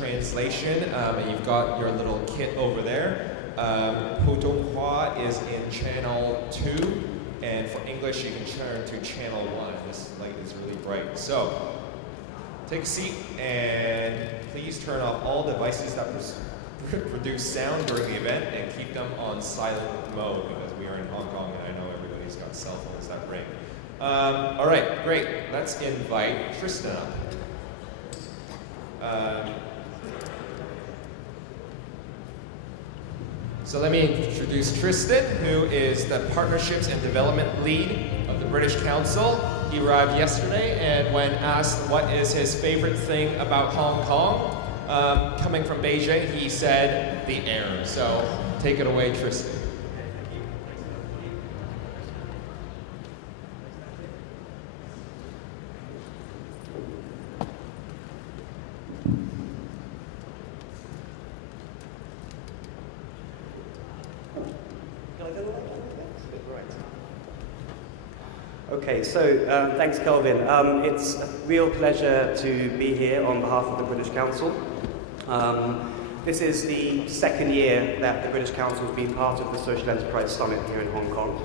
translation. You've got your little kit over there. Putonghua is in channel 2, and for English you can turn to channel 1. This light is really bright. So, take a seat and please turn off all devices that produce sound during the event and keep them on silent mode because we are in Hong Kong and I know everybody's got cell phones that ring. All right, great. Let's invite Tristan up. So let me introduce Tristan, who is the Partnerships and Development Lead of the British Council. He arrived yesterday, and when asked what is his favorite thing about Hong Kong, coming from Beijing, he said the air. So take it away, Tristan. Okay, so thanks, Kelvin. It's a real pleasure to be here on behalf of the British Council. This is the second year that the British Council has been part of the Social Enterprise Summit here in Hong Kong.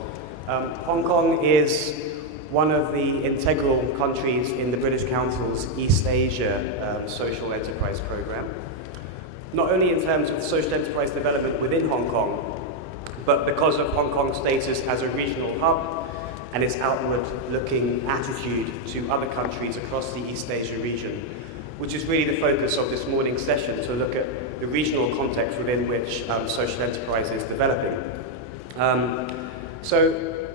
Hong Kong is one of the integral countries in the British Council's East Asia Social Enterprise Programme. Not only in terms of social enterprise development within Hong Kong, but because of Hong Kong's status as a regional hub and its outward-looking attitude to other countries across the East Asia region, which is really the focus of this morning's session, to look at the regional context within which social enterprise is developing. So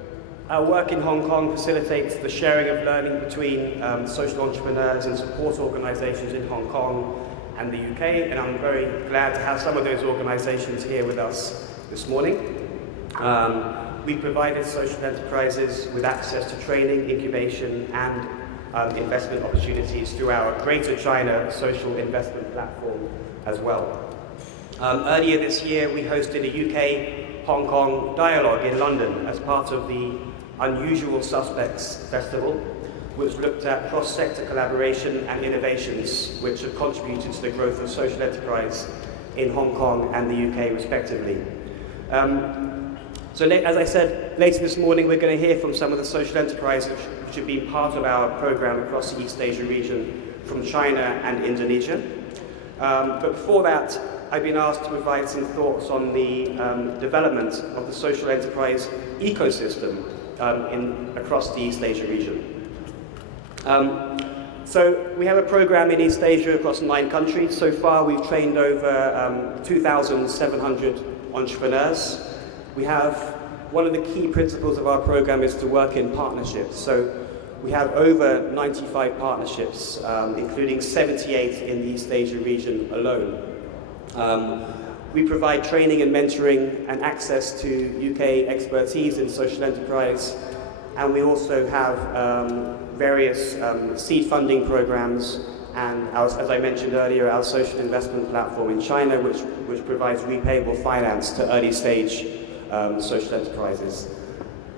our work in Hong Kong facilitates the sharing of learning between social entrepreneurs and support organisations in Hong Kong and the UK, and I'm very glad to have some of those organisations here with us this morning. We provided social enterprises with access to training, incubation, and investment opportunities through our Greater China Social Investment Platform as well. Earlier this year, we hosted a UK-Hong Kong dialogue in London as part of the Unusual Suspects Festival, which looked at cross-sector collaboration and innovations which have contributed to the growth of social enterprise in Hong Kong and the UK, respectively. So as I said, later this morning we're going to hear from some of the social enterprises which have been part of our program across the East Asia region from China and Indonesia. But before that, I've been asked to provide some thoughts on the development of the social enterprise ecosystem across the East Asia region. So we have a program in East Asia across 9 countries. So far we've trained over 2,700 entrepreneurs. We have, one of the key principles of our program is to work in partnerships. So we have over 95 partnerships, including 78 in the East Asia region alone. We provide training and mentoring and access to UK expertise in social enterprise, and we also have various seed funding programs and, as I mentioned earlier, our social investment platform in China, which provides repayable finance to early stage social enterprises.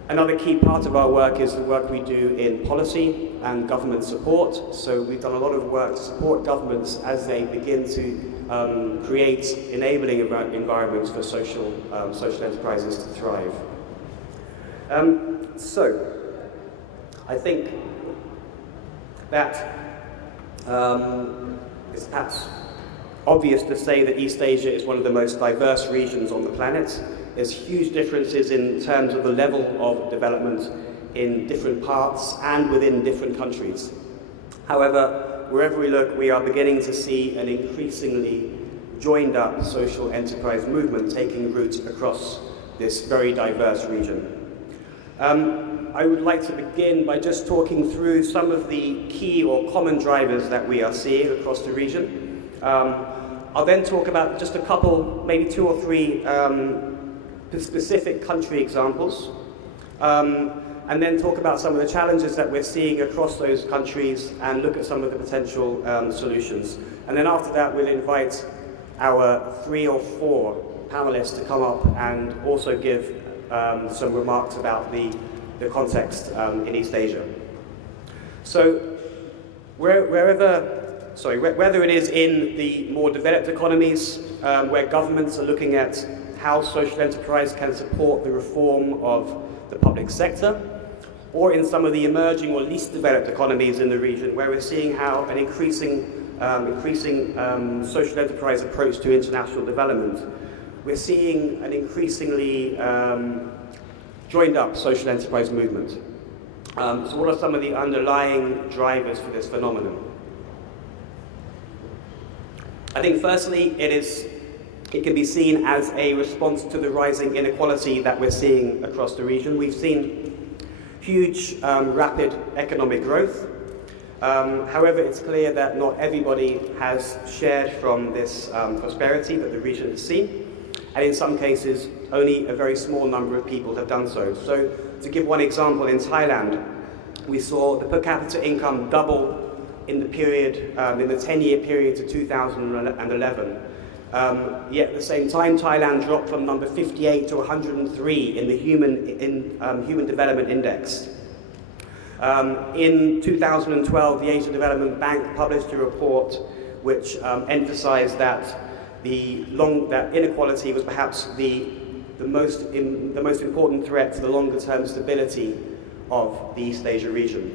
Another key part of our work is the work we do in policy and government support. So we've done a lot of work to support governments as they begin to create enabling environments for social enterprises to thrive. So I think that it's perhaps obvious to say that East Asia is one of the most diverse regions on the planet. There's huge differences in terms of the level of development in different parts and within different countries. However, wherever we look, we are beginning to see an increasingly joined up social enterprise movement taking root across this very diverse region. I would like to begin by just talking through some of the key or common drivers that we are seeing across the region. I'll then talk about just a couple, maybe 2 or 3 specific country examples, and then talk about some of the challenges that we're seeing across those countries and look at some of the potential solutions. And then after that, we'll invite our 3 or 4 panelists to come up and also give some remarks about the context in East Asia. So wherever whether it is in the more developed economies, where governments are looking at how social enterprise can support the reform of the public sector, or in some of the emerging or least developed economies in the region, where we're seeing how an increasing social enterprise approach to international development. We're seeing an increasingly joined up social enterprise movement. So what are some of the underlying drivers for this phenomenon? I think firstly, it can be seen as a response to the rising inequality that we're seeing across the region. We've seen huge, rapid economic growth. However, it's clear that not everybody has shared from this prosperity that the region has seen. And in some cases, only a very small number of people have done so. So, to give one example, in Thailand, we saw the per capita income double in the period, in the 10-year period to 2011. Yet at the same time, Thailand dropped from number 58 to 103 in the Human Development Index. In 2012, the Asian Development Bank published a report which emphasized that that inequality was perhaps the most important threat to the longer-term stability of the East Asia region.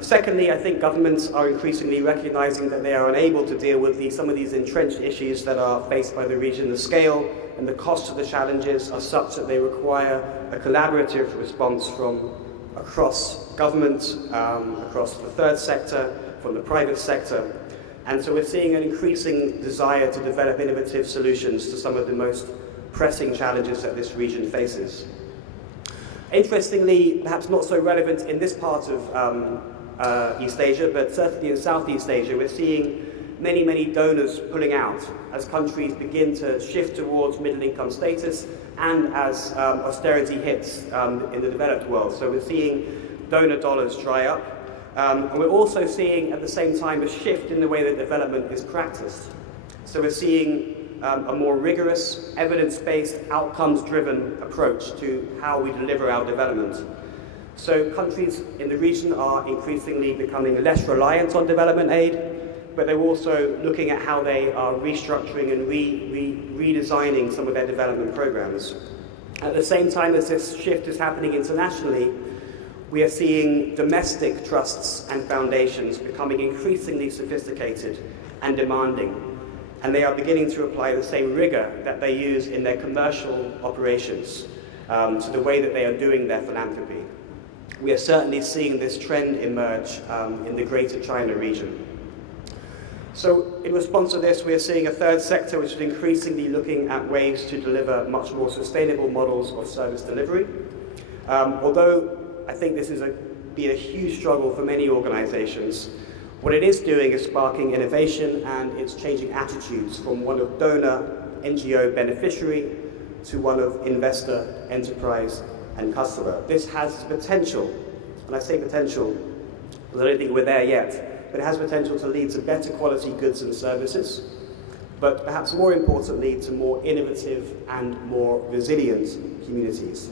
Secondly, I think governments are increasingly recognizing that they are unable to deal with some of these entrenched issues that are faced by the region. The scale and the cost of the challenges are such that they require a collaborative response from across government, across the third sector, from the private sector. And so we're seeing an increasing desire to develop innovative solutions to some of the most pressing challenges that this region faces. Interestingly, perhaps not so relevant in this part of East Asia, but certainly in Southeast Asia, we're seeing many donors pulling out as countries begin to shift towards middle-income status and as austerity hits in the developed world. So we're seeing donor dollars dry up. And we're also seeing at the same time a shift in the way that development is practiced. So we're seeing a more rigorous, evidence-based, outcomes-driven approach to how we deliver our development. So countries in the region are increasingly becoming less reliant on development aid, but they're also looking at how they are restructuring and redesigning some of their development programs. At the same time as this shift is happening internationally, we are seeing domestic trusts and foundations becoming increasingly sophisticated and demanding, and they are beginning to apply the same rigor that they use in their commercial operations to the way that they are doing their philanthropy. We are certainly seeing this trend emerge in the Greater China region. So in response to this, we are seeing a third sector which is increasingly looking at ways to deliver much more sustainable models of service delivery. Although I think this is been a huge struggle for many organizations, what it is doing is sparking innovation, and it's changing attitudes from one of donor, NGO beneficiary to one of investor, enterprise, and customer. This has potential, and I say potential because I don't think we're there yet, but it has potential to lead to better quality goods and services, but perhaps more importantly, to more innovative and more resilient communities.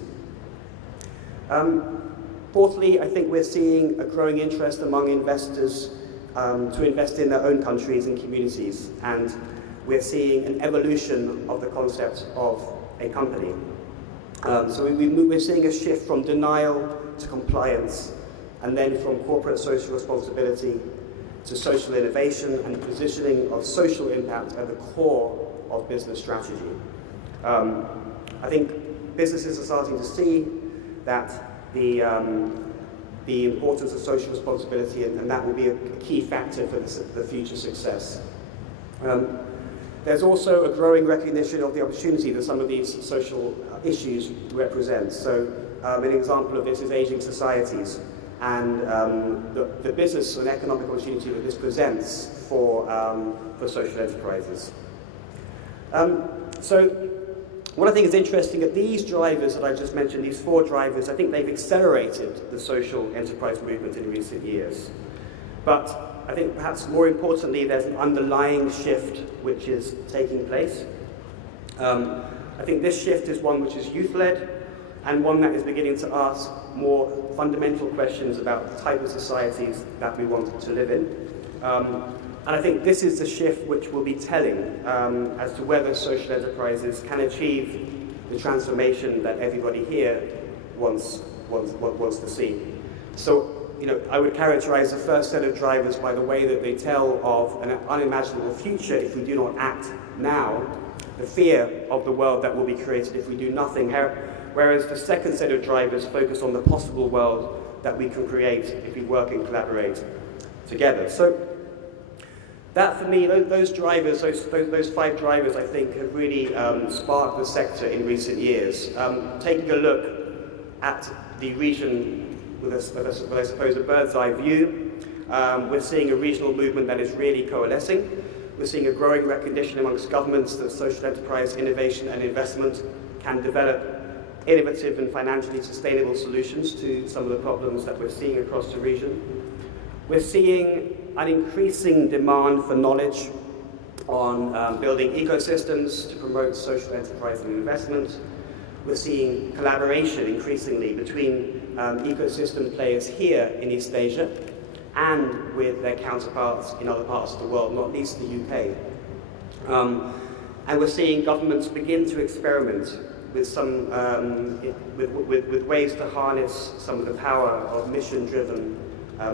Fourthly, I think we're seeing a growing interest among investors to invest in their own countries and communities, and we're seeing an evolution of the concept of a company. So we're seeing a shift from denial to compliance, and then from corporate social responsibility to social innovation and positioning of social impact at the core of business strategy. I think businesses are starting to see that the importance of social responsibility, and that will be a key factor for the future success. There's also a growing recognition of the opportunity that some of these social issues represent. So an example of this is aging societies, and the business and economic opportunity that this presents for social enterprises. So what I think is interesting that these drivers that I just mentioned, these four drivers, I think they've accelerated the social enterprise movement in recent years. But I think perhaps more importantly, there's an underlying shift which is taking place. I think this shift is one which is youth-led, and one that is beginning to ask more fundamental questions about the type of societies that we want to live in. And I think this is the shift which will be telling as to whether social enterprises can achieve the transformation that everybody here wants to see. So, I would characterize the first set of drivers by the way that they tell of an unimaginable future if we do not act now, the fear of the world that will be created if we do nothing, whereas the second set of drivers focus on the possible world that we can create if we work and collaborate together. So that, for me, those drivers, those 5 drivers, I think, have really sparked the sector in recent years. Taking a look at the region with I suppose, a bird's eye view, we're seeing a regional movement that is really coalescing. We're seeing a growing recognition amongst governments that social enterprise innovation and investment can develop innovative and financially sustainable solutions to some of the problems that we're seeing across the region. We're seeing an increasing demand for knowledge on building ecosystems to promote social enterprise and investment. We're seeing collaboration increasingly between ecosystem players here in East Asia and with their counterparts in other parts of the world, not least the UK. And we're seeing governments begin to experiment with some with ways to harness some of the power of mission-driven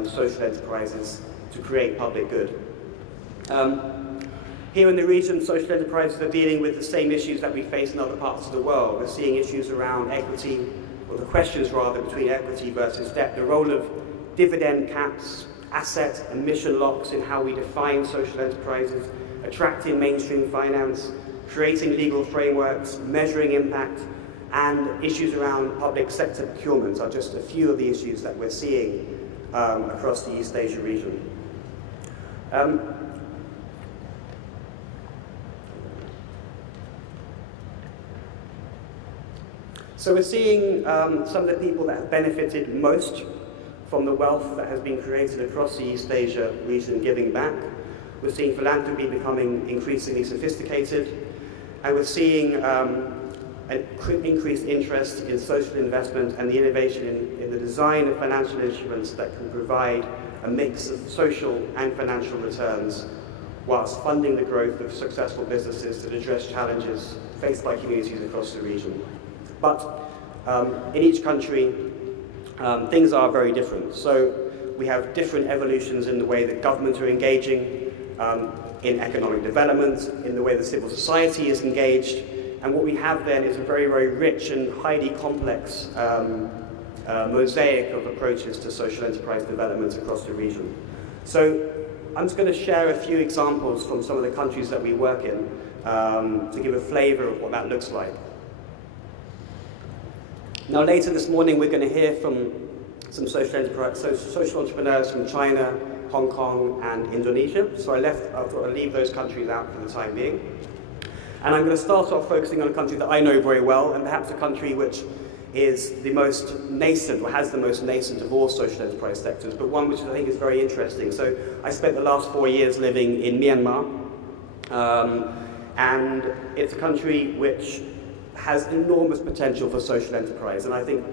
social enterprises to create public good. Here in the region, social enterprises are dealing with the same issues that we face in other parts of the world. We're seeing issues around equity, or the questions rather between equity versus debt, the role of dividend caps, asset and mission locks in how we define social enterprises, attracting mainstream finance, creating legal frameworks, measuring impact, and issues around public sector procurement are just a few of the issues that we're seeing across the East Asia region. So we're seeing some of the people that have benefited most from the wealth that has been created across the East Asia region giving back. We're seeing philanthropy becoming increasingly sophisticated, and we're seeing an increased interest in social investment and the innovation in the design of financial instruments that can provide a mix of social and financial returns whilst funding the growth of successful businesses that address challenges faced by communities across the region. But in each country, things are very different. So we have different evolutions in the way that governments are engaging in economic development, in the way that civil society is engaged, and what we have then is a very, very rich and highly complex mosaic of approaches to social enterprise development across the region. So I'm just going to share a few examples from some of the countries that we work in to give a flavor of what that looks like. Now later this morning we're going to hear from some social entrepreneurs from China, Hong Kong and Indonesia. So I thought I'd leave those countries out for the time being. And I'm going to start off focusing on a country that I know very well, and perhaps a country which is the most nascent, or has the most nascent of all social enterprise sectors, but one which I think is very interesting. So I spent the last 4 years living in Myanmar, and it's a country which has enormous potential for social enterprise. And I think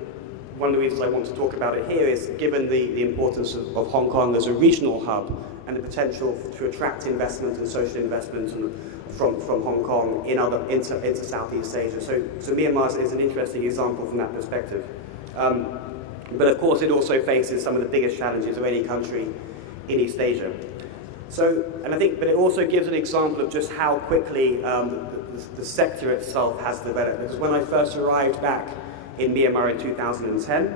one of the reasons I want to talk about it here is given the importance of Hong Kong as a regional hub and the potential to attract investment and social investment from Hong Kong into Southeast Asia. So Myanmar is an interesting example from that perspective. But of course it also faces some of the biggest challenges of any country in East Asia. But it also gives an example of just how quickly the sector itself has developed. Because when I first arrived back in Myanmar in 2010,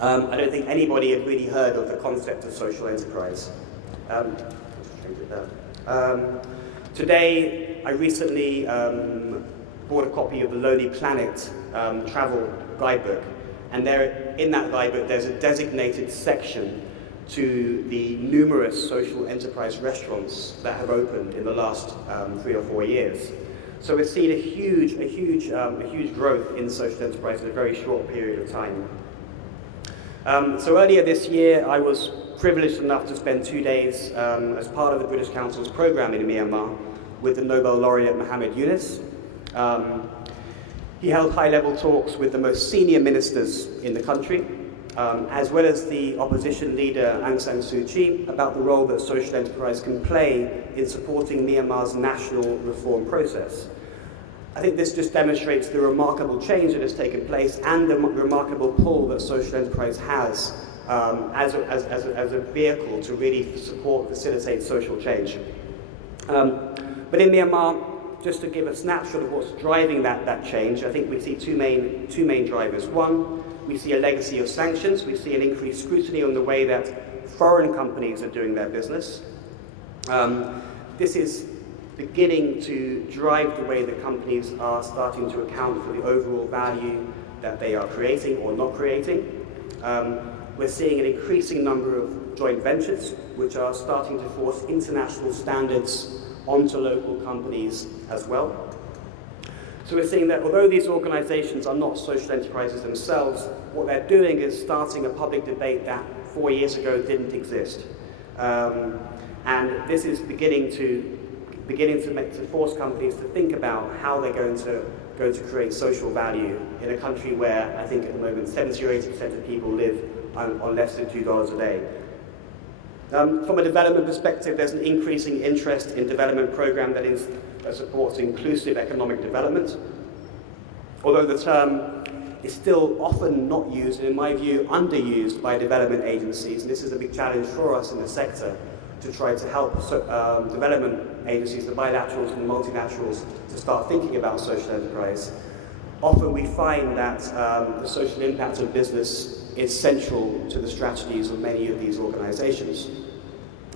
I don't think anybody had really heard of the concept of social enterprise. Today, I recently bought a copy of the Lonely Planet travel guidebook, and in that guidebook there's a designated section to the numerous social enterprise restaurants that have opened in the last 3 or 4 years. So we've seen a huge growth in social enterprise in a very short period of time. So earlier this year, I was privileged enough to spend 2 days as part of the British Council's program in Myanmar with the Nobel laureate Muhammad Yunus. He held high-level talks with the most senior ministers in the country, as well as the opposition leader Aung San Suu Kyi, about the role that social enterprise can play in supporting Myanmar's national reform process. I think this just demonstrates the remarkable change that has taken place and the remarkable pull that social enterprise has as a vehicle to really support, facilitate social change. But in Myanmar, just to give a snapshot of what's driving that change, I think we see two main drivers. One, we see a legacy of sanctions. We see an increased scrutiny on the way that foreign companies are doing their business. This is beginning to drive the way that companies are starting to account for the overall value that they are creating or not creating. We're seeing an increasing number of joint ventures which are starting to force international standards onto local companies as well. So we're seeing that although these organizations are not social enterprises themselves, what they're doing is starting a public debate that 4 years ago didn't exist. And this is beginning to force companies to think about how they're going to create social value in a country where I think at the moment 70 or 80% of people live on less than $2 a day. From a development perspective, there's an increasing interest in development program that supports inclusive economic development. Although the term is still often not used, and in my view, underused by development agencies, and this is a big challenge for us in the sector to try to help development agencies, the bilaterals and the multilaterals, to start thinking about social enterprise. Often we find that the social impact of business is central to the strategies of many of these organizations.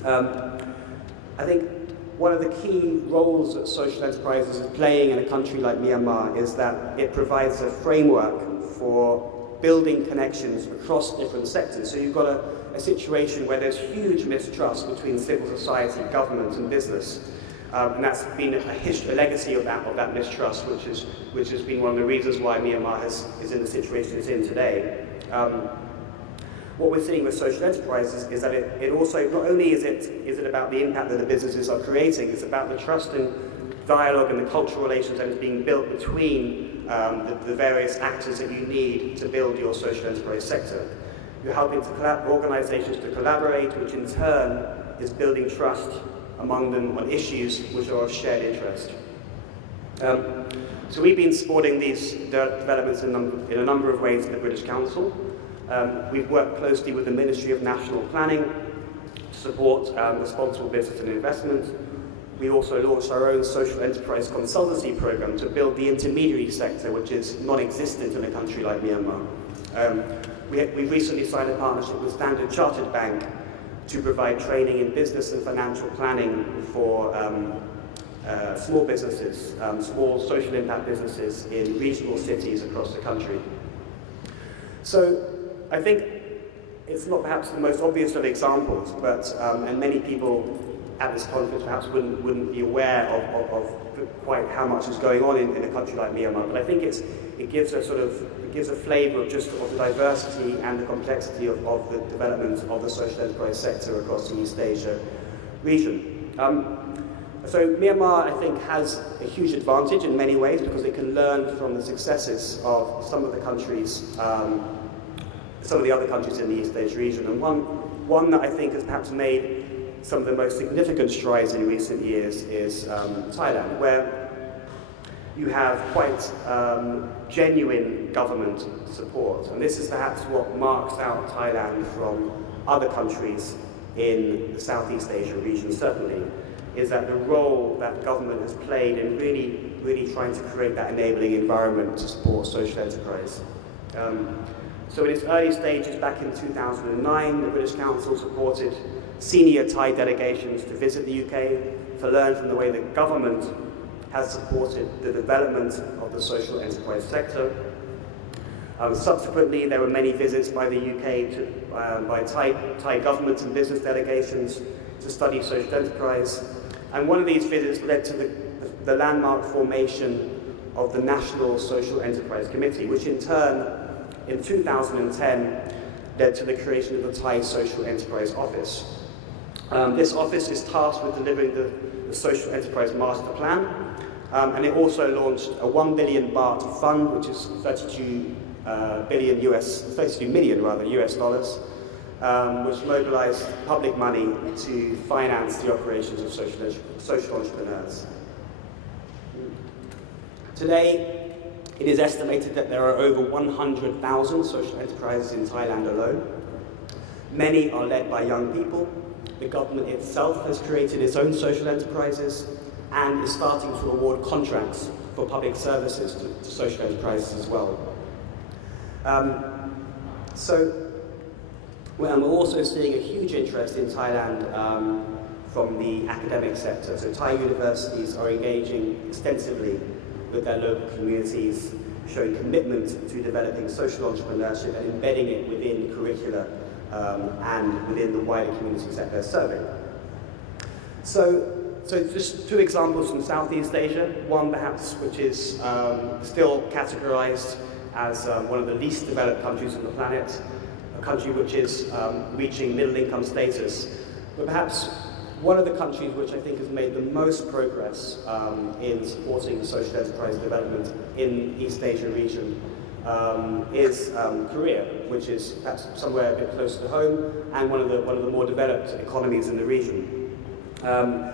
I think one of the key roles that social enterprises is playing in a country like Myanmar is that it provides a framework for building connections across different sectors. So you've got a situation where there's huge mistrust between civil society, government and business. And that's been a legacy of that mistrust, which has been one of the reasons why Myanmar is in the situation it's in today. What we're seeing with social enterprises is that it also, not only is it about the impact that the businesses are creating, it's about the trust and dialogue and the cultural relations that is being built between the various actors that you need to build your social enterprise sector. You're helping organizations to collaborate, which in turn is building trust among them on issues which are of shared interest. So we've been supporting these developments in a number of ways in the British Council. We've worked closely with the Ministry of National Planning to support responsible business and investment. We also launched our own social enterprise consultancy program to build the intermediary sector, which is non-existent in a country like Myanmar. We've recently signed a partnership with Standard Chartered Bank to provide training in business and financial planning for small businesses, small social impact businesses in regional cities across the country. So I think it's not perhaps the most obvious of examples, but and many people at this conference perhaps wouldn't be aware of quite how much is going on in a country like Myanmar. But I think it gives a flavour of the diversity and the complexity of the development of the social enterprise sector across the East Asia region. So Myanmar, I think, has a huge advantage in many ways because it can learn from the successes of some of the countries, some of the other countries in the East Asia region. And one that I think has perhaps made some of the most significant strides in recent years is Thailand, where you have quite genuine government support. And this is perhaps what marks out Thailand from other countries in the Southeast Asia region, certainly, is that the role that government has played in really trying to create that enabling environment to support social enterprise. So in its early stages, back in 2009, the British Council supported senior Thai delegations to visit the UK to learn from the way the government has supported the development of the social enterprise sector. Subsequently, there were many visits by the UK by Thai government and business delegations to study social enterprise. And one of these visits led to the landmark formation of the National Social Enterprise Committee, which in turn, in 2010, led to the creation of the Thai Social Enterprise Office. This office is tasked with delivering the Social Enterprise Master Plan, and it also launched a 1 billion baht fund, which is million US dollars, which mobilized public money to finance the operations of social entrepreneurs. Today, it is estimated that there are over 100,000 social enterprises in Thailand alone. Many are led by young people. The government itself has created its own social enterprises and is starting to award contracts for public services to social enterprises as well. We're also seeing a huge interest in Thailand from the academic sector. So Thai universities are engaging extensively with their local communities, showing commitment to developing social entrepreneurship and embedding it within curricula and within the wider communities that they're serving. So just two examples from Southeast Asia. One perhaps which is still categorized as one of the least developed countries on the planet, a country which is reaching middle income status, but perhaps one of the countries which I think has made the most progress in supporting social enterprise development in East Asia region is Korea, which is perhaps somewhere a bit closer to home and one of the more developed economies in the region. And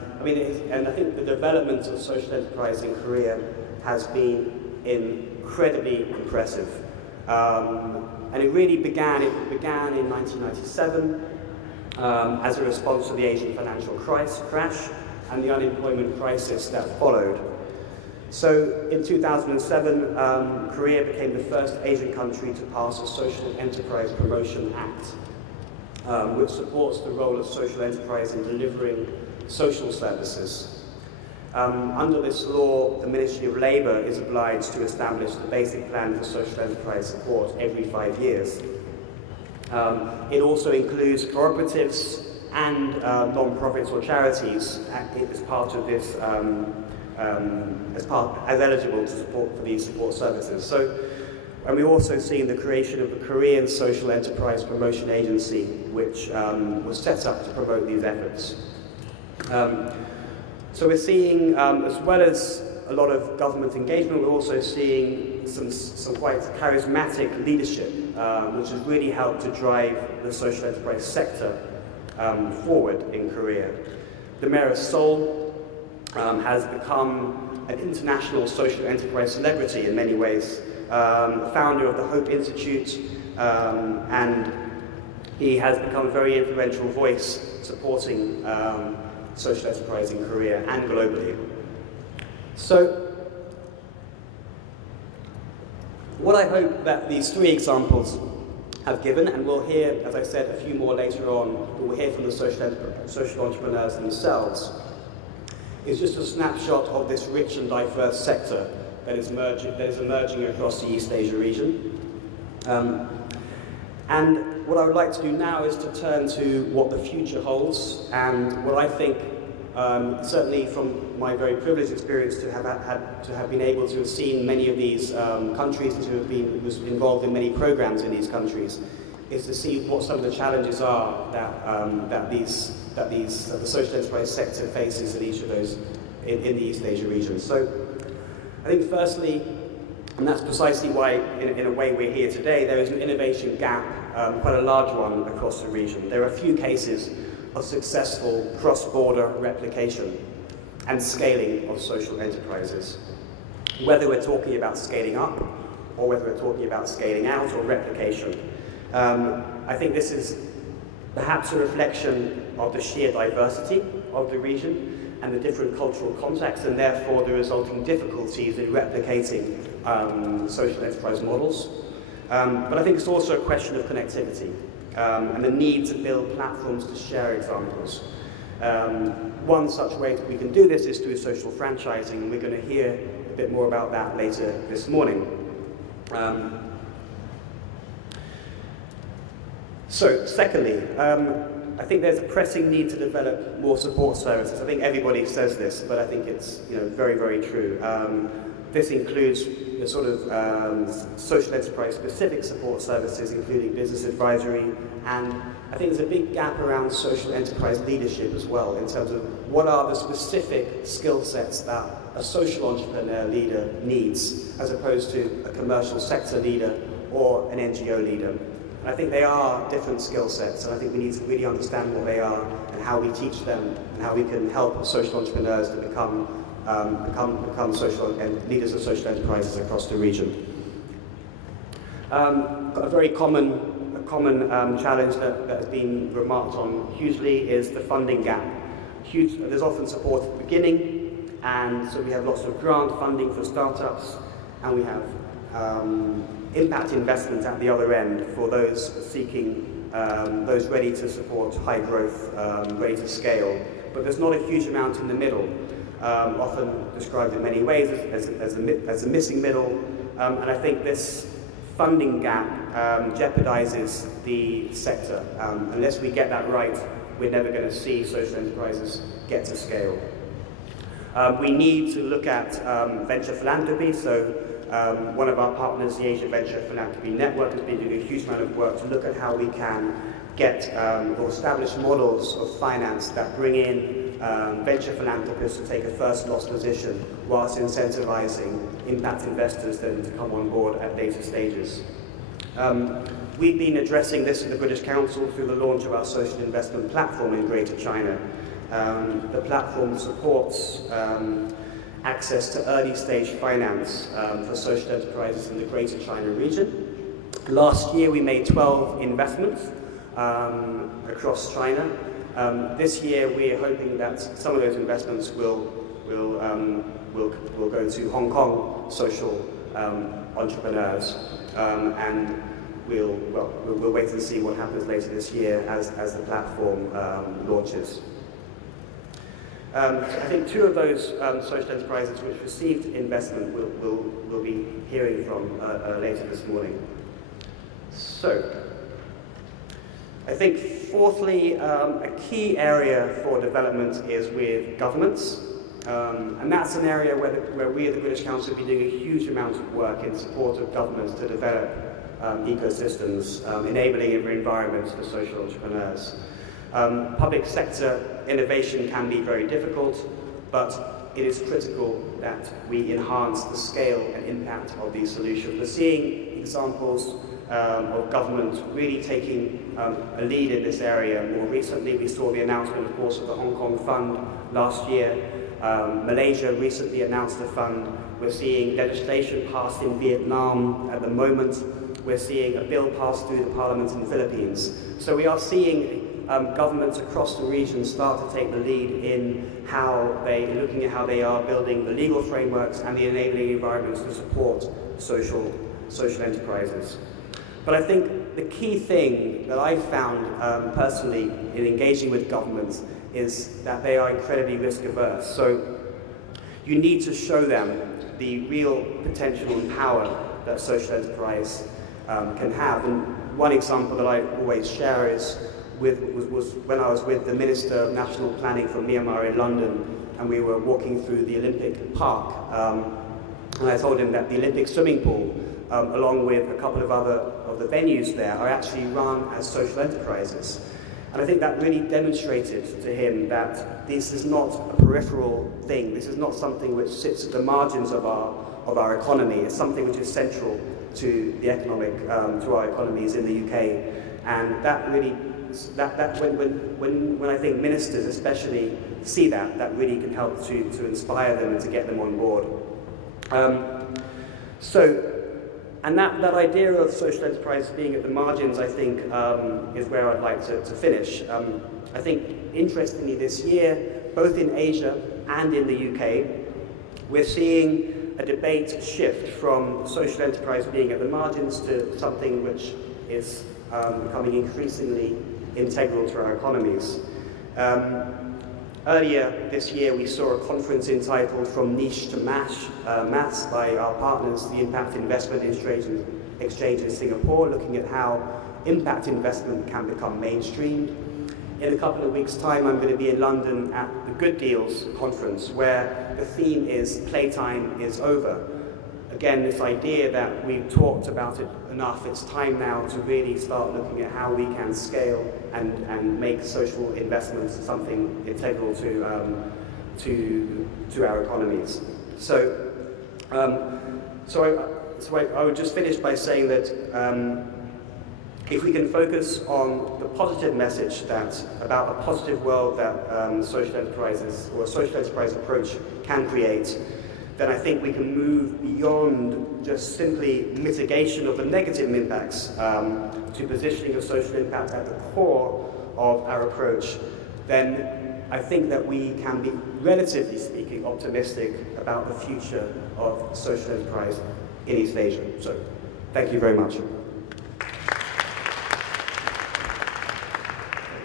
I think the development of social enterprise in Korea has been incredibly impressive. And it really began in 1997 as a response to the Asian financial crash and the unemployment crisis that followed. So in 2007, Korea became the first Asian country to pass a Social Enterprise Promotion Act, which supports the role of social enterprise in delivering social services. Under this law, the Ministry of Labour is obliged to establish the basic plan for social enterprise support every 5 years. It also includes cooperatives and non-profits or charities as part of this, as eligible to support for these support services. And we're also seeing the creation of the Korean Social Enterprise Promotion Agency, which was set up to promote these efforts. So we're seeing, as well as a lot of government engagement, we're also seeing some quite charismatic leadership, which has really helped to drive the social enterprise sector forward in Korea. The mayor of Seoul has become an international social enterprise celebrity in many ways, founder of the Hope Institute, and he has become a very influential voice supporting social enterprise in Korea and globally. So, what I hope that these three examples have given, and we'll hear, as I said, a few more later on, but we'll hear from the social entrepreneurs themselves, is just a snapshot of this rich and diverse sector that is emerging across the East Asia region. And what I would like to do now is to turn to what the future holds, and what I think, certainly from my very privileged experience to have been able to have seen many of these countries and to have been involved in many programs in these countries, is to see what some of the challenges are that the social enterprise sector faces in each of those in the East Asia region. So, I think firstly, and that's precisely why, in a way, we're here today, there is an innovation gap, quite a large one across the region. There are a few cases of successful cross-border replication and scaling of social enterprises. Whether we're talking about scaling up, or whether we're talking about scaling out or replication. I think this is perhaps a reflection of the sheer diversity of the region and the different cultural contexts, and therefore the resulting difficulties in replicating social enterprise models. But I think it's also a question of connectivity and the need to build platforms to share examples. One such way that we can do this is through social franchising, and we're going to hear a bit more about that later this morning. So, secondly, I think there's a pressing need to develop more support services. I think everybody says this, but I think it's very, very true. This includes the sort of social enterprise specific support services, including business advisory, and I think there's a big gap around social enterprise leadership as well, in terms of what are the specific skill sets that a social entrepreneur leader needs, as opposed to a commercial sector leader or an NGO leader. And I think they are different skill sets, and I think we need to really understand what they are and how we teach them and how we can help social entrepreneurs to become social and leaders of social enterprises across the region. A very common challenge that has been remarked on hugely is the funding gap. There's often support at the beginning, and so we have lots of grant funding for startups, and we have impact investment at the other end for those seeking, those ready to support high growth, ready to scale. But there's not a huge amount in the middle, often described in many ways as a missing middle, and I think this funding gap jeopardizes the sector. Unless we get that right, we're never going to see social enterprises get to scale. We need to look at venture philanthropy. So one of our partners, the Asia Venture Philanthropy Network, has been doing a huge amount of work to look at how we can get or establish models of finance that bring in venture philanthropists to take a first loss position whilst incentivizing impact investors then to come on board at later stages. We've been addressing this in the British Council through the launch of our social investment platform in Greater China. The platform supports access to early stage finance for social enterprises in the Greater China region. Last year we made 12 investments across China. This year we're hoping that some of those investments will go to Hong Kong social entrepreneurs, and we'll wait and see what happens later this year as the platform launches. I think two of those social enterprises which received investment we'll be hearing from later this morning. So, I think fourthly, a key area for development is with governments, and that's an area where we at the British Council have been doing a huge amount of work in support of governments to develop ecosystems, enabling environments for social entrepreneurs. Public sector innovation can be very difficult, but it is critical that we enhance the scale and impact of these solutions. We're seeing examples of government really taking a lead in this area. More recently, we saw the announcement, of course, of the Hong Kong Fund last year. Malaysia recently announced a fund. We're seeing legislation passed in Vietnam at the moment. We're seeing a bill passed through the parliament in the Philippines. So we are seeing governments across the region start to take the lead in looking at how they are building the legal frameworks and the enabling environments to support social enterprises. But I think the key thing that I've found personally in engaging with governments is that they are incredibly risk averse. So you need to show them the real potential and power that social enterprise can have. And one example that I always share was when I was with the Minister of National Planning from Myanmar in London, and we were walking through the Olympic Park, and I told him that the Olympic swimming pool, along with a couple of other of the venues there, are actually run as social enterprises. And I think that really demonstrated to him that this is not a peripheral thing. This is not something which sits at the margins of our economy. It's something which is central to the to our economies in the UK. And that really, when I think ministers especially see that really can help to inspire them and to get them on board. And that idea of social enterprise being at the margins, I think, is where I'd like to finish. I think, interestingly, this year, both in Asia and in the UK, we're seeing a debate shift from social enterprise being at the margins to something which is becoming increasingly integral to our economies. Earlier this year, we saw a conference entitled From Niche to Mass by our partners, the Impact Investment Exchange in Singapore, looking at how impact investment can become mainstreamed. In a couple of weeks' time, I'm going to be in London at the Good Deals conference, where the theme is Playtime is Over. Again, this idea that we've talked about it enough, it's time now to really start looking at how we can scale and make social investments something integral to our economies. So I would just finish by saying that if we can focus on the positive message about a positive world that social enterprises or a social enterprise approach can create, then I think we can move beyond just simply mitigation of the negative impacts to positioning of social impact at the core of our approach. Then I think that we can be, relatively speaking, optimistic about the future of social enterprise in East Asia. So, thank you very much.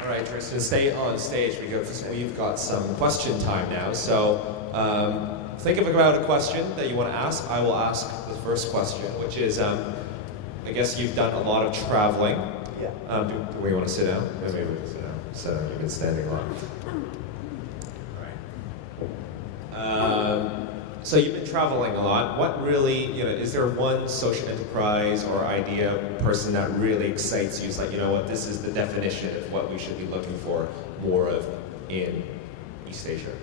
All right, Tristan, stay on stage because we've got some question time now. So, think about a question that you want to ask. I will ask the first question, which is, I guess you've done a lot of traveling. Yeah. Do we want to sit down? Maybe we can sit down. So you've been standing a lot. So you've been traveling a lot. What really, is there one social enterprise or idea person that really excites you? It's like, you know what, this is the definition of what we should be looking for more of in East Asia.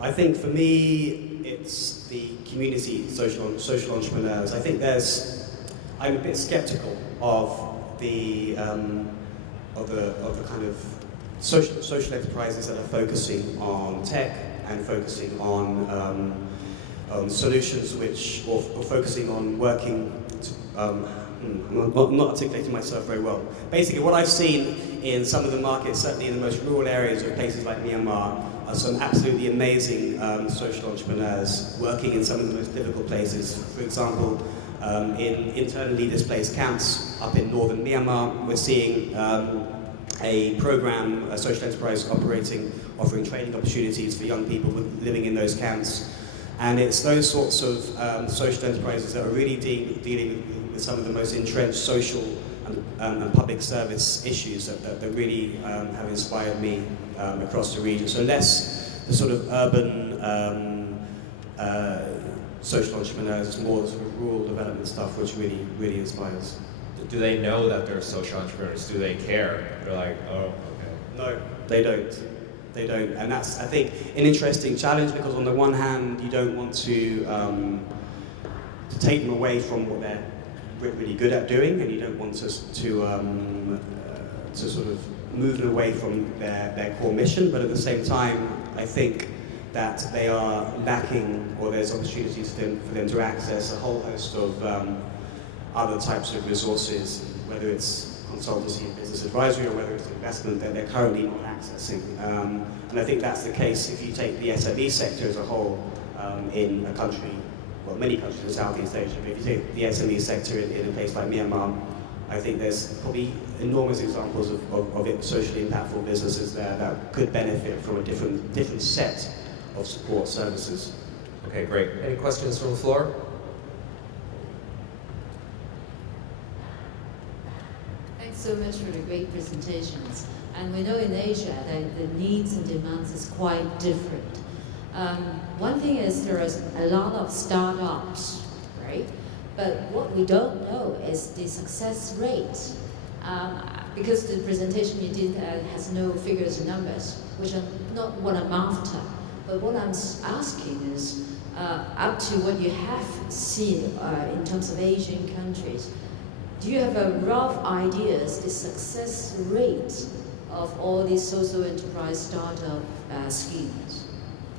I think for me, it's the community social entrepreneurs. I think I'm a bit skeptical of the kind of social enterprises that are focusing on tech and focusing on solutions or focusing on working. I'm not articulating myself very well. Basically, what I've seen in some of the markets, certainly in the most rural areas of places like Myanmar, are some absolutely amazing social entrepreneurs working in some of the most difficult places. For example, in internally displaced camps up in northern Myanmar, we're seeing a program, a social enterprise offering training opportunities for young people living in those camps. And it's those sorts of social enterprises that are really dealing with some of the most entrenched social and public service issues that really have inspired me across the region. So less the sort of urban social entrepreneurs, more the sort of rural development stuff, which really inspires. Do they know that they're social entrepreneurs? Do they care? They're like, oh, okay. No, they don't. They don't. And that's, I think, an interesting challenge because on the one hand, you don't want to take them away from what they're really good at doing, and you don't want to sort of move them away from their core mission. But at the same time, I think that they are lacking, or there's opportunities for them to access a whole host of other types of resources, whether it's consultancy and business advisory or whether it's investment that they're currently not accessing. And I think that's the case if you take the SME sector as a whole in a country, well, many countries in Southeast Asia, but if you take the SME sector in a place like Myanmar, I think there's probably enormous examples of socially impactful businesses there that could benefit from a different set of support services. Okay, great. Any questions from the floor? Thanks so much for the great presentations. And we know in Asia that the needs and demands is quite different. One thing is there is a lot of startups, right? But what we don't know is the success rate. Because the presentation you did has no figures and numbers, which are not what I'm after. But what I'm asking is, up to what you have seen in terms of Asian countries, do you have a rough ideas the success rate of all these social enterprise startup schemes?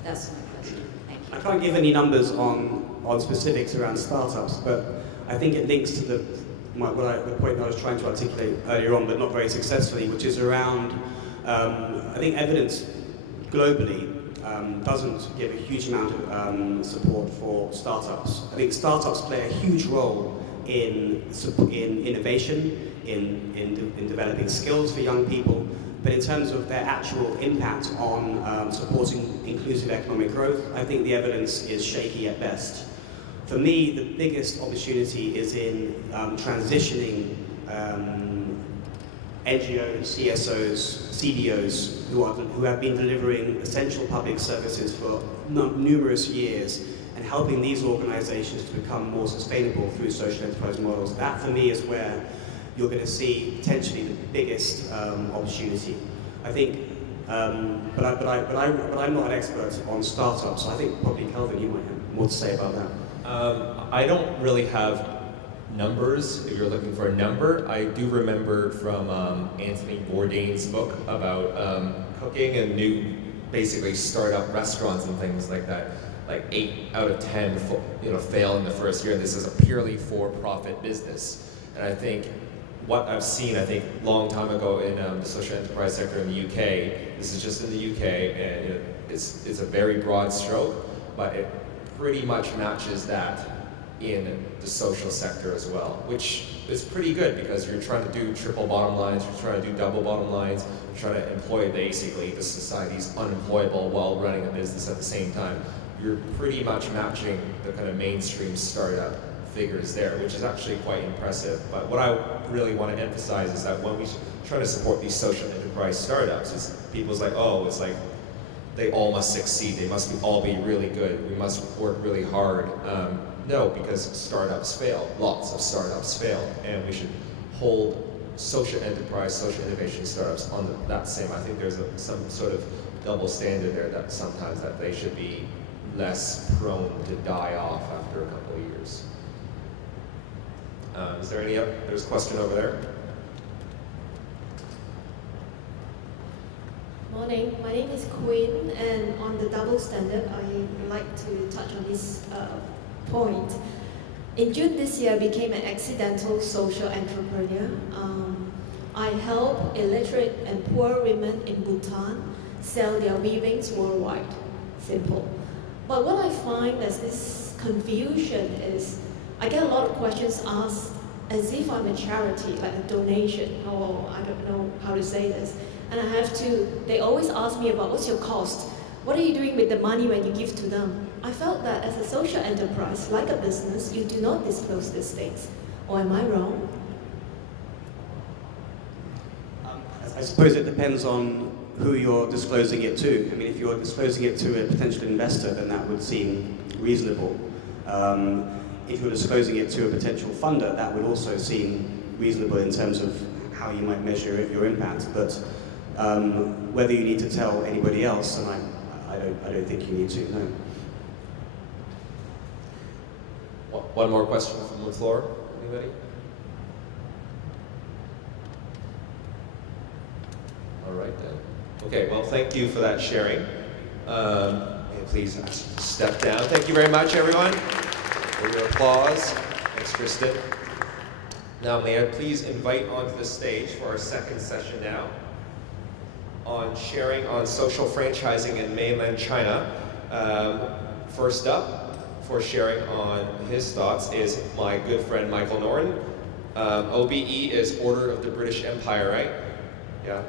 That's my question. Thank you. I can't give any numbers on specifics around startups, but I think it links to the point that I was trying to articulate earlier on, but not very successfully, which is around, I think evidence globally doesn't give a huge amount of support for startups. I think startups play a huge role in innovation, in developing skills for young people, but in terms of their actual impact on supporting inclusive economic growth, I think the evidence is shaky at best. For me, the biggest opportunity is in transitioning NGOs, CSOs, CDOs who have been delivering essential public services for numerous years and helping these organizations to become more sustainable through social enterprise models. That, for me, is where you're going to see potentially the biggest opportunity. I think But I'm not an expert on startups. So I think probably Kelvin, you might have more to say about that. I don't really have numbers. If you're looking for a number, I do remember from Anthony Bourdain's book about cooking and new, basically startup restaurants and things like that. Like 8 out of 10, fail in the first year. This is a purely for-profit business, and I think what I've seen, long time ago in the social enterprise sector in the UK. This is just in the UK, and it's a very broad stroke, but it pretty much matches that in the social sector as well, which is pretty good because you're trying to do triple bottom lines, you're trying to do double bottom lines, you're trying to employ basically the society's unemployable while running a business at the same time. You're pretty much matching the kind of mainstream startup figures there, which is actually quite impressive. But what I really want to emphasize is that when we try to support these social enterprise startups, it's people's like, oh, it's like they all must succeed, they must all be really good, we must work really hard. No, because startups fail, lots of startups fail, and we should hold social enterprise, social innovation startups on that same. I think there's some sort of double standard there that sometimes that they should be less prone to die off after a couple of years. Is there any other? There's a question over there. Morning, my name is Quinn, and on the double standard, I would like to touch on this point. In June this year, I became an accidental social entrepreneur. I help illiterate and poor women in Bhutan sell their weavings worldwide. Simple. But what I find as this confusion is, I get a lot of questions asked as if I'm a charity, like a donation, or I don't know how to say this. And they always ask me about what's your cost? What are you doing with the money when you give to them? I felt that as a social enterprise, like a business, you do not disclose these things. Or am I wrong? I suppose it depends on who you're disclosing it to. I mean, if you're disclosing it to a potential investor, then that would seem reasonable. If you're disclosing it to a potential funder, that would also seem reasonable in terms of how you might measure your impact. But whether you need to tell anybody else, and I don't think you need to, no. One more question from the floor. Anybody? All right then. Okay, well, thank you for that sharing. And please step down. Thank you very much, everyone, for your applause. Thanks, Tristan. Now, may I please invite onto the stage for our second session now on sharing on social franchising in mainland China. First up, for sharing on his thoughts is my good friend Michael Norton. OBE is Order of the British Empire, right? Yeah,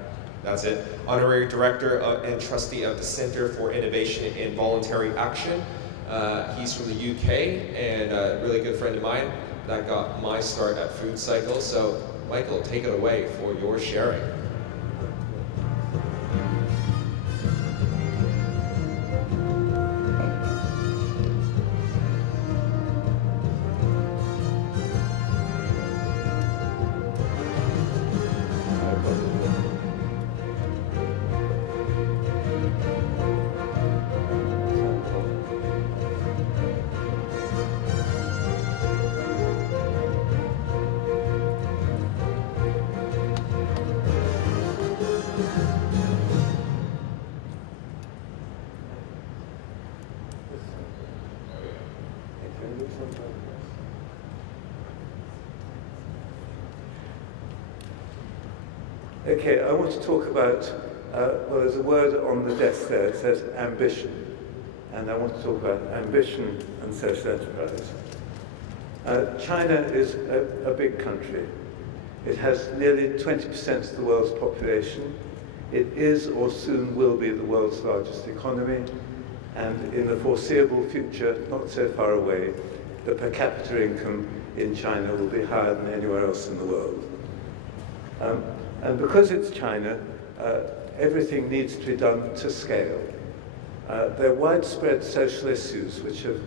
that's it. Honorary Director and Trustee of the Center for Innovation in Voluntary Action. He's from the UK and a really good friend of mine that got my start at Food Cycle. So Michael, take it away for your sharing. Okay, I want to talk about, well, there's a word on the desk there, it says ambition. And I want to talk about ambition and social enterprise. China is a big country. It has nearly 20% of the world's population. It is or soon will be the world's largest economy. And in the foreseeable future, not so far away, the per capita income in China will be higher than anywhere else in the world. And because it's China, everything needs to be done to scale. There are widespread social issues which have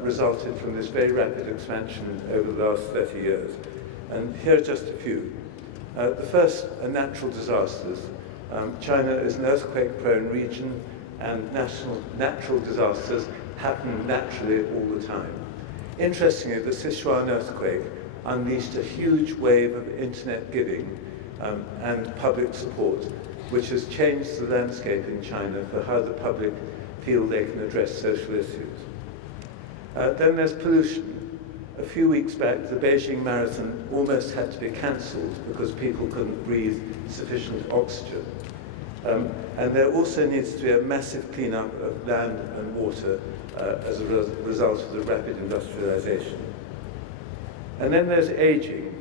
resulted from this very rapid expansion over the last 30 years. And here are just a few. The first are natural disasters. China is an earthquake-prone region, and natural disasters happen naturally all the time. Interestingly, the Sichuan earthquake unleashed a huge wave of internet giving and public support, which has changed the landscape in China for how the public feel they can address social issues. Then there's pollution. A few weeks back, the Beijing Marathon almost had to be cancelled because people couldn't breathe sufficient oxygen. And there also needs to be a massive cleanup of land and water as a result of the rapid industrialization. And then there's aging.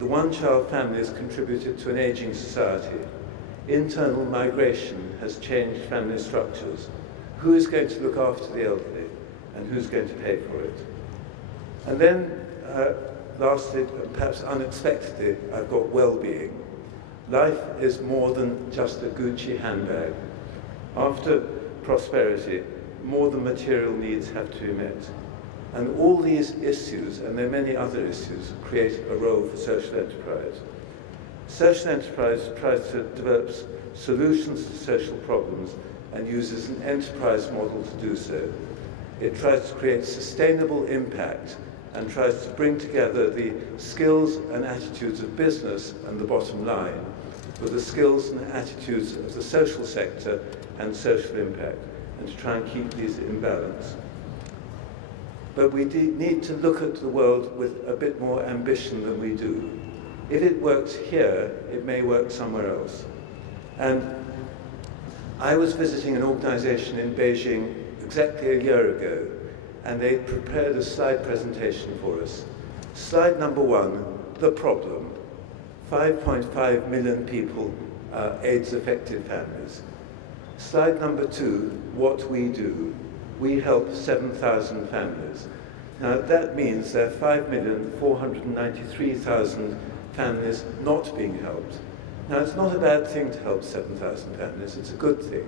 The one-child families contributed to an aging society. Internal migration has changed family structures. Who is going to look after the elderly, and who's going to pay for it? And then, lastly, perhaps unexpectedly, I've got well-being. Life is more than just a Gucci handbag. After prosperity, more than material needs have to be met. And all these issues, and there are many other issues, create a role for social enterprise. Social enterprise tries to develop solutions to social problems and uses an enterprise model to do so. It tries to create sustainable impact and tries to bring together the skills and attitudes of business and the bottom line with the skills and attitudes of the social sector and social impact, and to try and keep these in balance. But we need to look at the world with a bit more ambition than we do. If it works here, it may work somewhere else. And I was visiting an organization in Beijing exactly a year ago, and they prepared a slide presentation for us. Slide number 1, the problem. 5.5 million people are AIDS-affected families. Slide number 2, what we do. We help 7,000 families. Now that means there are 5,493,000 families not being helped. Now it's not a bad thing to help 7,000 families, it's a good thing,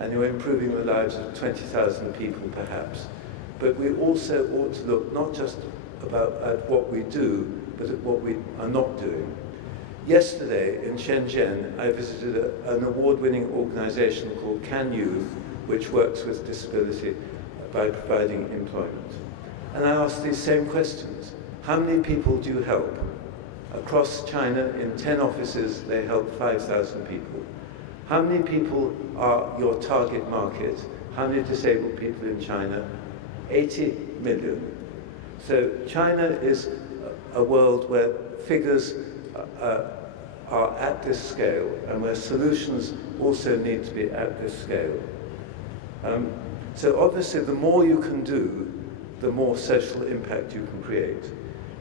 and you're improving the lives of 20,000 people perhaps. But we also ought to look not just at what we do, but at what we are not doing. Yesterday in Shenzhen, I visited an award-winning organization called Can Youth, which works with disability by providing employment. And I asked these same questions. How many people do you help? Across China, in 10 offices, they help 5,000 people. How many people are your target market? How many disabled people in China? 80 million. So China is a world where figures are at this scale, and where solutions also need to be at this scale. So obviously, the more you can do, the more social impact you can create.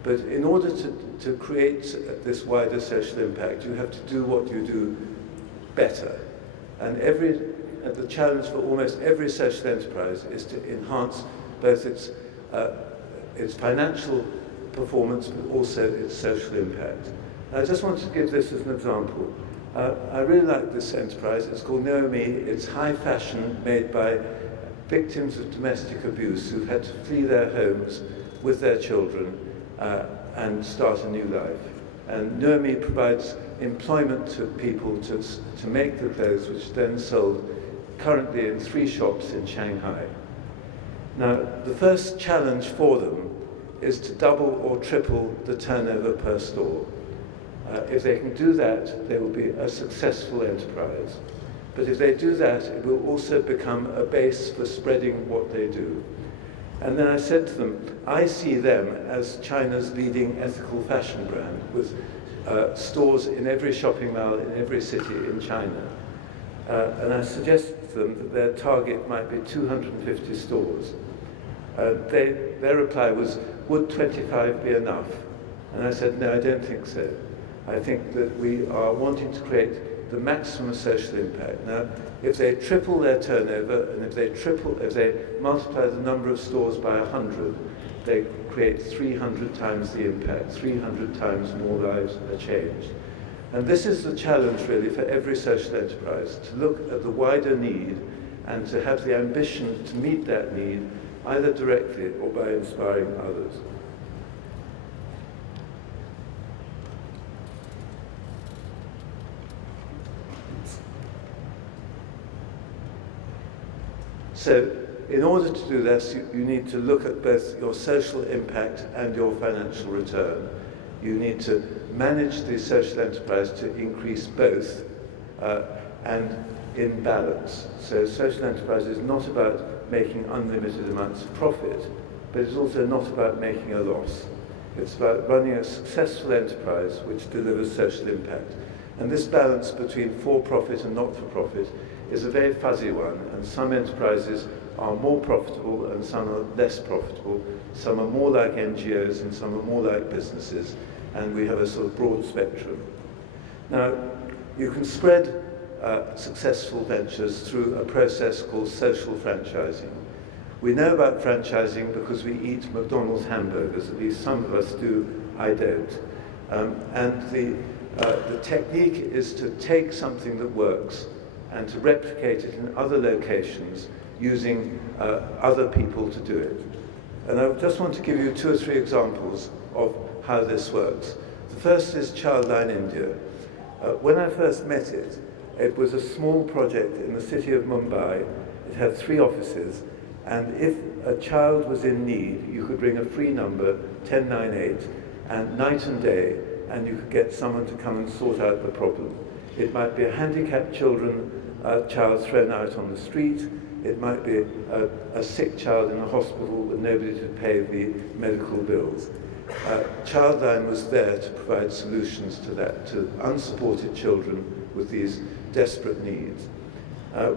But in order to create this wider social impact, you have to do what you do better. And the challenge for almost every social enterprise is to enhance both its financial performance, but also its social impact. I just want to give this as an example. I really like this enterprise. It's called Naomi. It's high fashion made by victims of domestic abuse who've had to flee their homes with their children and start a new life. And Naomi provides employment to people to make the clothes, which are then sold currently in 3 shops in Shanghai. Now, the first challenge for them is to double or triple the turnover per store. If they can do that, they will be a successful enterprise. But if they do that, it will also become a base for spreading what they do. And then I said to them, I see them as China's leading ethical fashion brand, with stores in every shopping mall in every city in China. And I suggested to them that their target might be 250 stores. Their reply was, would 25 be enough? And I said, no, I don't think so. I think that we are wanting to create the maximum social impact. Now, if they triple their turnover, and if they multiply the number of stores by 100, they create 300 times the impact, 300 times more lives are changed. And this is the challenge, really, for every social enterprise, to look at the wider need and to have the ambition to meet that need, either directly or by inspiring others. So in order to do this, you need to look at both your social impact and your financial return. You need to manage the social enterprise to increase both and in balance. So social enterprise is not about making unlimited amounts of profit, but it's also not about making a loss. It's about running a successful enterprise which delivers social impact. And this balance between for-profit and not-for-profit is a very fuzzy one, and some enterprises are more profitable and some are less profitable. Some are more like NGOs and some are more like businesses, and we have a sort of broad spectrum. Now, you can spread successful ventures through a process called social franchising. We know about franchising because we eat McDonald's hamburgers, at least some of us do, I don't. And the technique is to take something that works and to replicate it in other locations using other people to do it. And I just want to give you 2 or 3 examples of how this works. The first is Childline India. When I first met it, it was a small project in the city of Mumbai. It had 3 offices, and if a child was in need, you could ring a free number, 1098, and night and day, and you could get someone to come and sort out the problem. It might be a handicapped child thrown out on the street. It might be a sick child in a hospital with nobody to pay the medical bills. Childline was there to provide solutions to that, to unsupported children with these desperate needs.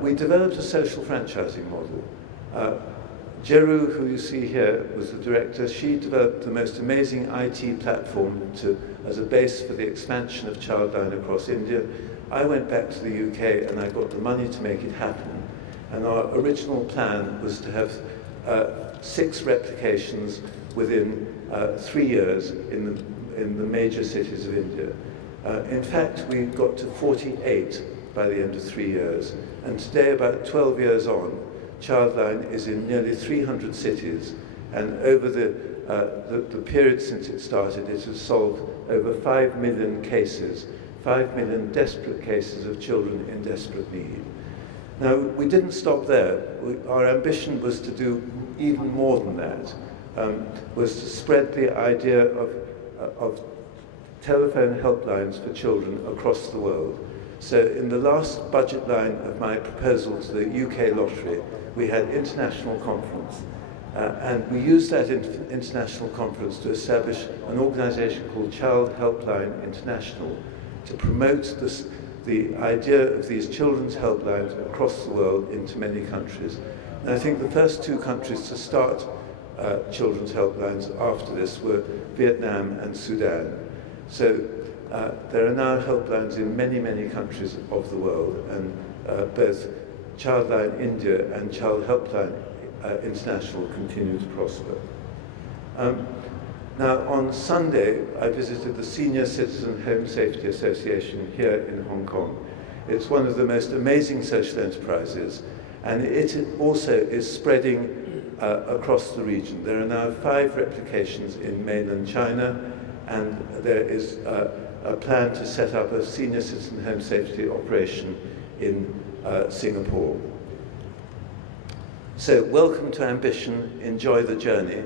We developed a social franchising model. Jeru, who you see here, was the director. She developed the most amazing IT platform as a base for the expansion of Childline across India. I went back to the UK and I got the money to make it happen. And our original plan was to have 6 replications within 3 years in the major cities of India. In fact, we got to 48 by the end of 3 years. And today, about 12 years on, Childline is in nearly 300 cities, and over the period since it started, it has solved over 5 million cases, 5 million desperate cases of children in desperate need. Now, we didn't stop there. Our ambition was to do even more than that, was to spread the idea of telephone helplines for children across the world. So in the last budget line of my proposal to the UK lottery, we had international conference. And we used that international conference to establish an organization called Child Helpline International to promote the idea of these children's helplines across the world into many countries. And I think the first 2 countries to start children's helplines after this were Vietnam and Sudan. So there are now helplines in many, many countries of the world, and both Childline India and Child Helpline International continue to prosper. Now, on Sunday, I visited the Senior Citizen Home Safety Association here in Hong Kong. It's one of the most amazing social enterprises, and it also is spreading across the region. There are now 5 replications in mainland China, and there is a plan to set up a senior citizen home safety operation in Singapore. So welcome to Ambition, enjoy the journey.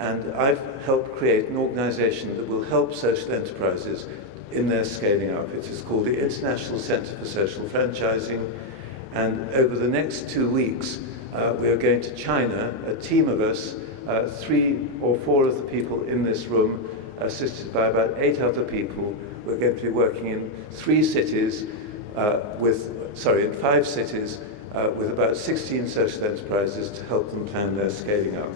And I've helped create an organization that will help social enterprises in their scaling up. It is called the International Center for Social Franchising. And over the next 2 weeks, we are going to China, a team of us, 3 or 4 of the people in this room, assisted by about 8 other people. We're going to be working in 5 cities with about 16 social enterprises to help them plan their scaling up.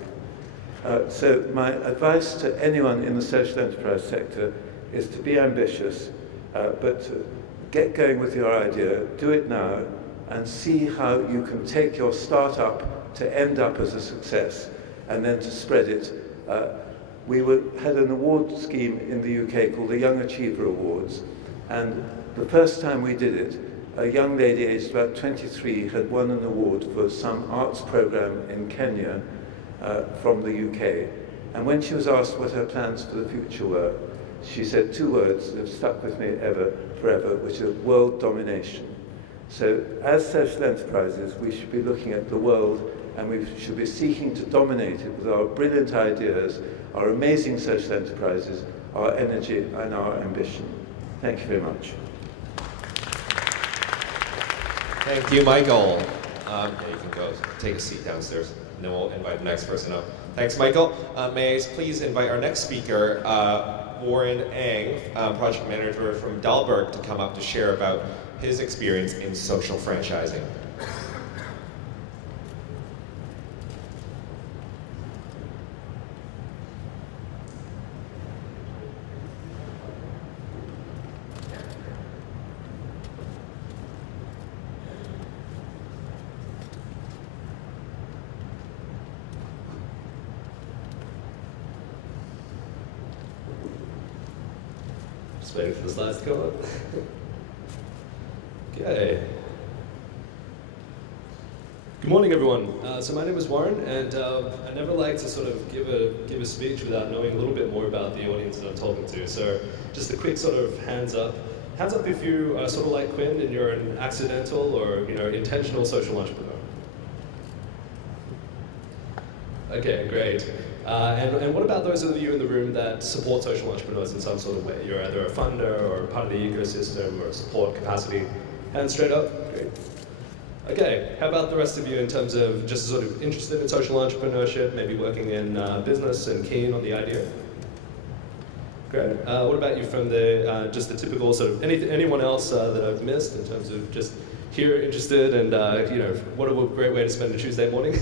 So my advice to anyone in the social enterprise sector is to be ambitious, but to get going with your idea, do it now, and see how you can take your startup to end up as a success, and then to spread it. We had an award scheme in the UK called the Young Achiever Awards, and the first time we did it, a young lady aged about 23 had won an award for some arts program in Kenya from the UK. And when she was asked what her plans for the future were, she said 2 words that have stuck with me forever, which are world domination. So as social enterprises, we should be looking at the world and we should be seeking to dominate it with our brilliant ideas, our amazing social enterprises, our energy and our ambition. Thank you very much. Thank you, Michael. Yeah, you can go take a seat downstairs, and then we'll invite the next person up. Thanks, Michael. May I please invite our next speaker, Warren Ang, project manager from Dalberg, to come up to share about his experience in social franchising. Just waiting for the slides to come up. Okay. Good morning, everyone. So my name is Warren, and I never like to sort of give a speech without knowing a little bit more about the audience that I'm talking to. So just a quick sort of hands up. Hands up if you are sort of like Quinn and you're an accidental or intentional social entrepreneur. Okay, great. And what about those of you in the room that support social entrepreneurs in some sort of way? You're either a funder or part of the ecosystem or a support capacity. Hands straight up. Great. Okay, how about the rest of you in terms of just sort of interested in social entrepreneurship, maybe working in business and keen on the idea? Great. What about you from the just the typical sort of anyone else that I've missed in terms of just here interested and what a great way to spend a Tuesday morning?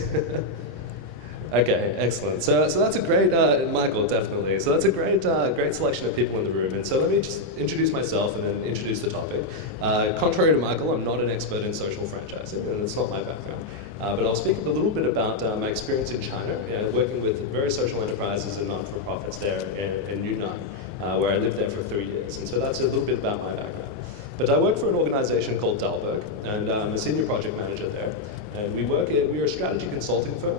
Okay, excellent. So that's a great, Michael, definitely. So that's a great selection of people in the room. And so let me just introduce myself and then introduce the topic. Contrary to Michael, I'm not an expert in social franchising, and it's not my background. But I'll speak a little bit about my experience in China, working with various social enterprises and non-for-profits there in Yunnan, where I lived there for 3 years. And so that's a little bit about my background. But I work for an organization called Dalberg, and I'm a senior project manager there. And we're a strategy consulting firm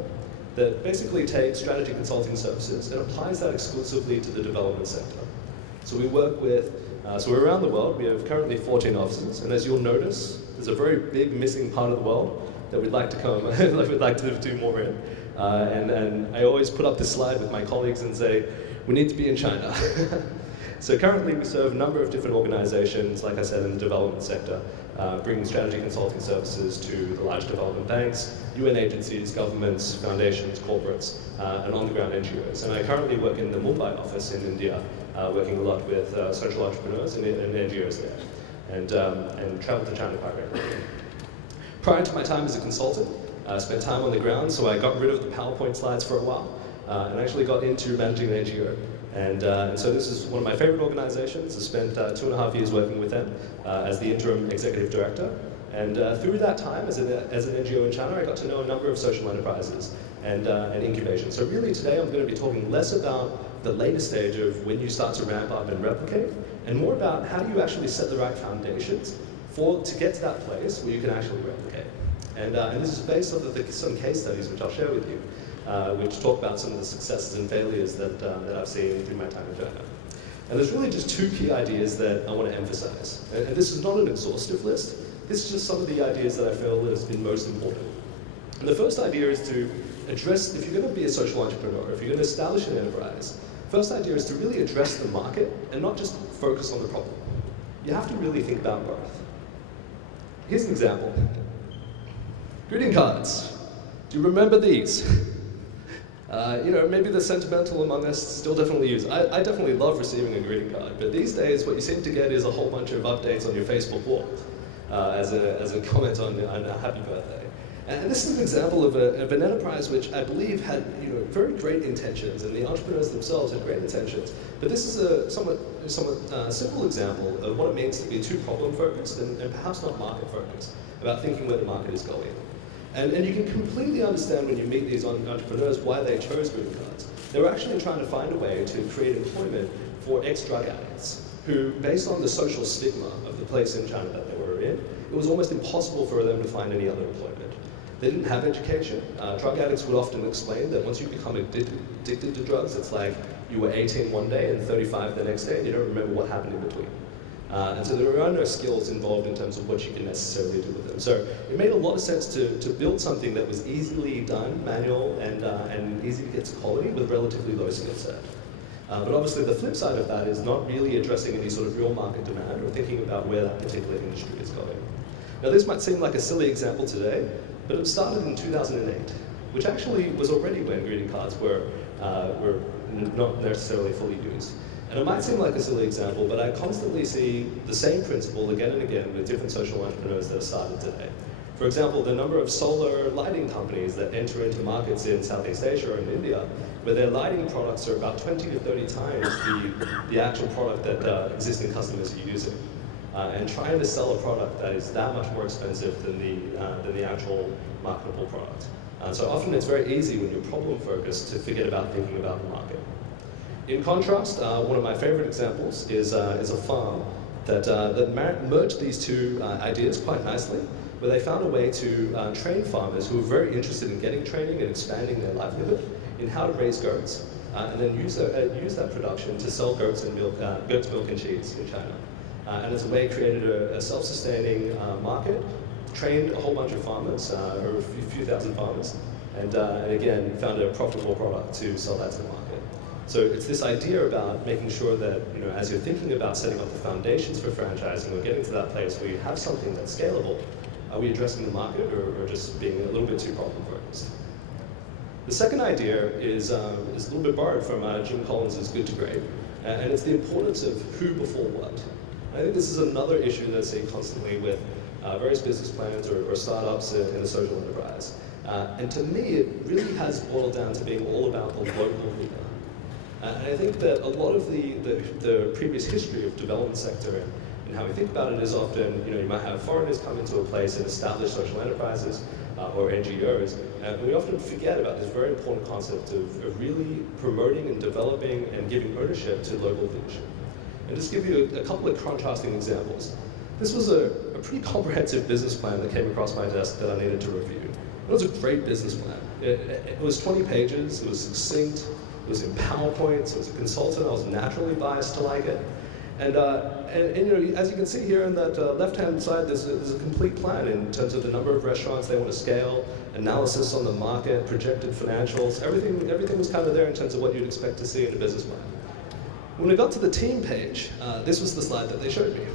that basically takes strategy consulting services and applies that exclusively to the development sector. So we work with, so we're around the world. We have currently 14 offices, and as you'll notice, there's a very big missing part of the world that we'd like to we'd like to do more in. And I always put up this slide with my colleagues and say, we need to be in China. So currently we serve a number of different organizations, like I said, in the development sector, bringing strategy consulting services to the large development banks, UN agencies, governments, foundations, corporates, and on-the-ground NGOs. And I currently work in the Mumbai office in India, working a lot with social entrepreneurs and NGOs there, and travel to China quite regularly. Prior to my time as a consultant, I spent time on the ground, so I got rid of the PowerPoint slides for a while, and actually got into managing an NGO. And so this is one of my favorite organizations. I spent 2.5 years working with them as the interim executive director. And through that time, as an NGO in China, I got to know a number of social enterprises and incubation. So really today I'm going to be talking less about the later stage of when you start to ramp up and replicate, and more about how do you actually set the right foundations to get to that place where you can actually replicate. And this is based off of some case studies which I'll share with you, which talk about some of the successes and failures that I've seen through my time in China. And there's really just 2 key ideas that I want to emphasize. And this is not an exhaustive list. This is just some of the ideas that I feel has been most important. And the first idea is to address, if you're going to be a social entrepreneur, if you're going to establish an enterprise, first idea is to really address the market and not just focus on the problem. You have to really think about both. Here's an example. Greeting cards. Do you remember these? Maybe the sentimental among us still definitely use. I definitely love receiving a greeting card, but these days what you seem to get is a whole bunch of updates on your Facebook wall as a comment on a happy birthday. And this is an example of an enterprise which I believe had very great intentions, and the entrepreneurs themselves had great intentions. But this is a somewhat simple example of what it means to be too problem-focused and perhaps not market-focused, about thinking where the market is going. And you can completely understand when you meet these entrepreneurs why they chose greeting cards. They were actually trying to find a way to create employment for ex-drug addicts who, based on the social stigma of the place in China that they were in, it was almost impossible for them to find any other employment. They didn't have education. Drug addicts would often explain that once you become addicted to drugs, it's like you were 18 one day and 35 the next day, and you don't remember what happened in between. And so there are no skills involved in terms of what you can necessarily do with them. So it made a lot of sense to build something that was easily done, manual, and easy to get to quality with relatively low skill set. But obviously the flip side of that is not really addressing any sort of real market demand or thinking about where that particular industry is going. Now this might seem like a silly example today, but it started in 2008, which actually was already when greeting cards were not necessarily fully used. And it might seem like a silly example, but I constantly see the same principle again and again with different social entrepreneurs that have started today. For example, the number of solar lighting companies that enter into markets in Southeast Asia or in India, where their lighting products are about 20 to 30 times the actual product that existing customers are using. And trying to sell a product that is that much more expensive than the actual marketable product. So often it's very easy when you're problem focused to forget about thinking about the market. In contrast, one of my favorite examples is a farm that merged these two ideas quite nicely, where they found a way to train farmers who were very interested in getting training and expanding their livelihood in how to raise goats, and then use that production to sell goat's milk and cheese in China. And as a way, created a self-sustaining market, trained a whole bunch of farmers, or a few thousand farmers, and again, found a profitable product to sell that to the market. So it's this idea about making sure that, as you're thinking about setting up the foundations for franchising or getting to that place where you have something that's scalable, are we addressing the market or just being a little bit too problem focused? The second idea is a little bit borrowed from Jim Collins' Good to Great, and it's the importance of who before what. I think this is another issue that I see constantly with various business plans or startups in the social enterprise. And to me, it really has boiled down to being all about the local leader. And I think that a lot of the previous history of development sector and how we think about it is often, you might have foreigners come into a place and establish social enterprises or NGOs, and we often forget about this very important concept of really promoting and developing and giving ownership to local leadership. And just give you a couple of contrasting examples. This was a pretty comprehensive business plan that came across my desk that I needed to review. It was a great business plan. It was 20 pages, it was succinct, it was in PowerPoint, so as a consultant I was naturally biased to like it. And as you can see here on that left-hand side, there's a complete plan in terms of the number of restaurants they want to scale, analysis on the market, projected financials, everything was kind of there in terms of what you'd expect to see in a business plan. When we got to the team page, this was the slide that they showed me.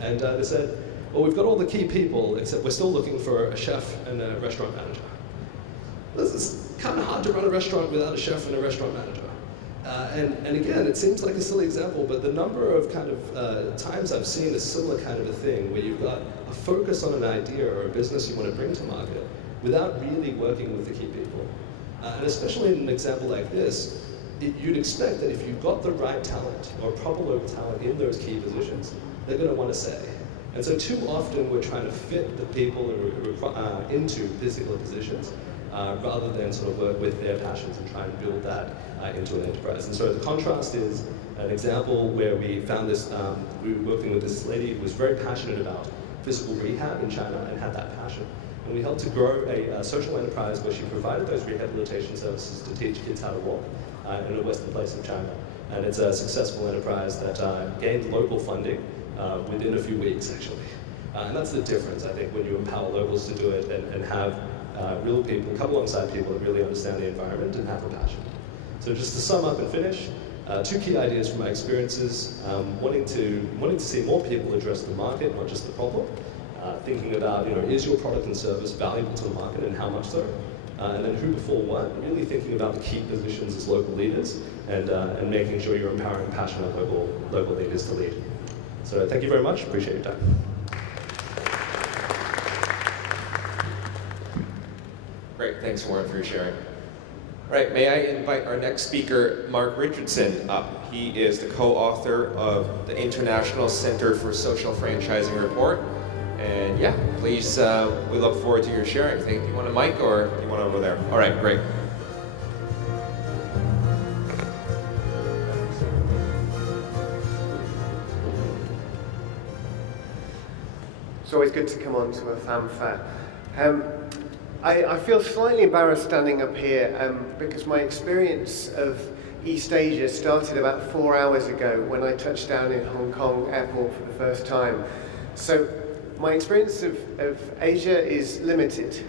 And they said, well, we've got all the key people, except we're still looking for a chef and a restaurant manager. This is kind of hard to run a restaurant without a chef and a restaurant manager. And again, it seems like a silly example, but the number of kind of times I've seen a similar kind of a thing where you've got a focus on an idea or a business you want to bring to market without really working with the key people. And especially in an example like this, you'd expect that if you've got the right talent or proper local talent in those key positions, they're going to want to say. And so too often we're trying to fit the people into particular positions rather than sort of work with their passions and try and build that into an enterprise. And so the contrast is an example where we found this, we were working with this lady who was very passionate about physical rehab in China and had that passion. And we helped to grow a social enterprise where she provided those rehabilitation services to teach kids how to walk in a western place of China. And it's a successful enterprise that gained local funding within a few weeks, actually. And that's the difference, I think, when you empower locals to do it and have real people, come alongside people that really understand the environment and have a passion. So just to sum up and finish, two key ideas from my experiences, wanting to see more people address the market, not just the problem, thinking about, is your product and service valuable to the market and how much so? And then who before what, really thinking about the key positions as local leaders and making sure you're empowering passionate local leaders to lead. So thank you very much, appreciate your time. Great, thanks Warren for your sharing. All right, may I invite our next speaker, Mark Richardson, up. He is the co-author of the International Center for Social Franchising Report. And yeah, please, we look forward to your sharing. Do you want a mic or do you want over there? All right, great. It's always good to come on to a fanfare. I feel slightly embarrassed standing up here because my experience of East Asia started about 4 hours ago when I touched down in Hong Kong airport for the first time. So my experience of Asia is limited.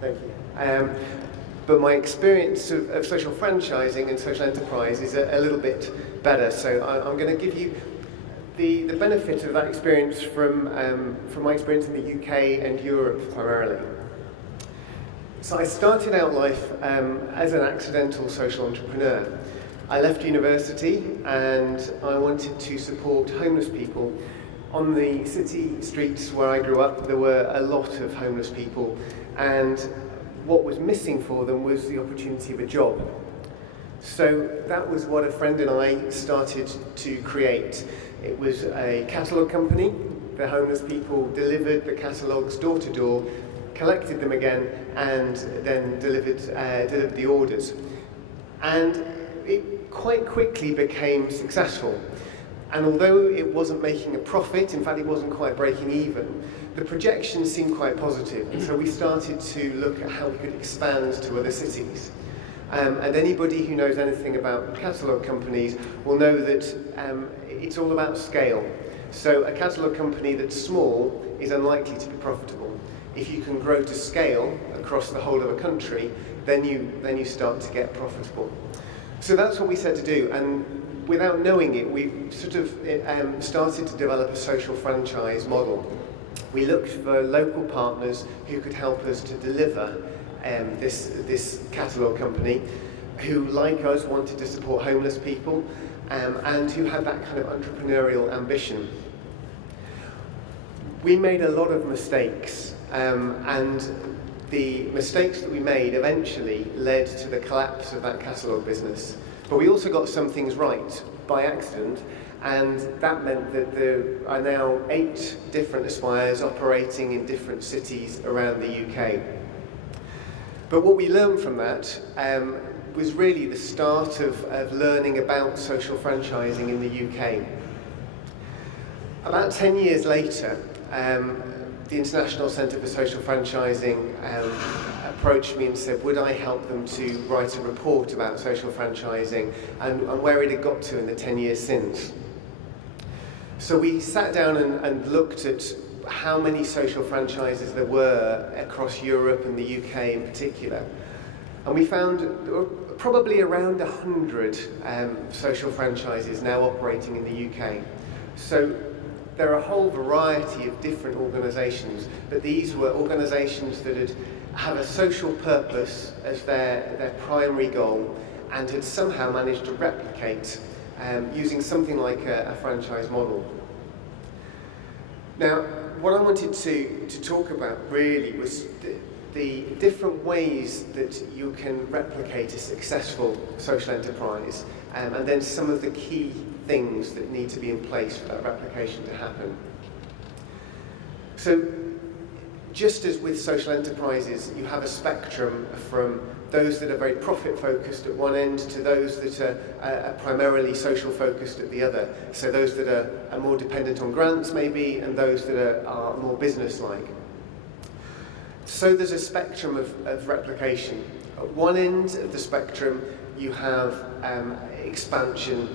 Thank you. But my experience of social franchising and social enterprise is a little bit better. So I'm going to give you the benefit of that experience from my experience in the UK and Europe primarily. So I started out life as an accidental social entrepreneur. I left university and I wanted to support homeless people. On the city streets where I grew up, there were a lot of homeless people, and what was missing for them was the opportunity of a job. So that was what a friend and I started to create. It was a catalogue company. The homeless people delivered the catalogues door to door, collected them again, and then delivered the orders. And it quite quickly became successful. And although it wasn't making a profit, in fact it wasn't quite breaking even, the projections seemed quite positive. And so we started to look at how we could expand to other cities. And anybody who knows anything about catalogue companies will know that it's all about scale. So a catalogue company that's small is unlikely to be profitable. If you can grow to scale across the whole of a country, then you start to get profitable. So that's what we said to do, and without knowing it, we sort of started to develop a social franchise model. We looked for local partners who could help us to deliver this catalogue company, who, like us, wanted to support homeless people, and who had that kind of entrepreneurial ambition. We made a lot of mistakes, and the mistakes that we made eventually led to the collapse of that catalogue business. But we also got some things right by accident, and that meant that there are now 8 different Aspires operating in different cities around the UK. But what we learned from that was really the start of learning about social franchising in the UK. About 10 years later, the International Centre for Social Franchising approached me and said, would I help them to write a report about social franchising and where it had got to in the 10 years since. So we sat down and looked at how many social franchises there were across Europe and the UK in particular. And we found there were probably around 100 social franchises now operating in the UK. So there are a whole variety of different organisations, but these were organisations that have a social purpose as their primary goal and had somehow managed to replicate using something like a franchise model. Now, what I wanted to talk about really was the different ways that you can replicate a successful social enterprise, and then some of the key things that need to be in place for that replication to happen. So, just as with social enterprises, you have a spectrum from those that are very profit-focused at one end to those that are primarily social-focused at the other. So those that are more dependent on grants, maybe, and those that are more business-like. So there's a spectrum of replication. At one end of the spectrum, you have expansion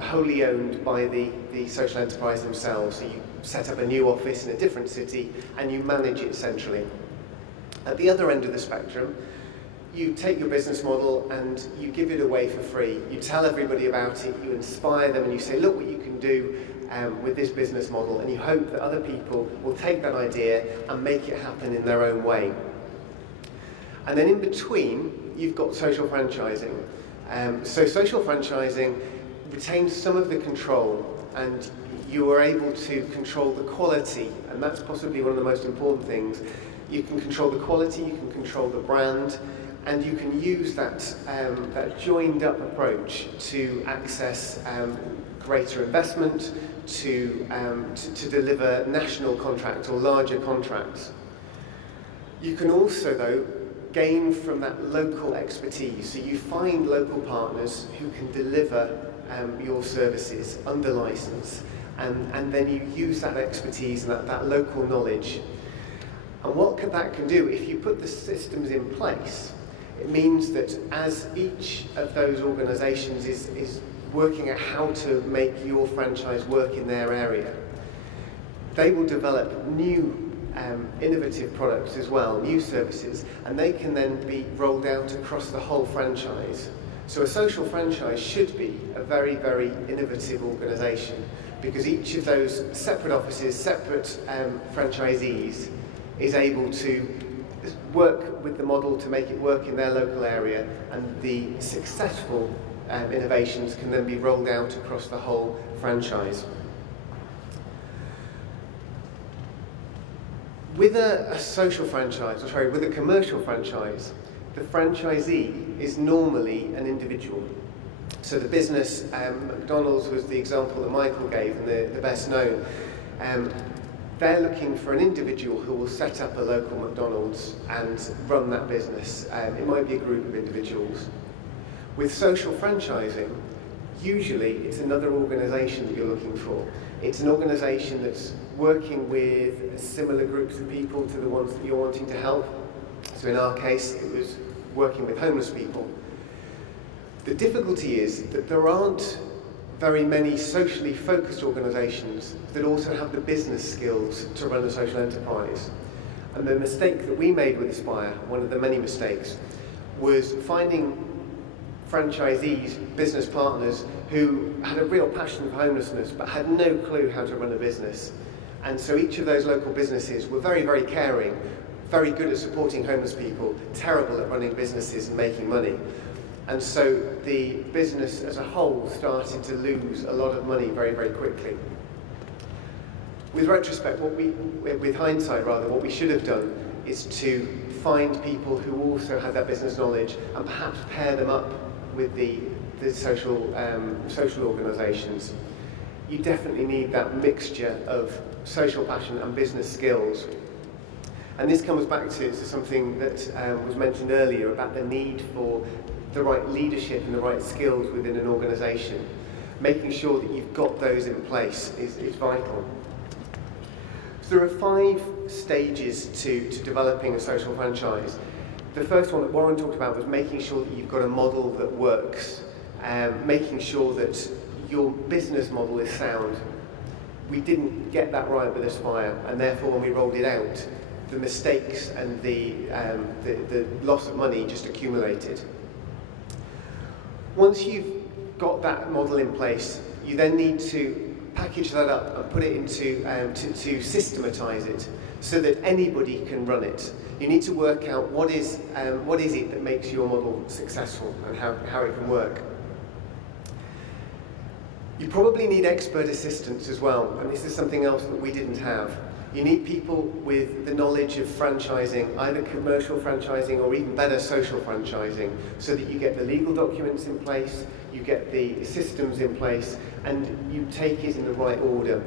wholly owned by the social enterprise themselves. So you set up a new office in a different city and you manage it centrally. At the other end of the spectrum, you take your business model and you give it away for free. You tell everybody about it, you inspire them, and you say, look what you can do with this business model, and you hope that other people will take that idea and make it happen in their own way. And then in between, you've got social franchising. So social franchising retains some of the control, and you are able to control the quality, and that's possibly one of the most important things. You can control the quality, you can control the brand, and you can use that joined-up approach to access greater investment, to deliver national contracts or larger contracts. You can also, though, gain from that local expertise. So you find local partners who can deliver your services under license, and then you use that expertise and that local knowledge. And what that can do, if you put the systems in place, It means that as each of those organisations is working out how to make your franchise work in their area, they will develop new innovative products as well, new services, and they can then be rolled out across the whole franchise. So a social franchise should be a very, very innovative organisation, because each of those separate offices, separate franchisees, is able to work with the model to make it work in their local area, and the successful innovations can then be rolled out across the whole franchise. With a social franchise, or sorry, with a commercial franchise, the franchisee is normally an individual. So the business, McDonald's was the example that Michael gave, and the best known. They're looking for an individual who will set up a local McDonald's and run that business. It might be a group of individuals. With social franchising, usually it's another organisation that you're looking for. It's an organisation that's working with similar groups of people to the ones that you're wanting to help. So in our case, it was working with homeless people. The difficulty is that there aren't very many socially focused organisations that also have the business skills to run a social enterprise. And the mistake that we made with Aspire, one of the many mistakes, was finding franchisees, business partners, who had a real passion for homelessness but had no clue how to run a business. And so each of those local businesses were very, very caring, very good at supporting homeless people, terrible at running businesses and making money. And so the business as a whole started to lose a lot of money very, very quickly. With retrospect, with hindsight rather, what we should have done is to find people who also had that business knowledge and perhaps pair them up with the social organisations. You definitely need that mixture of social passion and business skills. And this comes back to something that was mentioned earlier about the need for the right leadership and the right skills within an organisation. Making sure that you've got those in place is vital. So there are 5 stages to developing a social franchise. The first one that Warren talked about was making sure that you've got a model that works, making sure that your business model is sound. We didn't get that right with Aspire, and therefore when we rolled it out, the mistakes and the loss of money just accumulated. Once you've got that model in place, you then need to package that up and put it into, to systematise it so that anybody can run it. You need to work out what is it that makes your model successful and how it can work. You probably need expert assistance as well, and this is something else that we didn't have. You need people with the knowledge of franchising, either commercial franchising or even better social franchising, so that you get the legal documents in place, you get the systems in place, and you take it in the right order.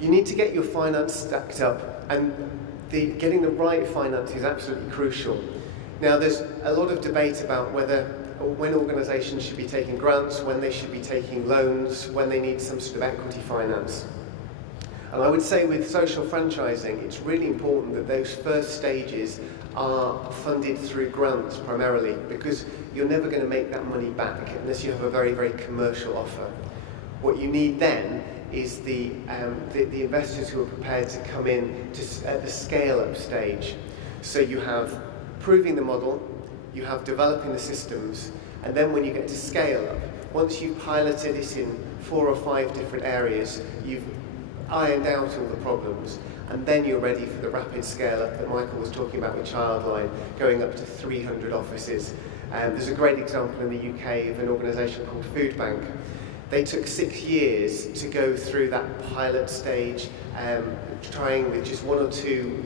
You need to get your finance stacked up, and getting the right finance is absolutely crucial. Now, there's a lot of debate about when organisations should be taking grants, when they should be taking loans, when they need some sort of equity finance. And I would say with social franchising, it's really important that those first stages are funded through grants primarily, because you're never going to make that money back unless you have a very, very commercial offer. What you need then is the investors who are prepared to come in at the scale-up stage. So you have proving the model, you have developing the systems, and then when you get to scale up, once you've piloted it in 4 or 5 different areas, you've ironed out all the problems, and then you're ready for the rapid scale up that Michael was talking about with Childline, going up to 300 offices. There's a great example in the UK of an organisation called Food Bank. They took 6 years to go through that pilot stage, trying with just 1 or 2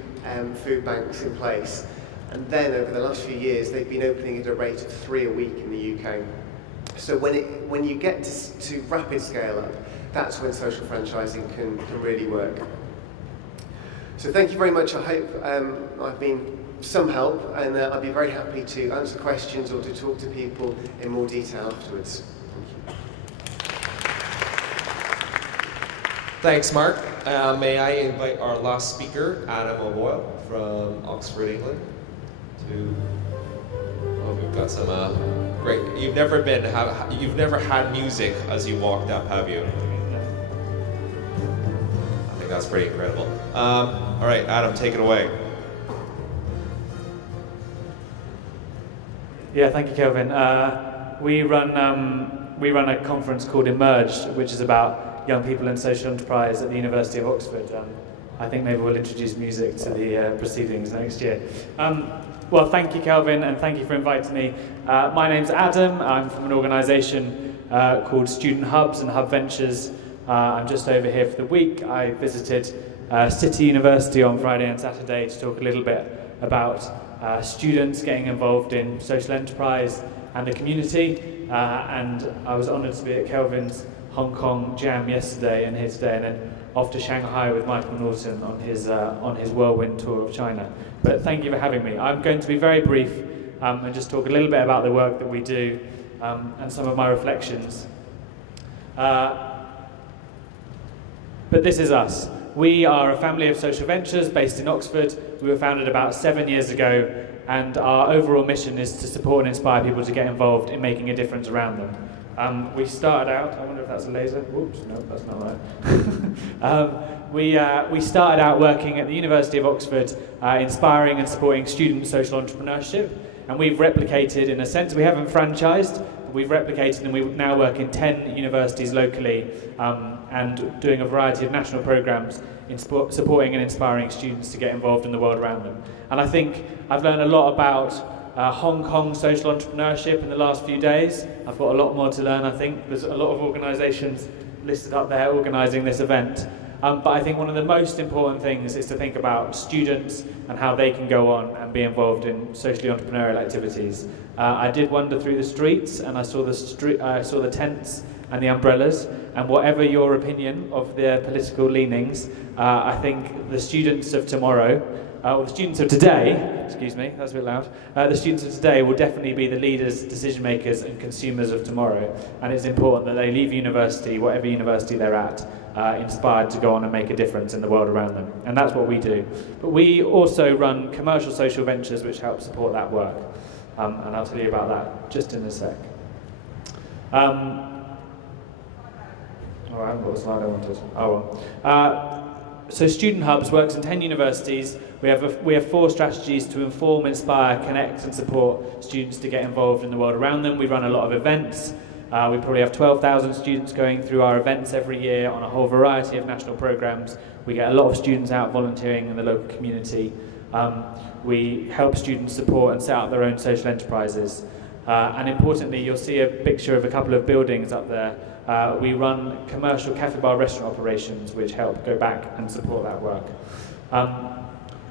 food banks in place. And then over the last few years, they've been opening at a rate of 3 a week in the UK. So when you get to rapid scale up, that's when social franchising can really work. So thank you very much. I hope I've been some help, and I'd be very happy to answer questions or to talk to people in more detail afterwards. Thanks, Mark. May I invite our last speaker, Adam O'Boyle from Oxford, England, to 2. Oh, we've got some great. You've never had music as you walked up, have you? I think that's pretty incredible. All right, Adam, take it away. Yeah, thank you, Kelvin. We run a conference called Emerged, which is about young people in social enterprise at the University of Oxford. I think maybe we'll introduce music to the proceedings next year. Well, thank you, Kelvin, and thank you for inviting me. My name's Adam. I'm from an organisation called Student Hubs and Hub Ventures. I'm just over here for the week. I visited City University on Friday and Saturday to talk a little bit about students getting involved in social enterprise and the community, and I was honoured to be at Kelvin's Hong Kong Jam yesterday and here today, and then off to Shanghai with Michael Norton on his whirlwind tour of China. But thank you for having me. I'm going to be very brief and just talk a little bit about the work that we do and some of my reflections. But this is us. We are a family of social ventures based in Oxford. We were founded about 7 years ago, and our overall mission is to support and inspire people to get involved in making a difference around them. We started out, I wonder if that's a laser. Whoops, no, that's not right. We started out working at the University of Oxford, inspiring and supporting student social entrepreneurship, and we've replicated, in a sense, we haven't franchised, but we've replicated, and we now work in 10 universities locally, and doing a variety of national programs in supporting and inspiring students to get involved in the world around them. And I think I've learned a lot about Hong Kong social entrepreneurship in the last few days. I've got a lot more to learn, I think. There's a lot of organisations listed up there organising this event. But I think one of the most important things is to think about students and how they can go on and be involved in socially entrepreneurial activities. I did wander through the streets, and I saw the tents and the umbrellas, and whatever your opinion of their political leanings, I think the students of tomorrow, or the students of today, excuse me, that's a bit loud, the students of today will definitely be the leaders, decision makers and consumers of tomorrow, and it's important that they leave university, whatever university they're at, inspired to go on and make a difference in the world around them, and that's what we do. But we also run commercial social ventures which help support that work, and I'll tell you about that just in a sec. I haven't got the slide I wanted. Oh well. So Student Hubs works in 10 universities. We have 4 strategies to inform, inspire, connect and support students to get involved in the world around them. We run a lot of events. We probably have 12,000 students going through our events every year on a whole variety of national programs. We get a lot of students out volunteering in the local community. We help students support and set up their own social enterprises. And importantly, you'll see a picture of a couple of buildings up there. We run commercial cafe bar restaurant operations which help go back and support that work.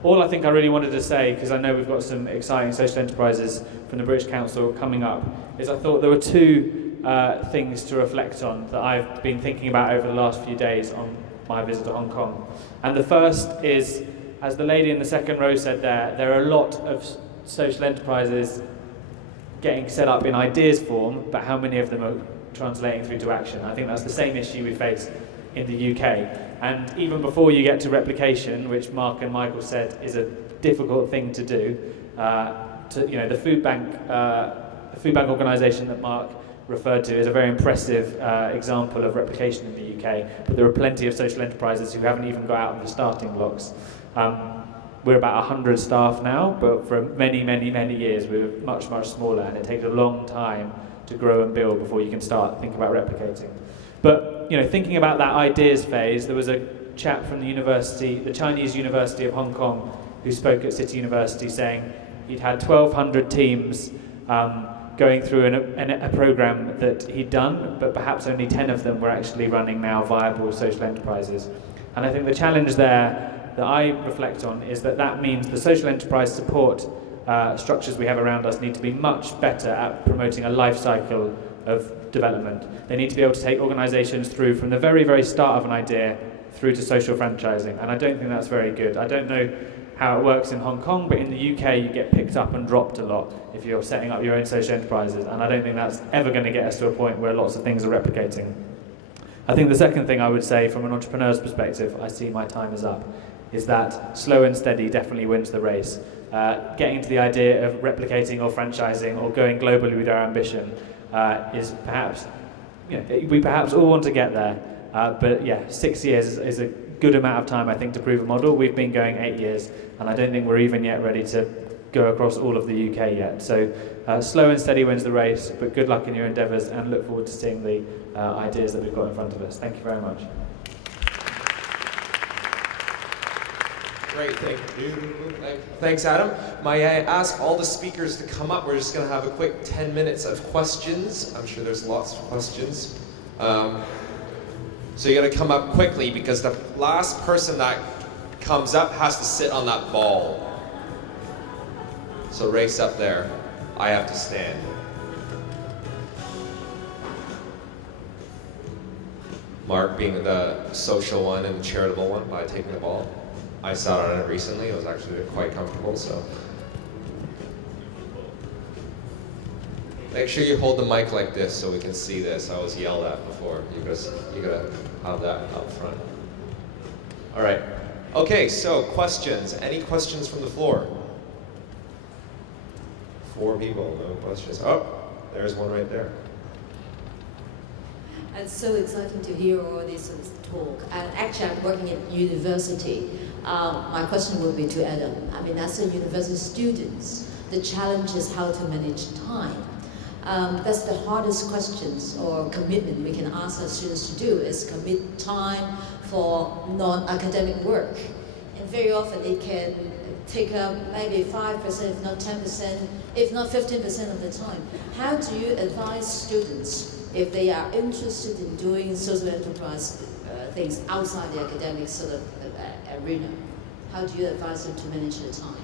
All I think I really wanted to say, because I know we've got some exciting social enterprises from the British Council coming up, is I thought there were 2 things to reflect on that I've been thinking about over the last few days on my visit to Hong Kong. And the first is, as the lady in the second row said there are a lot of social enterprises getting set up in ideas form, but how many of them are translating through to action? I think that's the same issue we face in the UK. And even before you get to replication, which Mark and Michael said is a difficult thing to do, the food bank organisation that Mark referred to is a very impressive example of replication in the UK. But there are plenty of social enterprises who haven't even got out of the starting blocks. We're about 100 staff now, but for many, many, many years we were much, much smaller, and it takes a long time to grow and build before you can start thinking about replicating. But thinking about that ideas phase, there was a chap from the Chinese University of Hong Kong, who spoke at City University saying he'd had 1,200 teams going through a program that he'd done, but perhaps only 10 of them were actually running now viable social enterprises. And I think the challenge there that I reflect on is that means the social enterprise support structures we have around us need to be much better at promoting a life cycle of development. They need to be able to take organisations through from the very, very start of an idea through to social franchising, and I don't think that's very good. I don't know how it works in Hong Kong, but in the UK you get picked up and dropped a lot if you're setting up your own social enterprises, and I don't think that's ever going to get us to a point where lots of things are replicating. I think the second thing I would say from an entrepreneur's perspective, I see my time is up, is that slow and steady definitely wins the race. getting to the idea of replicating or franchising or going globally with our ambition is perhaps, we perhaps all want to get there, but yeah, 6 years is a good amount of time, I think, to prove a model. We've been going 8 years, and I don't think we're even yet ready to go across all of the UK yet. So slow and steady wins the race, but good luck in your endeavours, and look forward to seeing the ideas that we've got in front of us. Thank you very much. Great, thank you. Thanks, Adam. May I ask all the speakers to come up? We're just going to have a quick 10 minutes of questions. I'm sure there's lots of questions. So you're going to come up quickly, because the last person that comes up has to sit on that ball. So race up there. I have to stand. Mark being the social one and the charitable one by taking the ball. I sat on it recently. It was actually quite comfortable, so. Make sure you hold the mic like this so we can see this. I was yelled at before. You gotta have that up front. All right. Okay, so questions. Any questions from the floor? 4 people, no questions. Oh, there's one right there. It's so exciting to hear all this talk. And actually, I'm working at university. My question would be to Adam. I mean, as a university students, the challenge is how to manage time. That's the hardest questions or commitment we can ask our students to do, is commit time for non-academic work. And very often it can take up maybe 5%, if not 10%, if not 15% of the time. How do you advise students if they are interested in doing social enterprise things outside the academic sort of arena? How do you advise them to manage their time?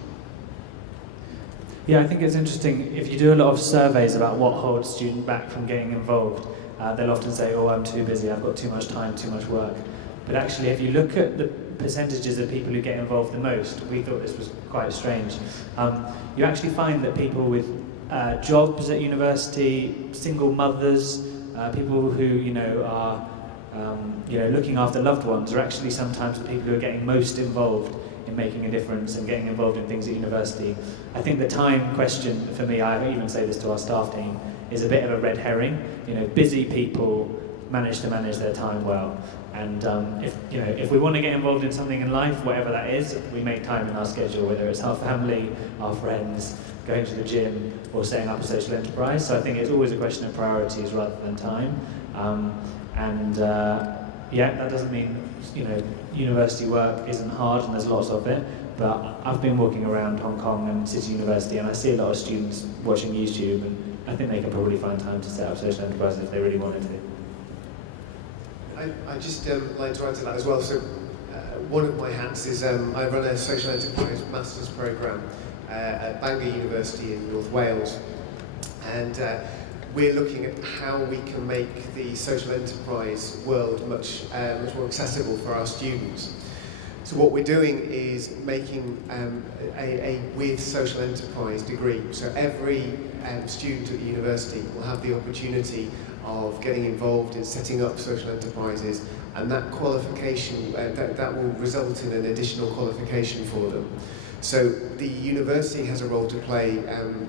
Yeah, I think it's interesting. If you do a lot of surveys about what holds students back from getting involved, they'll often say, oh, I'm too busy, I've got too much time, too much work. But actually, if you look at the percentages of people who get involved the most, we thought this was quite strange. You actually find that people with jobs at university, single mothers, people who are looking after loved ones, are actually sometimes the people who are getting most involved in making a difference and getting involved in things at university. I think the time question for me, I even say this to our staff team, is a bit of a red herring. Busy people manage to manage their time well. And if we want to get involved in something in life, whatever that is, we make time in our schedule, whether it's our family, our friends, going to the gym, or setting up a social enterprise. So I think it's always a question of priorities rather than time. That doesn't mean university work isn't hard, and there's lots of it. But I've been walking around Hong Kong and City University, and I see a lot of students watching YouTube, and I think they can probably find time to set up social enterprise if they really wanted to. I just like to add to that as well. So one of my hats is I run a social enterprise master's programme at Bangor University in North Wales, and we're looking at how we can make the social enterprise world much more accessible for our students. So what we're doing is making a with social enterprise degree. So every student at the university will have the opportunity of getting involved in setting up social enterprises, and that qualification, that will result in an additional qualification for them. So the university has a role to play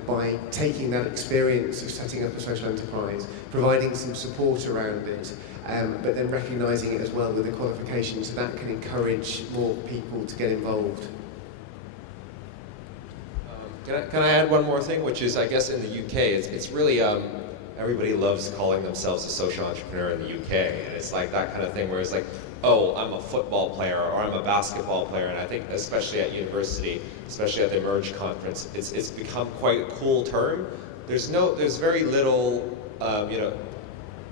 by taking that experience of setting up a social enterprise, providing some support around it, but then recognising it as well with a qualification, so that can encourage more people to get involved. Can I add one more thing, which is, I guess in the UK, it's really, everybody loves calling themselves a social entrepreneur in the UK, and it's like that kind of thing where it's like, oh, I'm a football player or I'm a basketball player, and I think especially at university, especially at the Emerge conference, it's become quite a cool term. There's very little,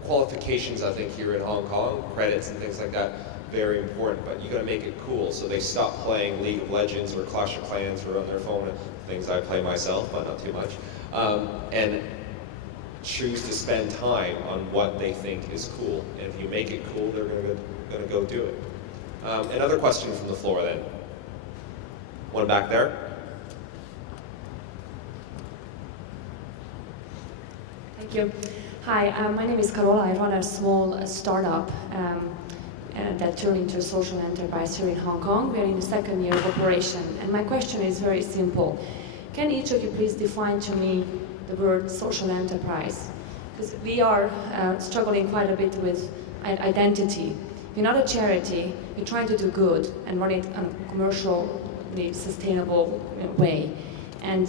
qualifications, I think, here in Hong Kong, credits and things like that, very important, but you gotta make it cool. So they stop playing League of Legends or Clash of Clans or on their phone, things I play myself, but not too much, and choose to spend time on what they think is cool. And if you make it cool, they're gonna go do it. Another question from the floor then. One back there. Thank you. Hi, my name is Carola. I run a small startup that turned into a social enterprise here in Hong Kong. We are in the second year of operation. And my question is very simple. Can each of you please define to me the word social enterprise? Because we are struggling quite a bit with identity. We're not a charity. We're trying to do good and run it in a commercially sustainable way. And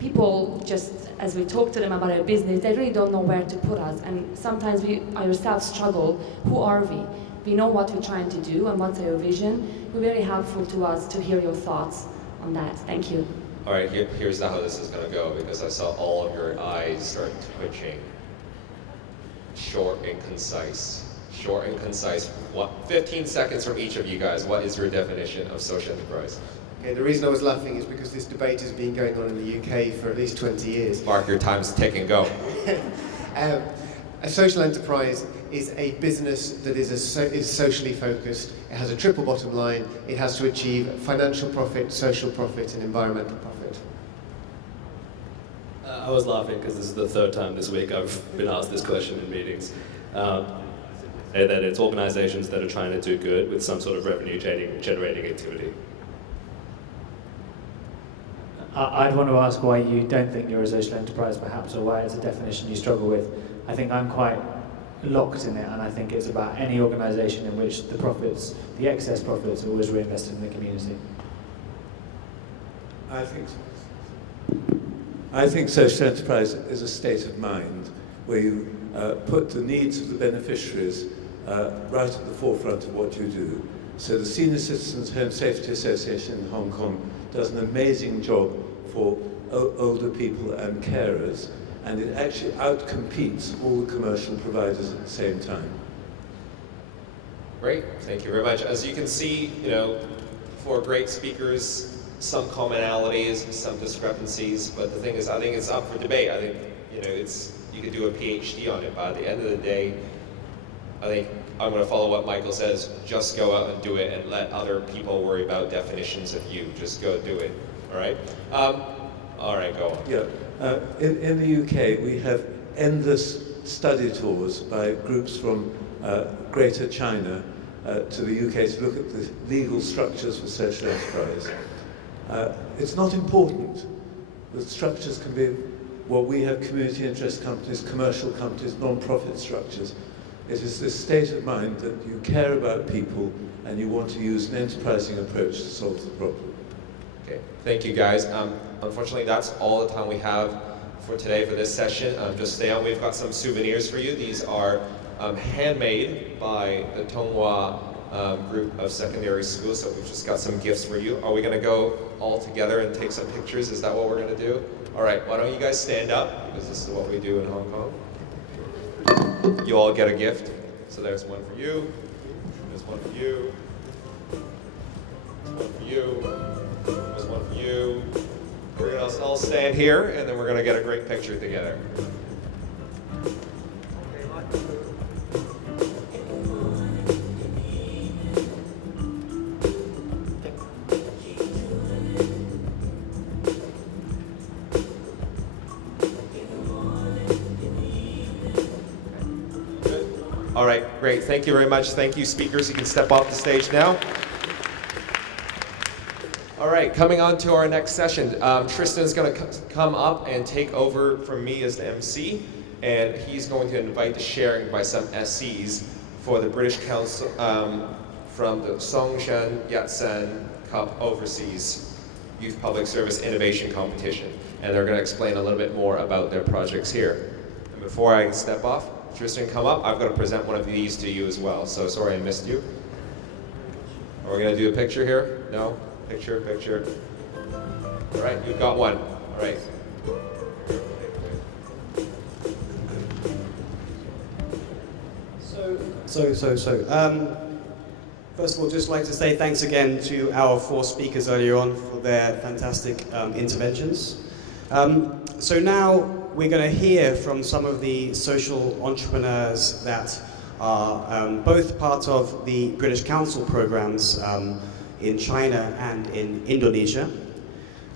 people, just as we talk to them about our business, they really don't know where to put us. And sometimes we ourselves struggle. Who are we? We know what we're trying to do and what's our vision. It would be very helpful to us to hear your thoughts on that. Thank you. All right, here's how this is going to go, because I saw all of your eyes start twitching. Short and concise. Short and concise. 15 seconds from each of you guys. What is your definition of social enterprise? Okay, the reason I was laughing is because this debate has been going on in the UK for at least 20 years. Mark, your time's ticking. Go. A social enterprise is a business that is socially focused. It has a triple bottom line. It has to achieve financial profit, social profit, and environmental profit. I was laughing because this is the third time this week I've been asked this question in meetings. That it's organizations that are trying to do good with some sort of revenue generating activity. I'd want to ask why you don't think you're a social enterprise, perhaps, or why it's a definition you struggle with. I think I'm quite locked in it, and I think it's about any organisation in which the profits, the excess profits, are always reinvested in the community. I think social enterprise is a state of mind where you put the needs of the beneficiaries right at the forefront of what you do. So the Senior Citizens Home Safety Association in Hong Kong does an amazing job for older people and carers, and it actually outcompetes all the commercial providers at the same time. Great, thank you very much. As you can see, for great speakers, some commonalities, some discrepancies, but the thing is, I think it's up for debate. I think, you could do a PhD on it, but at the end of the day, I think I'm going to follow what Michael says. Just go out and do it and let other people worry about definitions of you. Just go do it, all right? All right, go on. Yeah, in the UK, we have endless study tours by groups from Greater China to the UK to look at the legal structures for social enterprise. It's not important. The structures can be what we have: community interest companies, commercial companies, non-profit structures. It is this state of mind that you care about people and you want to use an enterprising approach to solve the problem. Okay, thank you guys. Unfortunately, that's all the time we have for today for this session. Just stay on, we've got some souvenirs for you. These are handmade by the Tonghua group of secondary schools, so we've just got some gifts for you. Are we gonna go all together and take some pictures? Is that what we're gonna do? All right, why don't you guys stand up, because this is what we do in Hong Kong. You all get a gift. So there's one for you, there's one for you, there's one for you, there's one for you. We're gonna all stand here, and then we're gonna get a great picture together. All right, great. Thank you very much. Thank you, speakers. You can step off the stage now. All right, coming on to our next session. Tristan is going to come up and take over from me as the MC, and he's going to invite the sharing by some SCs for the British Council from the Songshan Yat-sen Cup Overseas Youth Public Service Innovation Competition, and they're going to explain a little bit more about their projects here. And before I step off, Tristan, come up. I've got to present one of these to you as well, so sorry I missed you. Are we going to do a picture here? No? Picture, picture. All right, you've got one. All right. First of all, just like to say thanks again to our 4 speakers earlier on for their fantastic interventions. So now we're going to hear from some of the social entrepreneurs that are both part of the British Council programs in China and in Indonesia,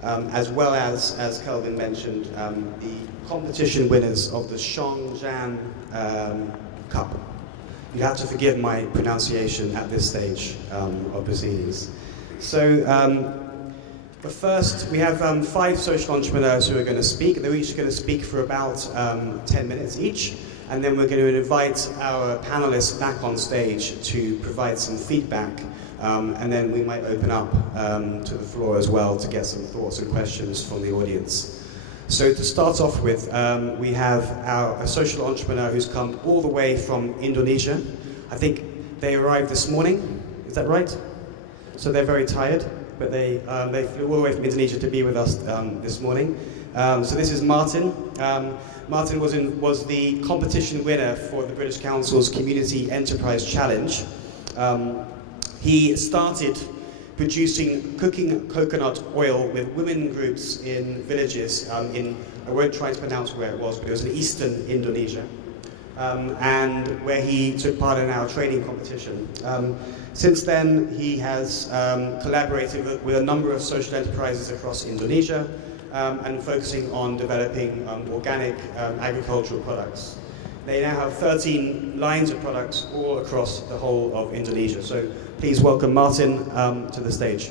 as well as Kelvin mentioned, the competition winners of the Songshan Cup, you have to forgive my pronunciation at this stage of proceedings. So we have 5 social entrepreneurs who are going to speak. They're each going to speak for about 10 minutes each. And then we're going to invite our panelists back on stage to provide some feedback. And then we might open up to the floor as well to get some thoughts and questions from the audience. So to start off with, we have a social entrepreneur who's come all the way from Indonesia. I think they arrived this morning, is that right? So they're very tired, but they flew all the way from Indonesia to be with us this morning. So this is Martin. Martin was the competition winner for the British Council's Community Enterprise Challenge. He started producing cooking coconut oil with women groups in villages I won't try to pronounce where it was, but it was in eastern Indonesia, and where he took part in our training competition. Since then, he has collaborated with a number of social enterprises across Indonesia and focusing on developing organic agricultural products. They now have 13 lines of products all across the whole of Indonesia. So please welcome Martin to the stage.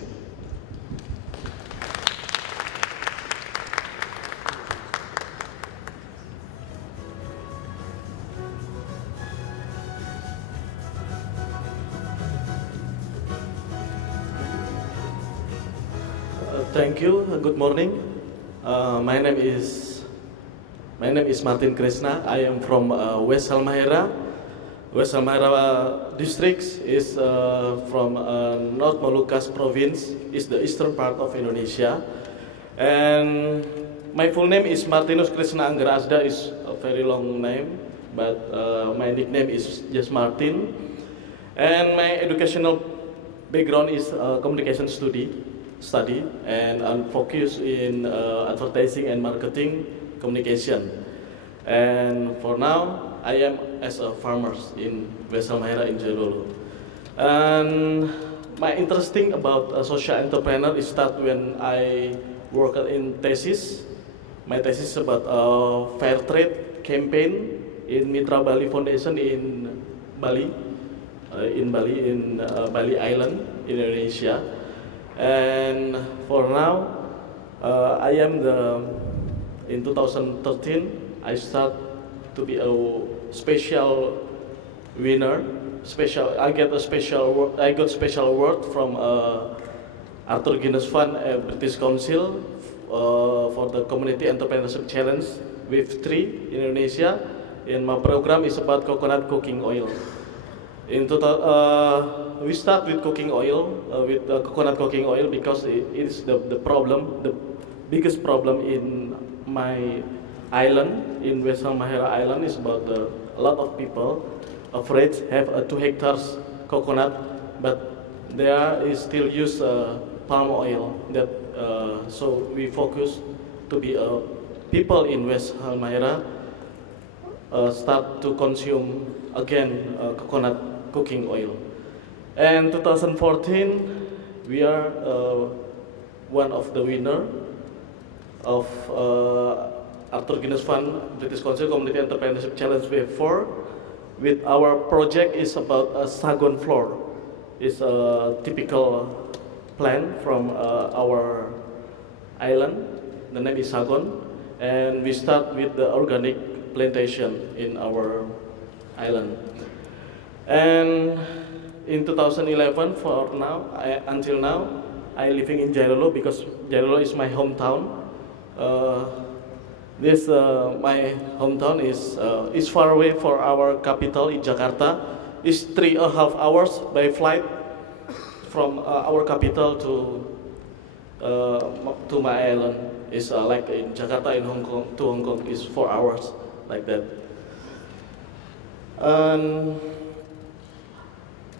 Thank you. Good morning. My name is Martin Krishna. I am from West Halmahera. West Halmahera district is from North Molucas province. Is the eastern part of Indonesia. And my full name is Martinus Krishna Anggara Asda. Is a very long name, but my nickname is just Martin. And my educational background is communication study, and I'm focused in advertising and marketing communication. And for now, I am as a farmer in West Halmahera in Jololo. And my interesting about a social entrepreneur is start when I worked in thesis. My thesis is about a fair trade campaign in Mitra Bali Foundation in Bali, Bali Island, Indonesia. And for now, I am in 2013, I start to be a special winner. I got special award from Arthur Guinness Fund, British Council, for the Community Entrepreneurship Challenge with 3 in Indonesia. And my program is about coconut cooking oil. We start with cooking oil, with coconut cooking oil, because it is the biggest problem in my island, in West Halmahera Island, is about a lot of people afraid have 2 hectares coconut, but there is still use palm oil. So we focus to be people in West Halmahera start to consume again coconut cooking oil. And 2014, we are one of the winner of Arthur Guinness Fund British Council Community Entrepreneurship Challenge Wave 4. With our project is about a sagon flour. It's a typical plant from our island. The name is sagon, and we start with the organic plantation in our island. And in 2011, until now, I living in Jololo because Jololo is my hometown. My hometown is far away for our capital in Jakarta. It's 3.5 hours by flight from our capital to my island. It's like in Jakarta to Hong Kong is 4 hours, like that. And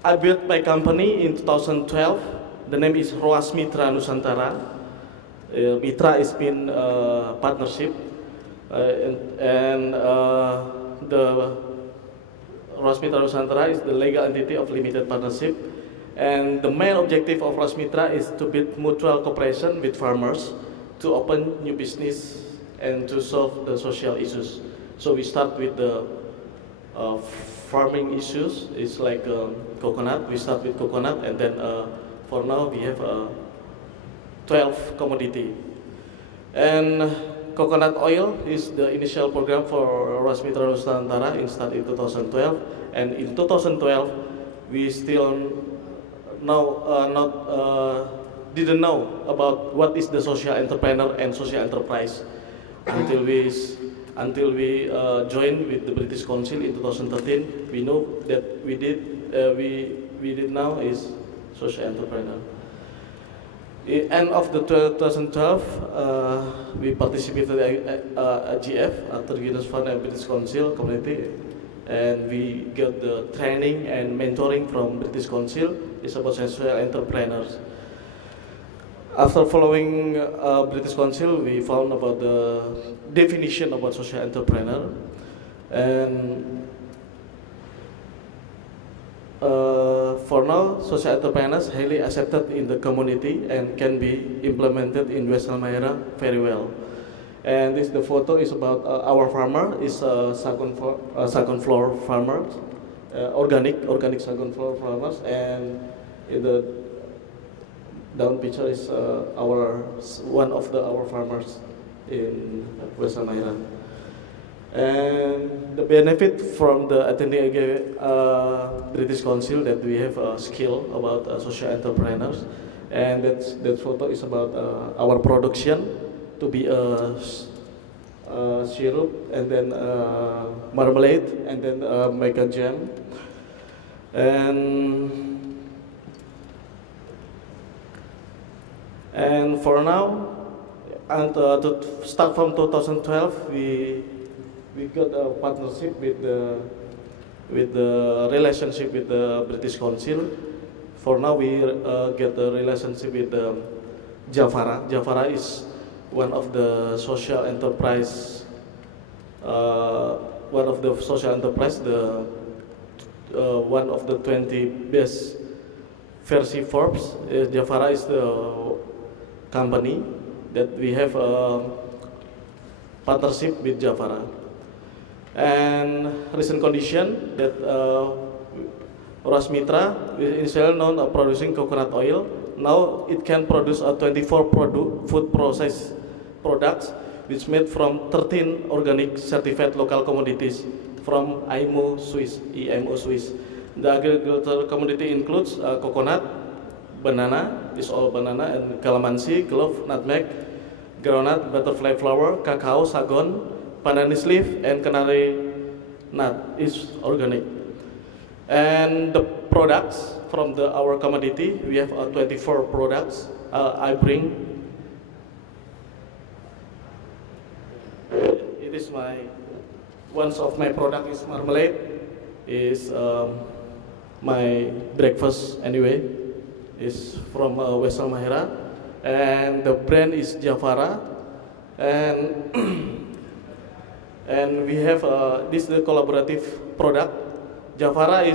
I built my company in 2012. The name is Roas Mitra Nusantara. Mitra is been partnership, and the Roas Mitra Nusantara is the legal entity of limited partnership. And the main objective of Roas Mitra is to build mutual cooperation with farmers to open new business and to solve the social issues. So we start with the farming issues. It's like coconut. We start with coconut, and then for now we have 12 commodity. And coconut oil is the initial program for Rasmitra Nusantara in 2012. And in 2012, we still didn't know about what is the social entrepreneur and social enterprise until we joined with the British Council in 2013. We know that we did now is social entrepreneur. End of the 2012, we participated at GF, at the Guinness Fund and British Council community, and we got the training and mentoring from British Council. It's about social entrepreneurs. After following British Council, we found about the definition about social entrepreneur, and for now, social entrepreneurs highly accepted in the community and can be implemented in West Halmahera very well. And this the photo is about our farmer is second floor farmers, organic second floor farmers, and in the down picture is one of our farmers in West Halmahera. And the benefit from the attending British Council that we have a skill about social entrepreneurs, and that photo is about our production to be a syrup and then marmalade and then make a jam. And for now, and to start from 2012, we got a partnership with the relationship with the British Council. For now, we get a relationship with Javara. Javara is one of the social enterprise. One of the 20 best versi Forbes. Javara is the company that we have a partnership with Javara. And recent condition that Rasmitra is well known of producing coconut oil. Now it can produce 24 food process products, which made from 13 organic certified local commodities from IMO Swiss. The agricultural commodity includes coconut, banana, is all banana, and calamansi, clove, nutmeg, groundnut, butterfly flower, cacao, sagon, pandanus leaf, and canary nut is organic. And the products from our commodity, we have 24 products. I bring. It is one of my product is marmalade. Is my breakfast anyway. Is from West Halmahera, and the brand is Javara, and we have this is the collaborative product. Javara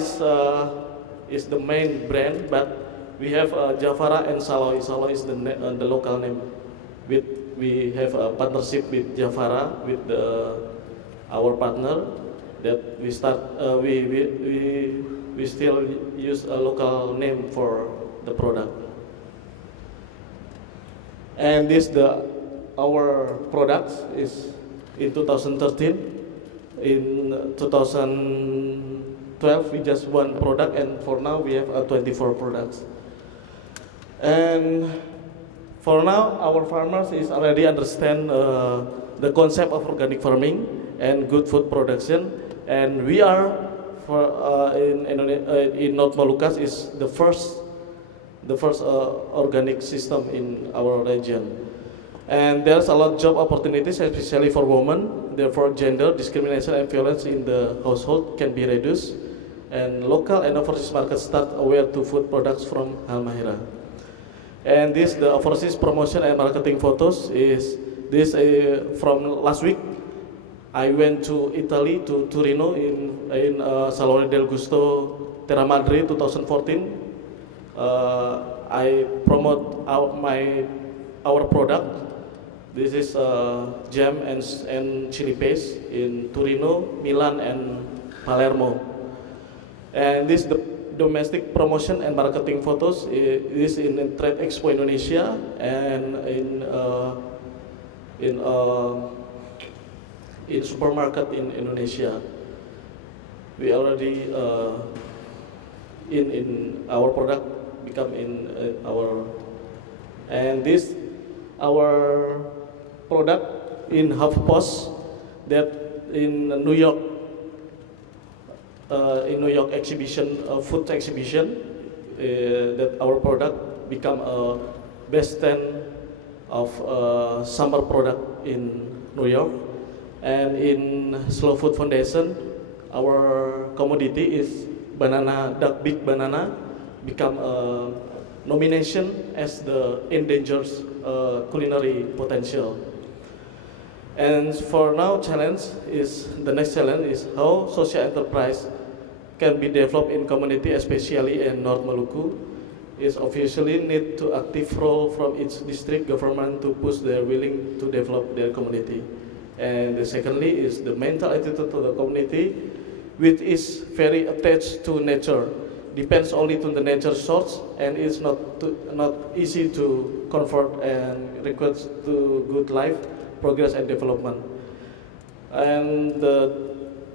is the main brand, but we have Javara and Saloy. Saloy is the local name. We have a partnership with Javara with our partner that we start. We still use a local name for the product. And our products is in 2013. In 2012 we just one product, and for now we have 24 products. And for now our farmers is already understand the concept of organic farming and good food production, and we are in North Molucas is the first organic system in our region. And there's a lot of job opportunities, especially for women. Therefore, gender discrimination and violence in the household can be reduced. And local and overseas markets start aware to food products from Halmahera. And the overseas promotion and marketing photos is this from last week. I went to Italy, to Torino in Salone del Gusto Terra Madre 2014. I promote our product. This is jam and chili paste in Torino, Milan, and Palermo. And this the domestic promotion and marketing photos is in Trade Expo Indonesia and in supermarket in Indonesia. We already in our product become in our, and this our product in HuffPost that in New York exhibition, food exhibition, that our product become a best 10 of summer product in New York. And in Slow Food Foundation, our commodity is banana, dark big banana, become a nomination as the endangered culinary potential. And for now, the next challenge is how social enterprise can be developed in community, especially in North Maluku. Is obviously need to active role from its district government to push their willing to develop their community. And the secondly is the mental attitude to the community, which is very attached to nature, depends only to the nature source, and it's not easy to convert and request to good life, progress and development. And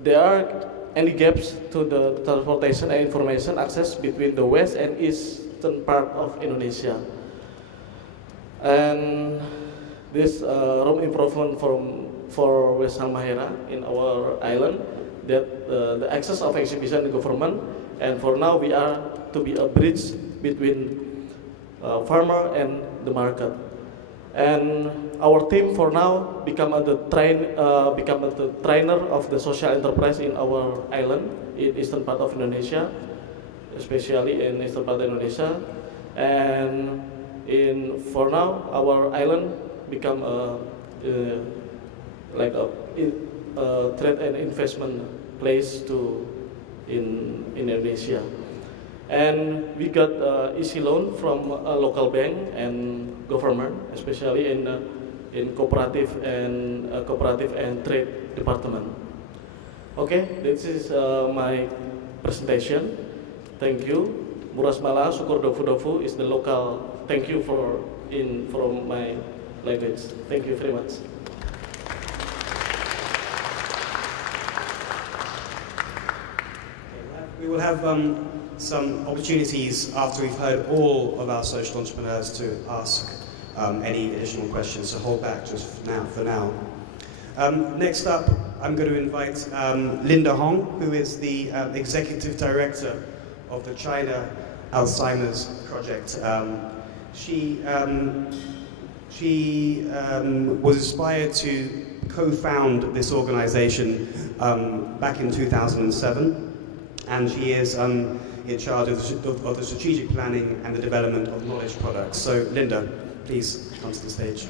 there are any gaps to the transportation and information access between the west and eastern part of Indonesia. And this room improvement for West Halmahera in our island, that the access of exhibition and government, and for now we are to be a bridge between farmer and the market. And our team for now become the trainer of the social enterprise in our island in eastern part of Indonesia, especially in eastern part of Indonesia. And for now our island become like a trade and investment place in Indonesia. And we got easy loan from a local bank and government, especially in cooperative and trade department. Okay, this is my presentation. Thank you. Muras Mala, Syukur Dofu is the local. Thank you from my language. Thank you very much. We will have some opportunities after we've heard all of our social entrepreneurs to ask any additional questions, so hold back just for now. Next up, I'm going to invite Linda Hong, who is the Executive Director of the China Alzheimer's Project. She was inspired to co-found this organization back in 2007. And she is in charge of the strategic planning and the development of knowledge products. So, Linda, please come to the stage.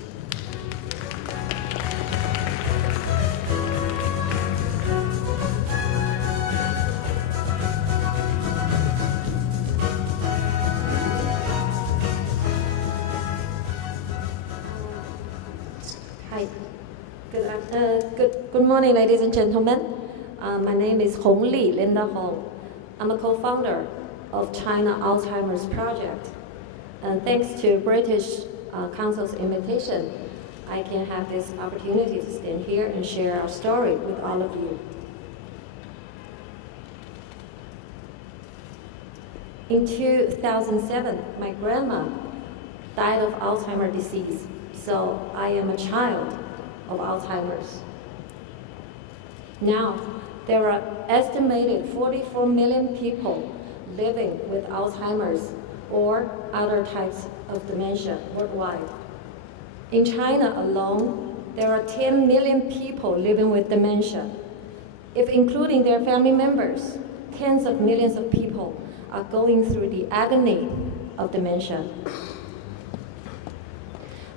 Hi. Good morning, ladies and gentlemen. My name is Hong Li, Linda Hong. I'm a co-founder of China Alzheimer's Project. Thanks to British Council's invitation, I can have this opportunity to stand here and share our story with all of you. In 2007, my grandma died of Alzheimer's disease, so I am a child of Alzheimer's. Now, there are estimated 44 million people living with Alzheimer's or other types of dementia worldwide. In China alone, there are 10 million people living with dementia. If including their family members, tens of millions of people are going through the agony of dementia.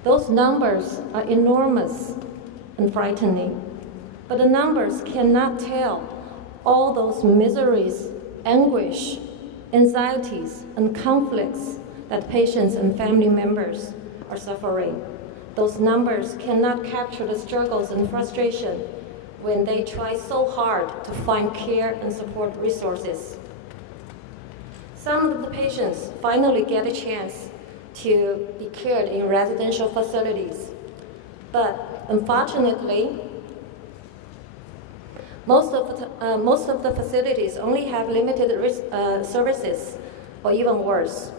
Those numbers are enormous and frightening. But the numbers cannot tell all those miseries, anguish, anxieties, and conflicts that patients and family members are suffering. Those numbers cannot capture the struggles and frustration when they try so hard to find care and support resources. Some of the patients finally get a chance to be cared in residential facilities. But unfortunately, most of the facilities only have limited services, or even worse.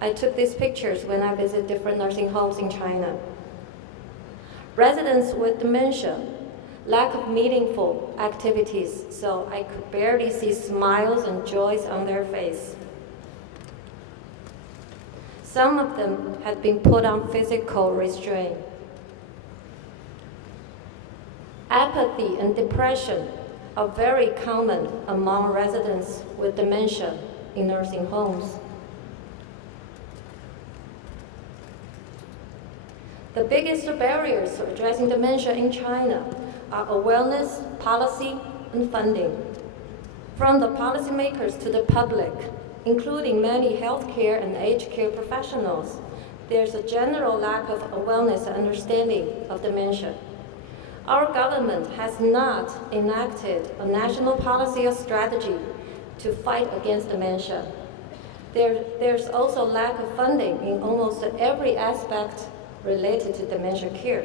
I took these pictures when I visit different nursing homes in China. Residents with dementia, lack of meaningful activities, so I could barely see smiles and joys on their face. Some of them had been put on physical restraint. Apathy and depression are very common among residents with dementia in nursing homes. The biggest barriers to addressing dementia in China are awareness, policy, and funding. From the policymakers to the public, including many healthcare and aged care professionals, there's a general lack of awareness and understanding of dementia. Our government has not enacted a national policy or strategy to fight against dementia. There's also lack of funding in almost every aspect related to dementia care,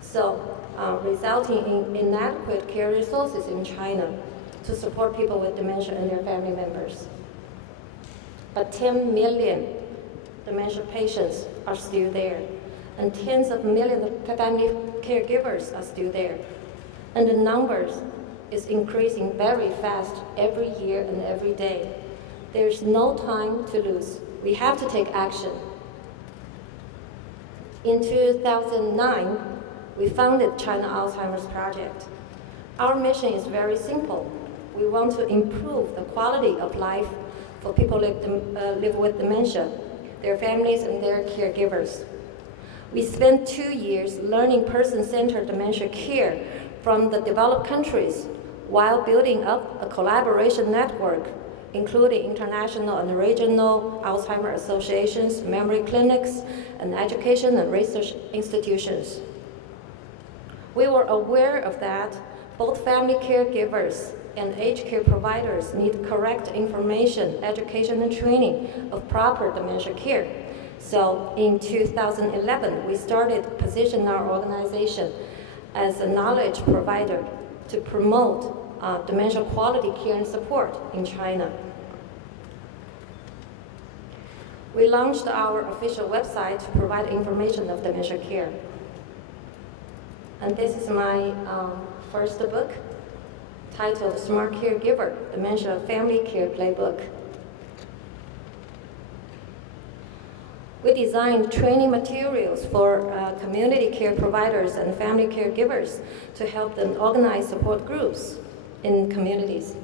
so resulting in inadequate care resources in China to support people with dementia and their family members. But 10 million dementia patients are still there, and tens of millions of family caregivers are still there. And the numbers is increasing very fast every year and every day. There's no time to lose. We have to take action. In 2009, we founded China Alzheimer's Project. Our mission is very simple. We want to improve the quality of life for people who live with dementia, their families and their caregivers. We spent 2 years learning person-centered dementia care from the developed countries while building up a collaboration network, including international and regional Alzheimer's associations, memory clinics, and education and research institutions. We were aware of that both family caregivers and aged care providers need correct information, education, and training of proper dementia care. So in 2011, we started to position our organization as a knowledge provider to promote dementia quality care and support in China. We launched our official website to provide information of dementia care. And this is my first book, titled Smart Caregiver, Dementia Family Care Playbook. We designed training materials for community care providers and family caregivers to help them organize support groups in communities.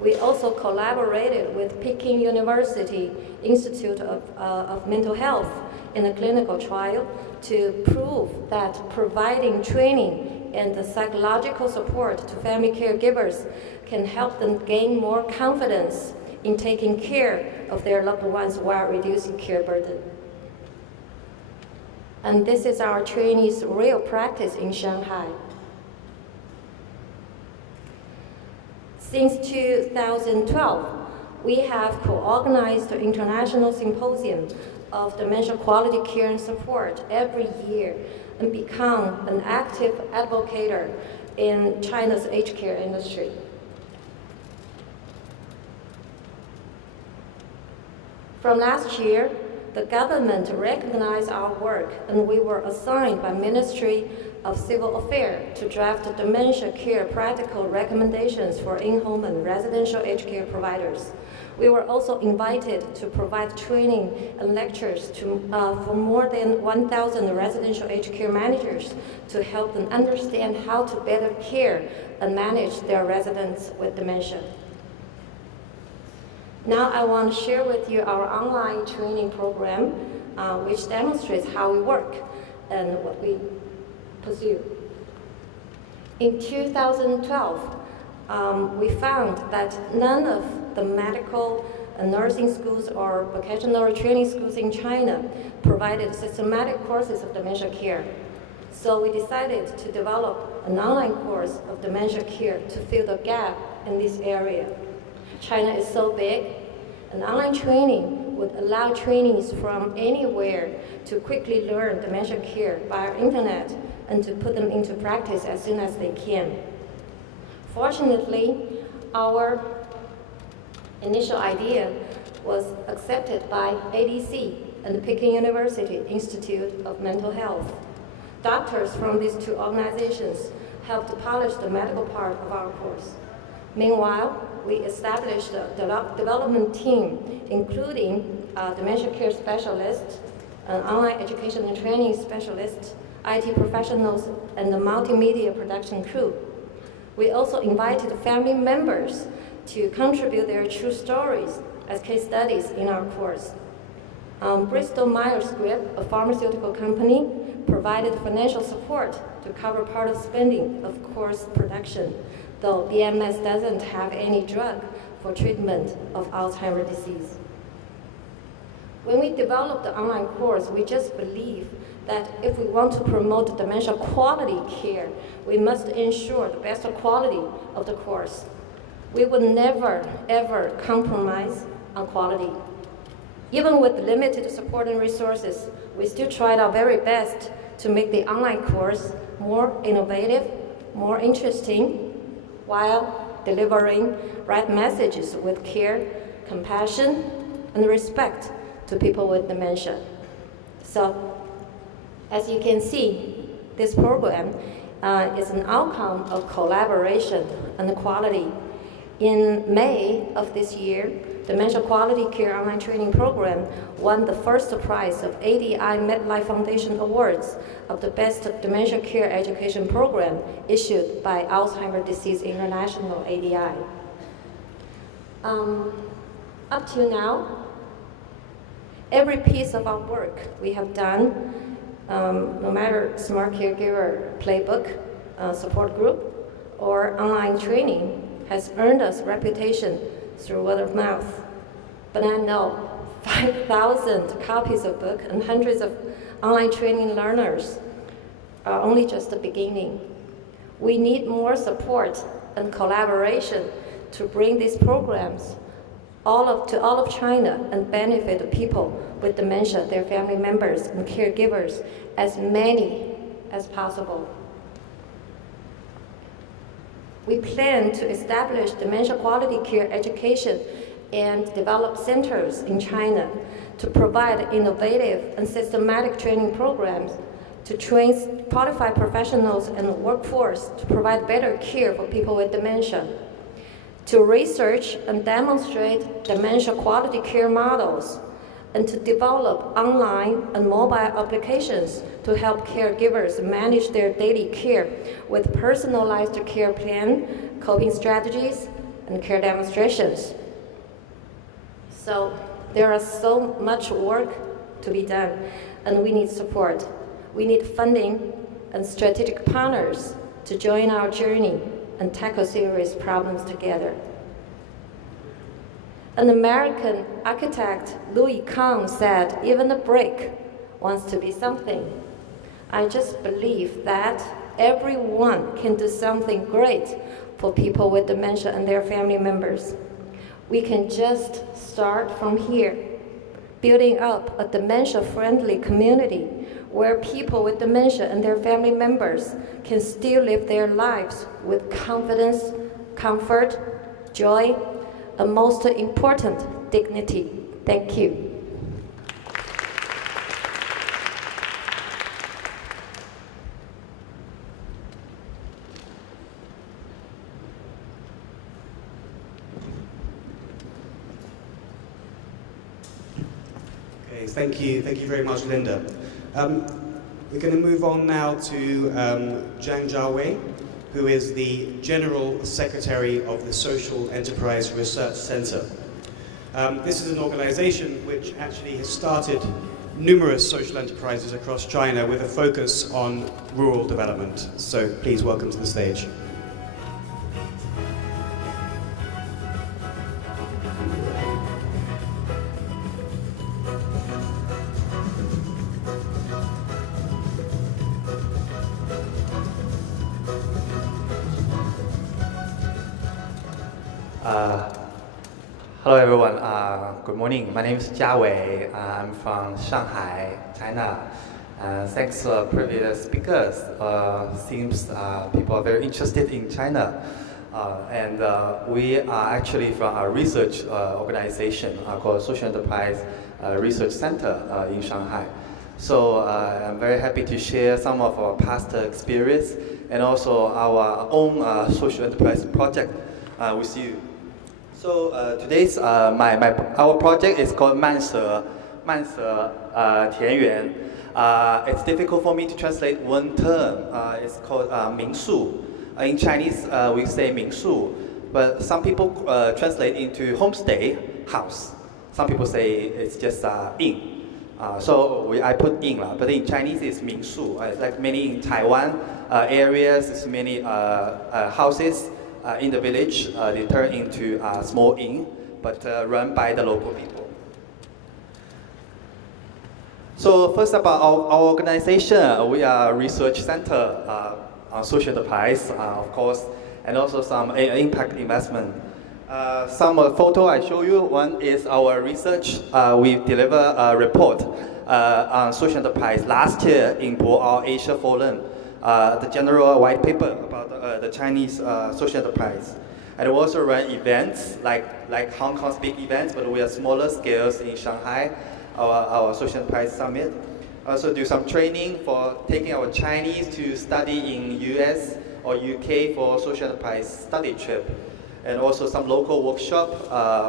We also collaborated with Peking University Institute of Mental Health in a clinical trial to prove that providing training and the psychological support to family caregivers can help them gain more confidence in taking care of their loved ones while reducing care burden. And this is our trainees' real practice in Shanghai. Since 2012, we have co-organized an international symposium of dementia quality care and support every year and become an active advocate in China's aged care industry. From last year, the government recognized our work and we were assigned by Ministry of Civil Affairs to draft dementia care practical recommendations for in-home and residential aged care providers. We were also invited to provide training and lectures for more than 1,000 residential aged care managers to help them understand how to better care and manage their residents with dementia. Now I want to share with you our online training program, which demonstrates how we work and what we pursue. In 2012, we found that none of the medical and nursing schools or vocational training schools in China provided systematic courses of dementia care. So we decided to develop an online course of dementia care to fill the gap in this area. China is so big, An online training would allow trainees from anywhere to quickly learn dementia care via internet and to put them into practice as soon as they can. Fortunately, our initial idea was accepted by ADC and the Peking University Institute of Mental Health. Doctors from these two organizations helped to polish the medical part of our course. Meanwhile, we established a development team, including dementia care specialists, an online education and training specialist, IT professionals, and the multimedia production crew. We also invited family members to contribute their true stories as case studies in our course. Bristol Myers Squibb, a pharmaceutical company, provided financial support to cover part of spending of course production, though BMS doesn't have any drug for treatment of Alzheimer's disease. When we developed the online course, we just believe that if we want to promote dementia quality care, we must ensure the best quality of the course. We would never, ever compromise on quality. Even with limited support and resources, we still tried our very best to make the online course more innovative, more interesting, while delivering right messages with care, compassion, and respect to people with dementia. So, as you can see, this program is an outcome of collaboration and quality. In May of this year, Dementia Quality Care Online Training Program won the first prize of ADI MedLife Foundation Awards of the Best Dementia Care Education Program issued by Alzheimer's Disease International, ADI. Up to now, every piece of our work we have done, no matter Smart Caregiver Playbook, support group, or online training, has earned us reputation through word of mouth. But I know 5,000 copies of book and hundreds of online training learners are only just the beginning. We need more support and collaboration to bring these programs to all of China and benefit the people with dementia, their family members and caregivers, as many as possible. We plan to establish dementia quality care education and develop centers in China to provide innovative and systematic training programs to train qualified professionals and the workforce to provide better care for people with dementia, to research and demonstrate dementia quality care models, and to develop online and mobile applications to help caregivers manage their daily care with personalized care plan, coping strategies, and care demonstrations. So there is so much work to be done, and we need support. We need funding and strategic partners to join our journey and tackle serious problems together. An American architect, Louis Kahn, said, even a brick wants to be something. I just believe that everyone can do something great for people with dementia and their family members. We can just start from here, building up a dementia-friendly community where people with dementia and their family members can still live their lives with confidence, comfort, joy, and most important, dignity. Thank you. Okay, thank you very much, Linda. We're going to move on now to Zhang Jiawei, who is the General Secretary of the Social Enterprise Research Center. This is an organization which actually has started numerous social enterprises across China with a focus on rural development. So please welcome to the stage. Hello everyone, good morning. My name is Jia Wei. I'm from Shanghai, China. Thanks to previous speakers. Seems people are very interested in China. We are actually from a research organization called Social Enterprise Research Center in Shanghai. So I'm very happy to share some of our past experience and also our own social enterprise project with you. So today's our project is called 慢蛇田园. It's difficult for me to translate one term. It's called 民宿. In Chinese, we say 民宿, but some people translate into homestay, house. Some people say it's just inn. I put inn, but in Chinese it's 民宿. It's like many in Taiwan areas, it's many houses in the village. They turn into a small inn, but run by the local people. So first about our organization, we are a research center on social enterprise, of course, and also some impact investment. Some photo I show you. One is our research. We deliver a report on social enterprise last year in Bangor Asia Forum, the general white paper about the Chinese social enterprise. And we also run events like Hong Kong's big events, but we are smaller scales in Shanghai, our social enterprise summit. Also do some training for taking our Chinese to study in US or UK for social enterprise study trip. And also some local workshop.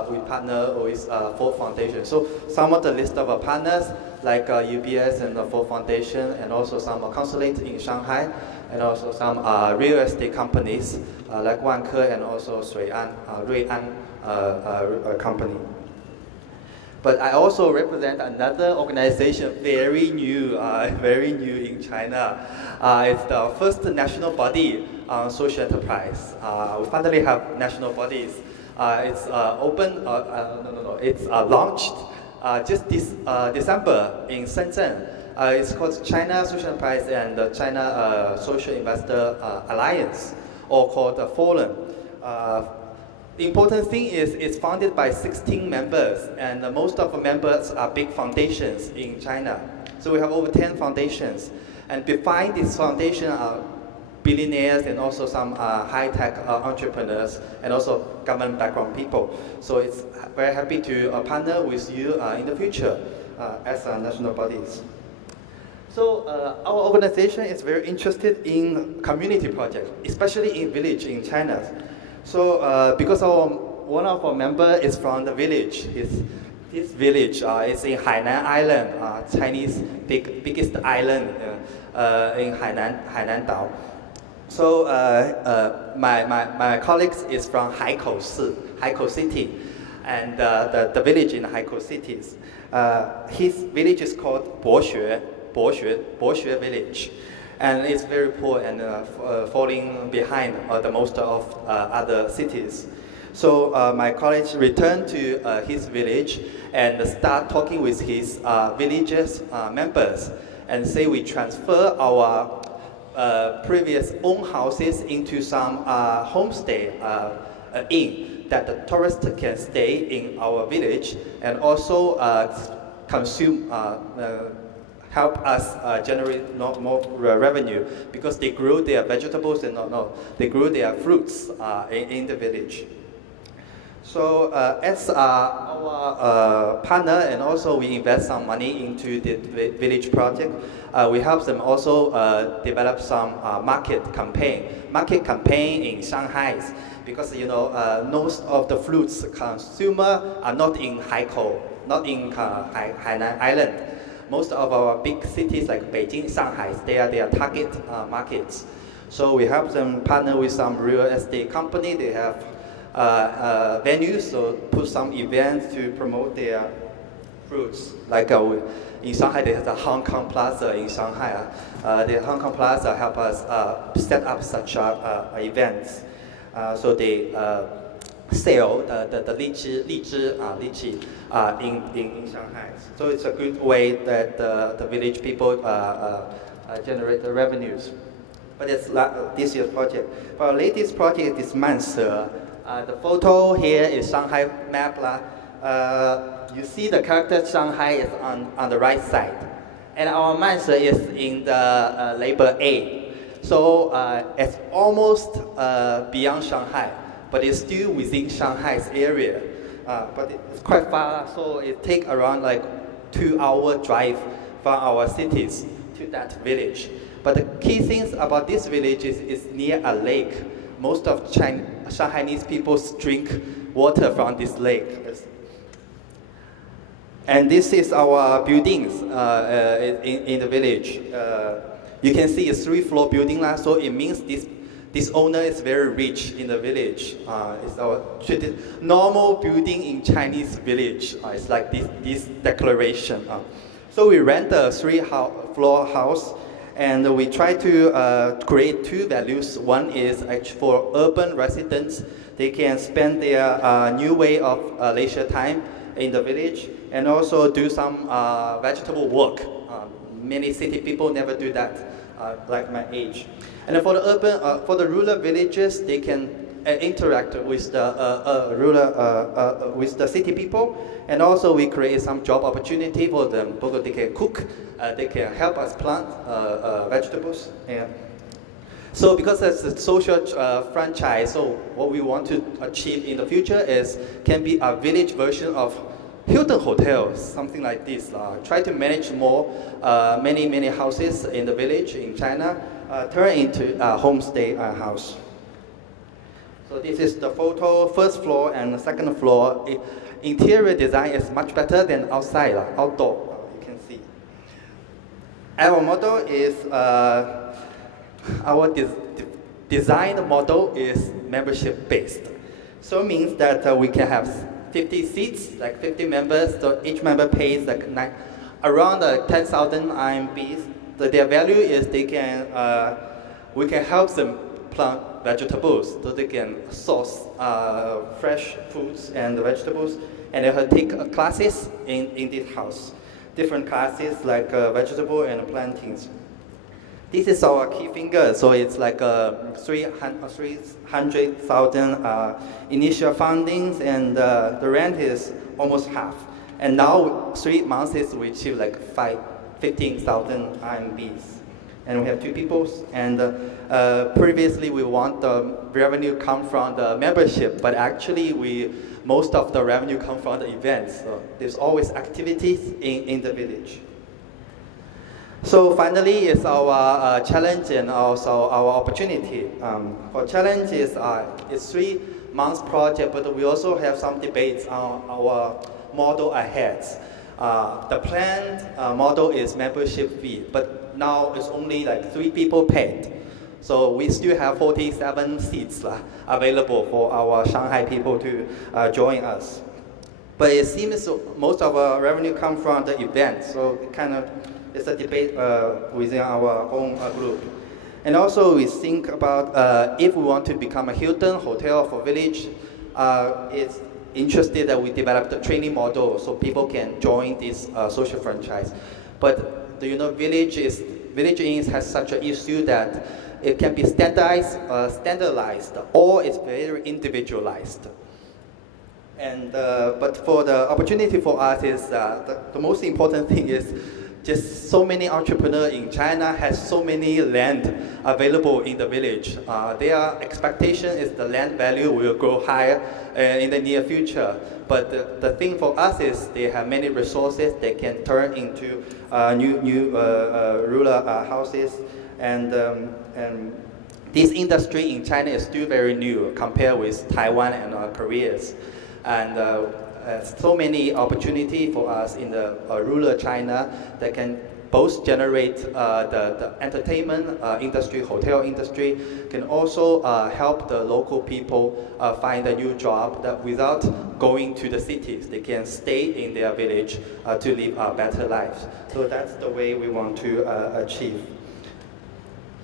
We partner with Ford Foundation. So some of the list of our partners like UBS and the Ford Foundation, and also some consulates in Shanghai, and also some real estate companies like Wanke and also Ruian company. But I also represent another organization very new in China. It's the first national body on social enterprise. We finally have national bodies. It's It's launched just this December in Shenzhen. It's called China Social Enterprise and the China Social Investor Alliance, or called the Forum. The important thing is it's founded by 16 members, and most of the members are big foundations in China. So we have over 10 foundations. And behind this foundation are billionaires and also some high-tech entrepreneurs and also government background people. So it's very happy to partner with you in the future as national bodies. So our organization is very interested in community projects, especially in village in China. So because one of our members is from the village, this village is in Hainan Island, Chinese biggest island in Hainan Dao. So my colleagues is from Haikou City, and the village in Haikou City. His village is called Boxue Village. And it's very poor and falling behind the most of other cities. So my colleagues returned to his village and start talking with his villages members and say we transfer our previous own houses into some homestay inn that the tourists can stay in our village and also consume help us generate more revenue because they grow their vegetables and they grow their fruits in the village. So as our partner, and also we invest some money into the village project, we help them also develop some market campaign in Shanghai, because most of the fruits consumer are not in Haikou, not in Hainan Island. Most of our big cities like Beijing, Shanghai, they are their target markets. So we help them partner with some real estate company. They have venues, so put some events to promote their fruits. Like in Shanghai, there's a Hong Kong Plaza in Shanghai. The Hong Kong Plaza help us set up such events. So they sell the lychee in Shanghai. So it's a good way that the village people generate the revenues. But it's this year's project. Our latest project is 慢蛇 The photo here is Shanghai map. You see the character Shanghai is on the right side. And our mansion is in the label A. So it's almost beyond Shanghai, but it's still within Shanghai's area. But it's quite far, so it takes around like 2-hour drive from our cities to that village. But the key things about this village is it's near a lake. Most of Shanghainese people drink water from this lake. And this is our buildings in the village. You can see it's 3-floor building now, so it means this owner is very rich in the village. It's our normal building in Chinese village. It's like this declaration. So we rent a 3-floor house, and we try to create 2 values. One is actually for urban residents. They can spend their new way of leisure time in the village, and also do some vegetable work. Many city people never do that, like my age. And for the urban, for the rural villages, they can interact with the with the city people, and also we create some job opportunity for them because they can cook, they can help us plant vegetables. Yeah. So because it's a social franchise, so what we want to achieve in the future can be a village version of Hilton hotels, something like this. Try to manage more, many houses in the village in China, turn into a homestay house. So this is the photo, first floor and the second floor. Interior design is much better than outside, outdoor, you can see. Our model is, our design model is membership based. So it means that we can have 50 seats, like 50 members, so each member pays like around 10,000 RMBs. So their value is we can help them plant vegetables, so they can source fresh foods and vegetables, and they take classes in this house. Different classes like vegetable and plantings. This is our key finger, so it's like 300,000 initial fundings, and the rent is almost half. And now 3 months we achieve like 15,000 RMBs. And we have 2 people, and previously we want the revenue come from the membership, but actually most of the revenue come from the events. So there's always activities in the village. So finally, it's our challenge and also our opportunity. Our challenge is it's 3 months project, but we also have some debates on our model ahead. The planned model is membership fee, but now it's only like 3 people paid. So we still have 47 seats available for our Shanghai people to join us. But it seems most of our revenue comes from the event, so it's a debate within our own group. And also we think about if we want to become a Hilton hotel for village, it's interested that we develop the training model so people can join this social franchise. But Village Inns has such an issue that it can be standardized, or it's very individualized. And but for the opportunity for us is the most important thing is just so many entrepreneurs in China has so many land available in the village. Their expectation is the land value will grow higher in the near future. But the thing for us is they have many resources they can turn into new rural houses. And this industry in China is still very new compared with Taiwan and Korea. And so many opportunity for us in the rural China that can both generate the entertainment industry, hotel industry, can also help the local people find a new job that without going to the cities. They can stay in their village to live better lives. So that's the way we want to achieve.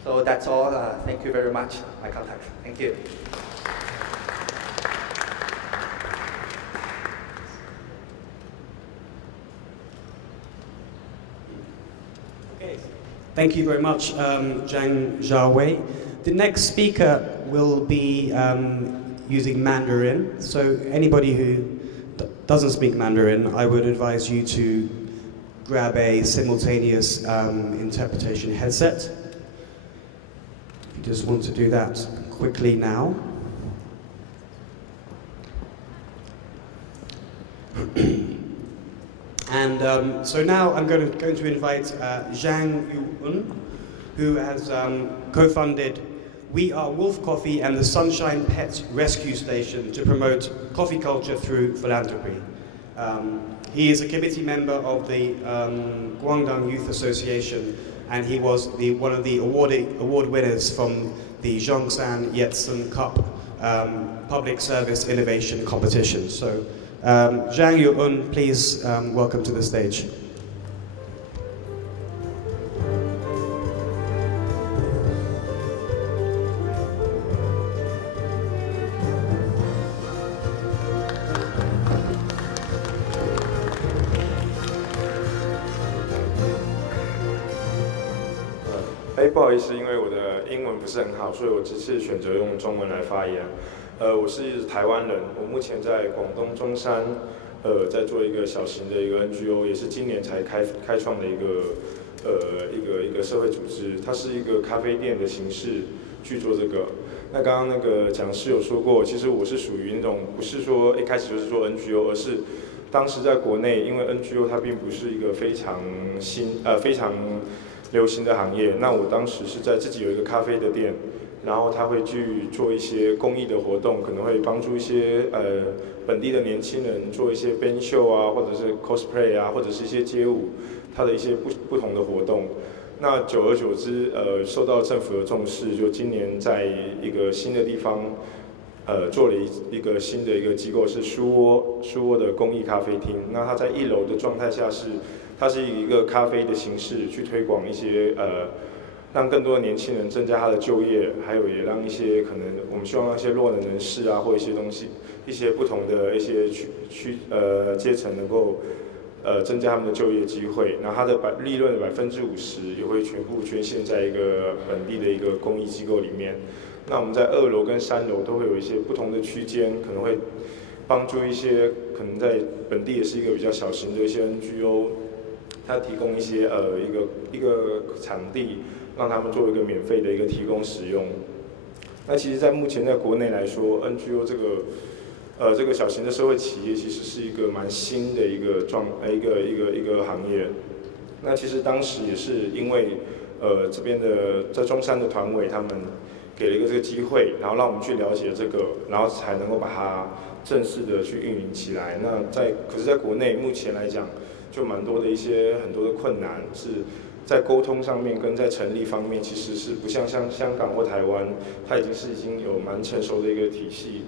So that's all. Thank you very much. My contact. Thank you. Thank you very much, Zhang Xiaowei. The next speaker will be using Mandarin. So anybody who doesn't speak Mandarin, I would advise you to grab a simultaneous interpretation headset. You just want to do that quickly now. And so now I'm going to invite Zhang Yuun, who has co-funded We Are Wolf Coffee and the Sunshine Pet Rescue Station to promote coffee culture through philanthropy. He is a committee member of the Guangdong Youth Association, and he was one of the award winners from the Zhongshan Yetsun Cup Public Service Innovation Competition. So Zhang Yuun, please welcome to the stage.不好意思，因为我的英文不是很好，所以我这次选择用中文来发言。我是台湾人，我目前在广东中山，在做一个小型的一个 NGO， 也是今年才开创的一个社会组织。它是一个咖啡店的形式去做这个。那刚刚那个讲师有说过，其实我是属于那种不是说一开始就是做 NGO， 而是当时在国内，因为 NGO 它并不是一个非常非常流行的行业。那我当时是在自己有一个咖啡的店，然后他会去做一些公益的活动，可能会帮助一些本地的年轻人做一些编秀啊，或者是 cosplay 啊，或者是一些街舞，他的一些不同的活动。那久而久之，受到政府的重视，就今年在一个新的地方，做了一个新的一个机构，是书窝的公益咖啡厅。那它在1楼的状态下它是以一个咖啡的形式去推广一些让更多的年轻人增加他的就业，还有也让一些可能我们希望让一些弱能人士啊，或一些东西，一些不同的一些阶层能够增加他们的就业机会。然后它的利润的50%也会全部捐献在一个本地的一个公益机构里面。那我们在2楼跟3楼都会有一些不同的区间，可能会帮助一些可能在本地也是一个比较小型的一些 NGO。他提供一些一个场地，让他们做一个免费的一个提供使用。那其实，在目前在国内来说 ，NGO 这个小型的社会企业，其实是一个蛮新的一个行业。那其实当时也是因为这边的在中山的团委他们给了一个这个机会，然后让我们去了解这个，然后才能够把它正式的去运营起来。可是在国内目前来讲，就蛮多的很多的困难，是在沟通上面跟在成立方面，其实是不像香港或台湾，它已经有蛮成熟的一个体系。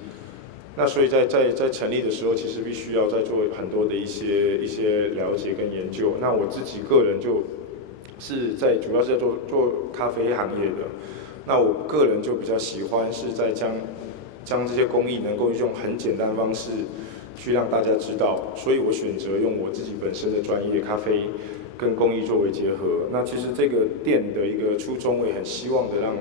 那所以在成立的时候，其实必须要再做很多的一些了解跟研究。那我自己个人就是主要是在做咖啡行业的。那我个人就比较喜欢是在将这些工艺能够用很简单的方式去让大家知道，所以我选择用我自己本身的专业咖啡跟工艺作为结合。那其实这个店的一个初衷，我也很希望的让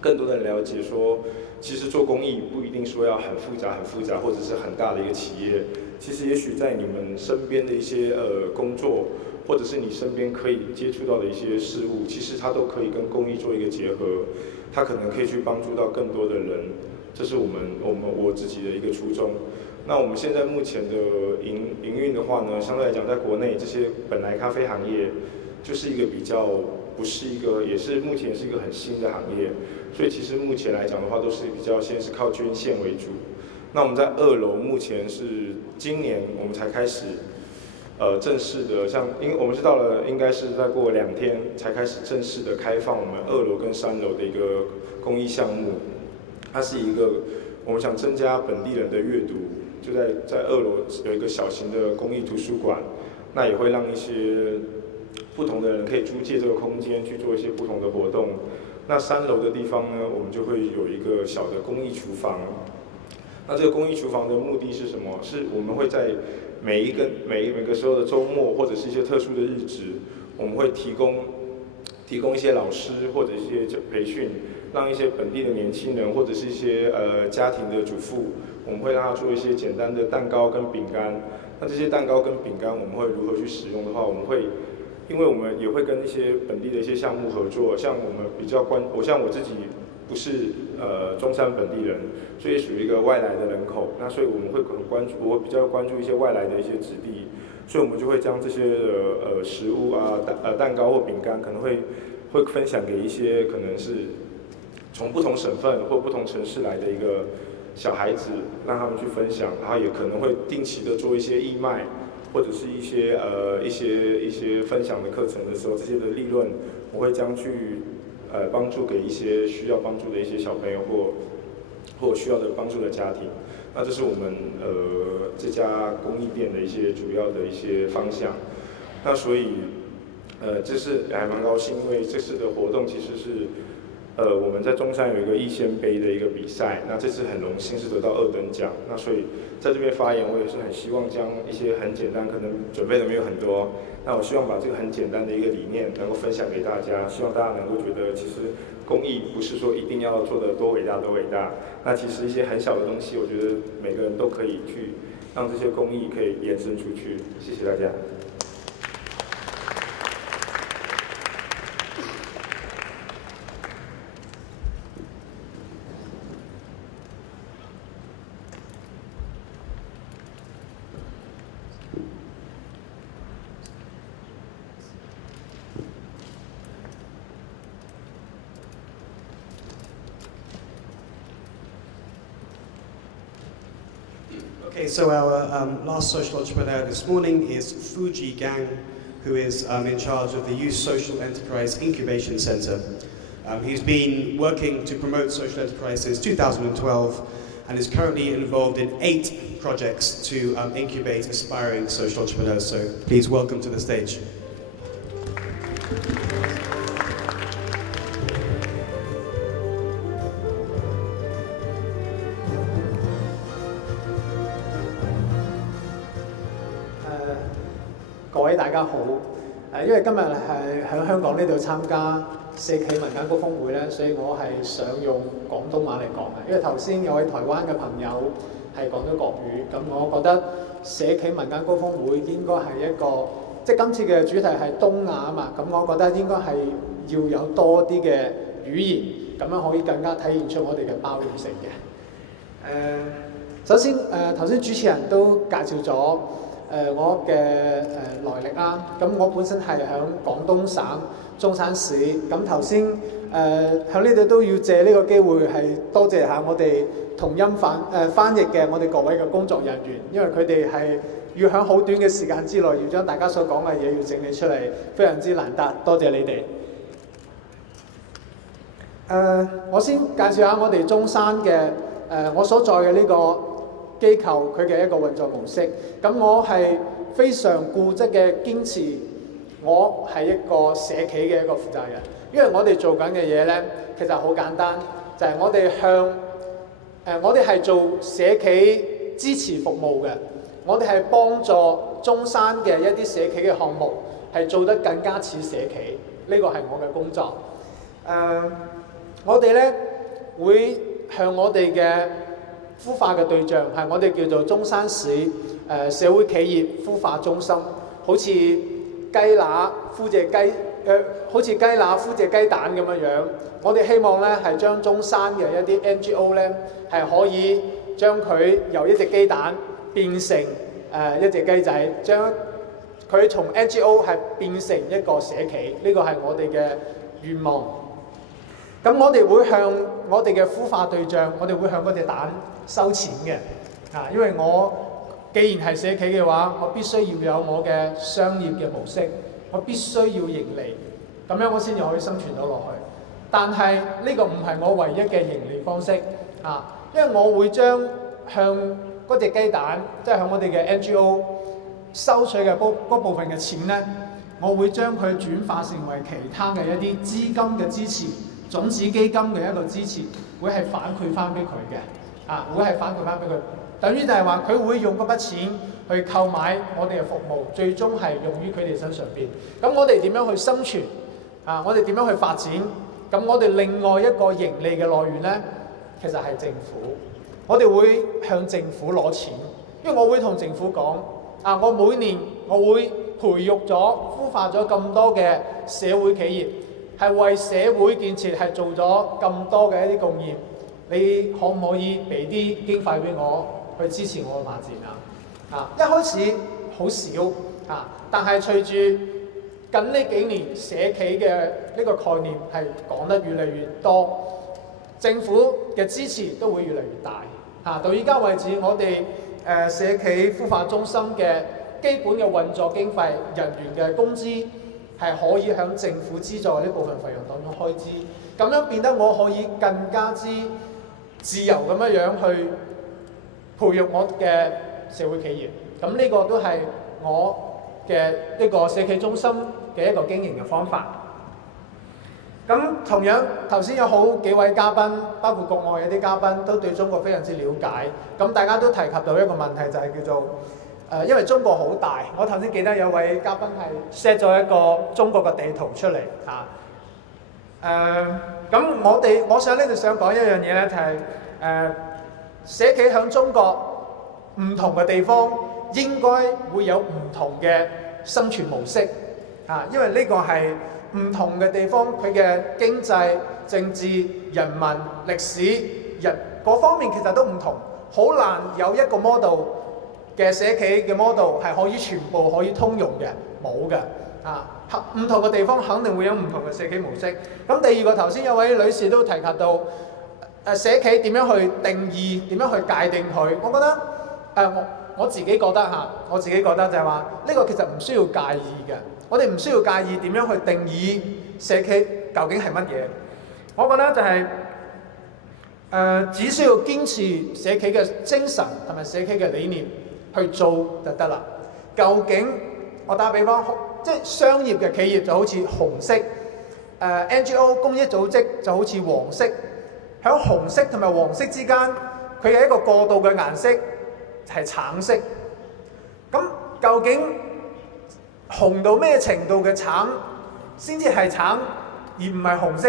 更多的人了解说，其实做工艺不一定说要很复杂，或者是很大的一个企业。其实也许在你们身边的一些工作，或者是你身边可以接触到的一些事物，其实它都可以跟工艺做一个结合，它可能可以去帮助到更多的人。这是我自己的一个初衷。那我们现在目前的营运的话呢，相对来讲，在国内这些本来咖啡行业就是一个比较不是一个，也是目前是一个很新的行业，所以其实目前来讲的话，都是比较先是靠捐献为主。那我们在2楼目前是今年我们才开始正式的，因为我们是到了应该是再过2天才开始正式的开放我们2楼跟3楼的一个公益项目。它是一个我们想增加本地人的阅读。就在2楼有一个小型的公益图书馆，那也会让一些不同的人可以租借这个空间去做一些不同的活动。那3楼的地方呢，我们就会有一个小的公益厨房。那这个公益厨房的目的是什么？是我们会在每个时候的周末或者是一些特殊的日子，我们会提供一些老师或者一些培训，让一些本地的年轻人或者是一些家庭的主妇，我们会让他做一些简单的蛋糕跟饼干。那这些蛋糕跟饼干我们会如何去使用的话，因为我们也会跟一些本地的一些项目合作，像我们像我自己不是中山本地人，所以属于一个外来的人口，那所以我们会我比较关注一些外来的一些子弟，所以我们就会将这些食物啊蛋糕或饼干可能会分享给一些可能是从不同省份或不同城市来的一个小孩子，让他们去分享，然后也可能会定期的做一些义卖。或者是一些分享的课程的时候，这些的利润我会将去帮助给一些需要帮助的一些小朋友或需要的帮助的家庭。那这是我们这家公益店的一些主要的一些方向。那所以这次还蛮高兴，因为这次的活动其实是我们在中山有一个逸仙杯的一个比赛，那这次很荣幸是得到2等奖。那所以在这边发言，我也是很希望将一些很简单，可能准备的没有很多，那我希望把这个很简单的一个理念能够分享给大家，希望大家能够觉得其实公益不是说一定要做的多伟大多伟大，那其实一些很小的东西，我觉得每个人都可以去让这些公益可以延伸出去。谢谢大家。Okay, so our last social entrepreneur this morning is Fuji Gang, who is in charge of the Youth Social Enterprise Incubation Center. He's been working to promote social enterprise since 2012 and is currently involved in 8 projects to incubate aspiring social entrepreneurs. So please welcome to the stage. Hello， 各位大家好。因為今日係喺香港呢度參加社企民間高峰會咧，所以我係想用廣東話嚟講嘅。因為頭先有位台灣嘅朋友係講咗國語，咁我覺得社企民間高峰會應該係一個，即係今次嘅主題係東亞啊嘛，咁我覺得應該係要有多啲嘅語言，咁樣可以更加體現出我哋嘅包容性嘅。首先頭先主持人都介紹咗我嘅來歷啦，咁我本身係喺廣東省中山市，咁頭先喺呢度都要借呢個機會係多謝下我哋同音翻譯嘅我哋各位嘅工作人員，因為佢哋係要喺好短嘅時間之內要將大家所講嘅嘢要整理出嚟，非常之難得，多謝你哋。我先介紹下我哋中山嘅我所在嘅呢個機構佢嘅一個運作模式。咁我係非常固執嘅堅持，我係一個社企嘅一個負責人。因為我哋做緊嘅嘢呢，其實好簡單，就係我哋係做社企支持服務嘅，我哋係幫助中山嘅一啲社企嘅項目係做得更加似社企，呢個係我嘅工作。我哋呢會向我哋嘅孵化嘅對象係我哋叫做中山市社會企業孵化中心，好似雞乸孵隻雞蛋咁樣。我哋希望咧係將中山嘅一啲 NGO 咧係可以將佢由一隻雞蛋變成一隻雞仔，將佢從 NGO 係變成一個社企，呢個係我哋嘅願望。咁我哋會向我哋嘅孵化對象，我哋會向嗰隻蛋收錢嘅，因為我既然係社企嘅話，我必須要有我嘅商業嘅模式，我必須要盈利，咁樣我先至可以生存到落去。但係呢個唔係我唯一嘅盈利方式，因為我會將向嗰隻雞蛋，即係向我哋嘅 NGO 收取嘅嗰部分嘅錢呢，我會將佢轉化成為其他嘅一啲資金嘅支持。種子基金嘅一個支持，會係反饋翻俾佢嘅，會係反饋翻俾佢，等於就係話佢會用嗰筆錢去購買我哋嘅服務，最終係用於佢哋身上邊。咁我哋點樣去生存？我哋點樣去發展？咁我哋另外一個盈利嘅來源呢，其實係政府。我哋會向政府攞錢，因為我會同政府講，我每年我會培育咗、孵化咗咁多嘅社會企業，係為社會建設係做咗咁多嘅一啲貢獻。你可唔可以俾啲經費俾我去支持我嘅發展啊？一開始好少但係隨住近呢幾年社企嘅呢個概念係講得越嚟越多，政府嘅支持都會越嚟越大。到依家為止，我哋社企孵化中心嘅基本嘅運作經費、人員嘅工資係可以向政府資助呢部分費用當中開支，咁樣變得我可以更加之自由咁樣去培育我嘅社會企業。咁呢個都係我嘅呢個社企中心嘅一個經營嘅方法。咁同樣頭先有好幾位嘉賓，包括國外嘅啲嘉賓，都對中國非常之了解。咁大家都提及到一個問題，就係叫做因為中國好大。我頭先記得有位嘉賓係 set 咗一個中國嘅地圖出嚟咁我想呢度想講一樣嘢咧，就係社企響中國唔同嘅地方應該會有唔同嘅生存模式因為呢個係唔同嘅地方，佢嘅經濟、政治、人民、歷史、人各方面其實都唔同，好難有一個 model 嘅社企嘅 model 係可以全部可以通用嘅，冇嘅唔同嘅地方肯定會有唔同嘅社企模式。咁第二個頭先有位女士都提及到社企點樣去定義、點樣去界定佢。我覺得我自己覺得就係話呢個其實唔需要介意嘅。我哋唔需要介意點樣去定義社企究竟係乜嘢。我覺得就係只需要堅持社企嘅精神同埋社企嘅理念去做就得啦。究竟我打比方，即係商業嘅企業就好似紅色，NGO 公益組織就好似黃色。喺紅色同埋黃色之間，佢係一個過渡嘅顏色係橙色。咁究竟紅到咩程度嘅橙先至係橙，而唔係紅色？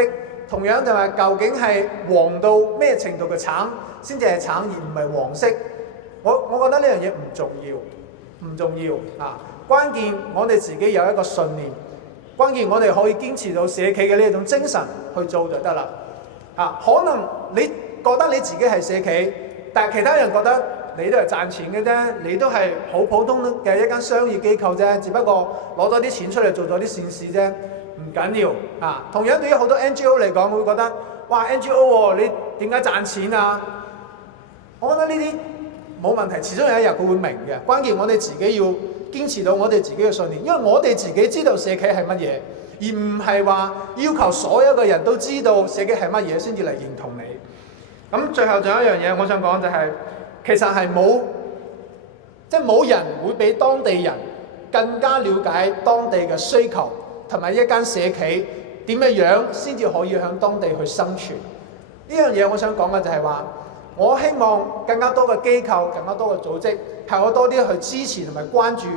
同樣就係究竟係黃到咩程度嘅橙先至係橙，而唔係黃色？我覺得呢樣嘢唔重要關鍵我哋自己有一個信念，關鍵我哋可以堅持到社企嘅呢一種精神去做就得啦。可能你覺得你自己係社企，但係其他人覺得你都係賺錢嘅啫，你都係好普通嘅一間商業機構啫，只不過攞咗啲錢出嚟做咗啲善事啫，唔緊要同樣對於好多 NGO 嚟講，會覺得哇 NGO 你點解賺錢啊？我覺得呢啲冇問題，遲早有一日佢會明嘅。關鍵我哋自己要堅持到我哋自己嘅信念，因為我哋自己知道社企係乜嘢，而唔係話要求所有嘅人都知道社企係乜嘢先至嚟認同你。咁最後仲有一樣嘢我想講就係其實係冇人會比當地人更加了解當地嘅需求，同埋一間社企點樣先至可以喺當地去生存。呢樣嘢我想講嘅就係話，我希望更加多嘅機構、更加多嘅組織係我多啲去支持同埋關注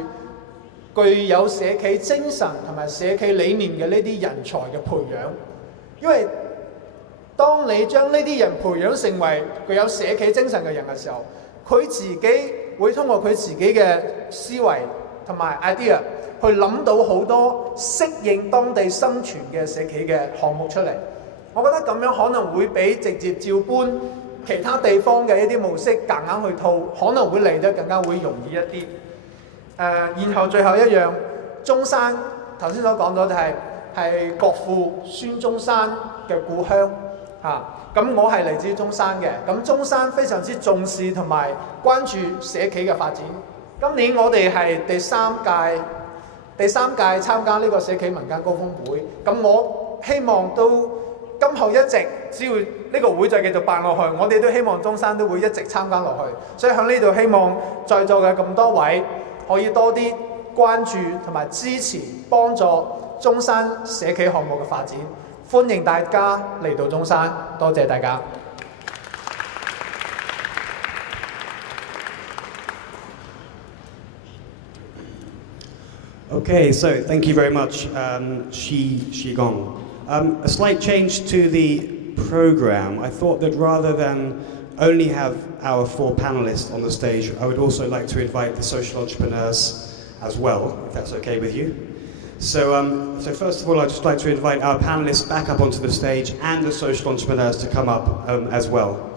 具有社企精神同埋社企理念嘅呢啲人才嘅培養。因為當你將呢啲人培養成為具有社企精神嘅人嘅時候，佢自己會通過佢自己嘅思維同埋 idea 去諗到好多適應當地生存嘅社企嘅項目出嚟。我覺得咁樣可能會比直接照搬其他地方嘅一啲模式夾硬去套，可能會嚟得更加會容易一啲。然後最後一樣，中山頭先所講咗就係國父孫中山嘅故鄉咁我係嚟自中山嘅，咁中山非常之重視同埋關注社企嘅發展。今年我哋係第三屆參加呢個社企民間高峰會，咁我希望都今後一直只要呢個會再繼續辦落去，我哋都希望中山都會一直參加落去。所以喺呢度希望在座嘅咁多位可以多啲關注同埋支持幫助中山社企項目嘅發展。歡迎大家嚟到中山，多謝大家。Okay, so thank you very much, Shi Gong. A slight change to the program. I thought that rather than only have our 4 panelists on the stage, I would also like to invite the social entrepreneurs as well, if that's okay with you. So first of all, I'd just like to invite our panelists back up onto the stage and the social entrepreneurs to come up as well.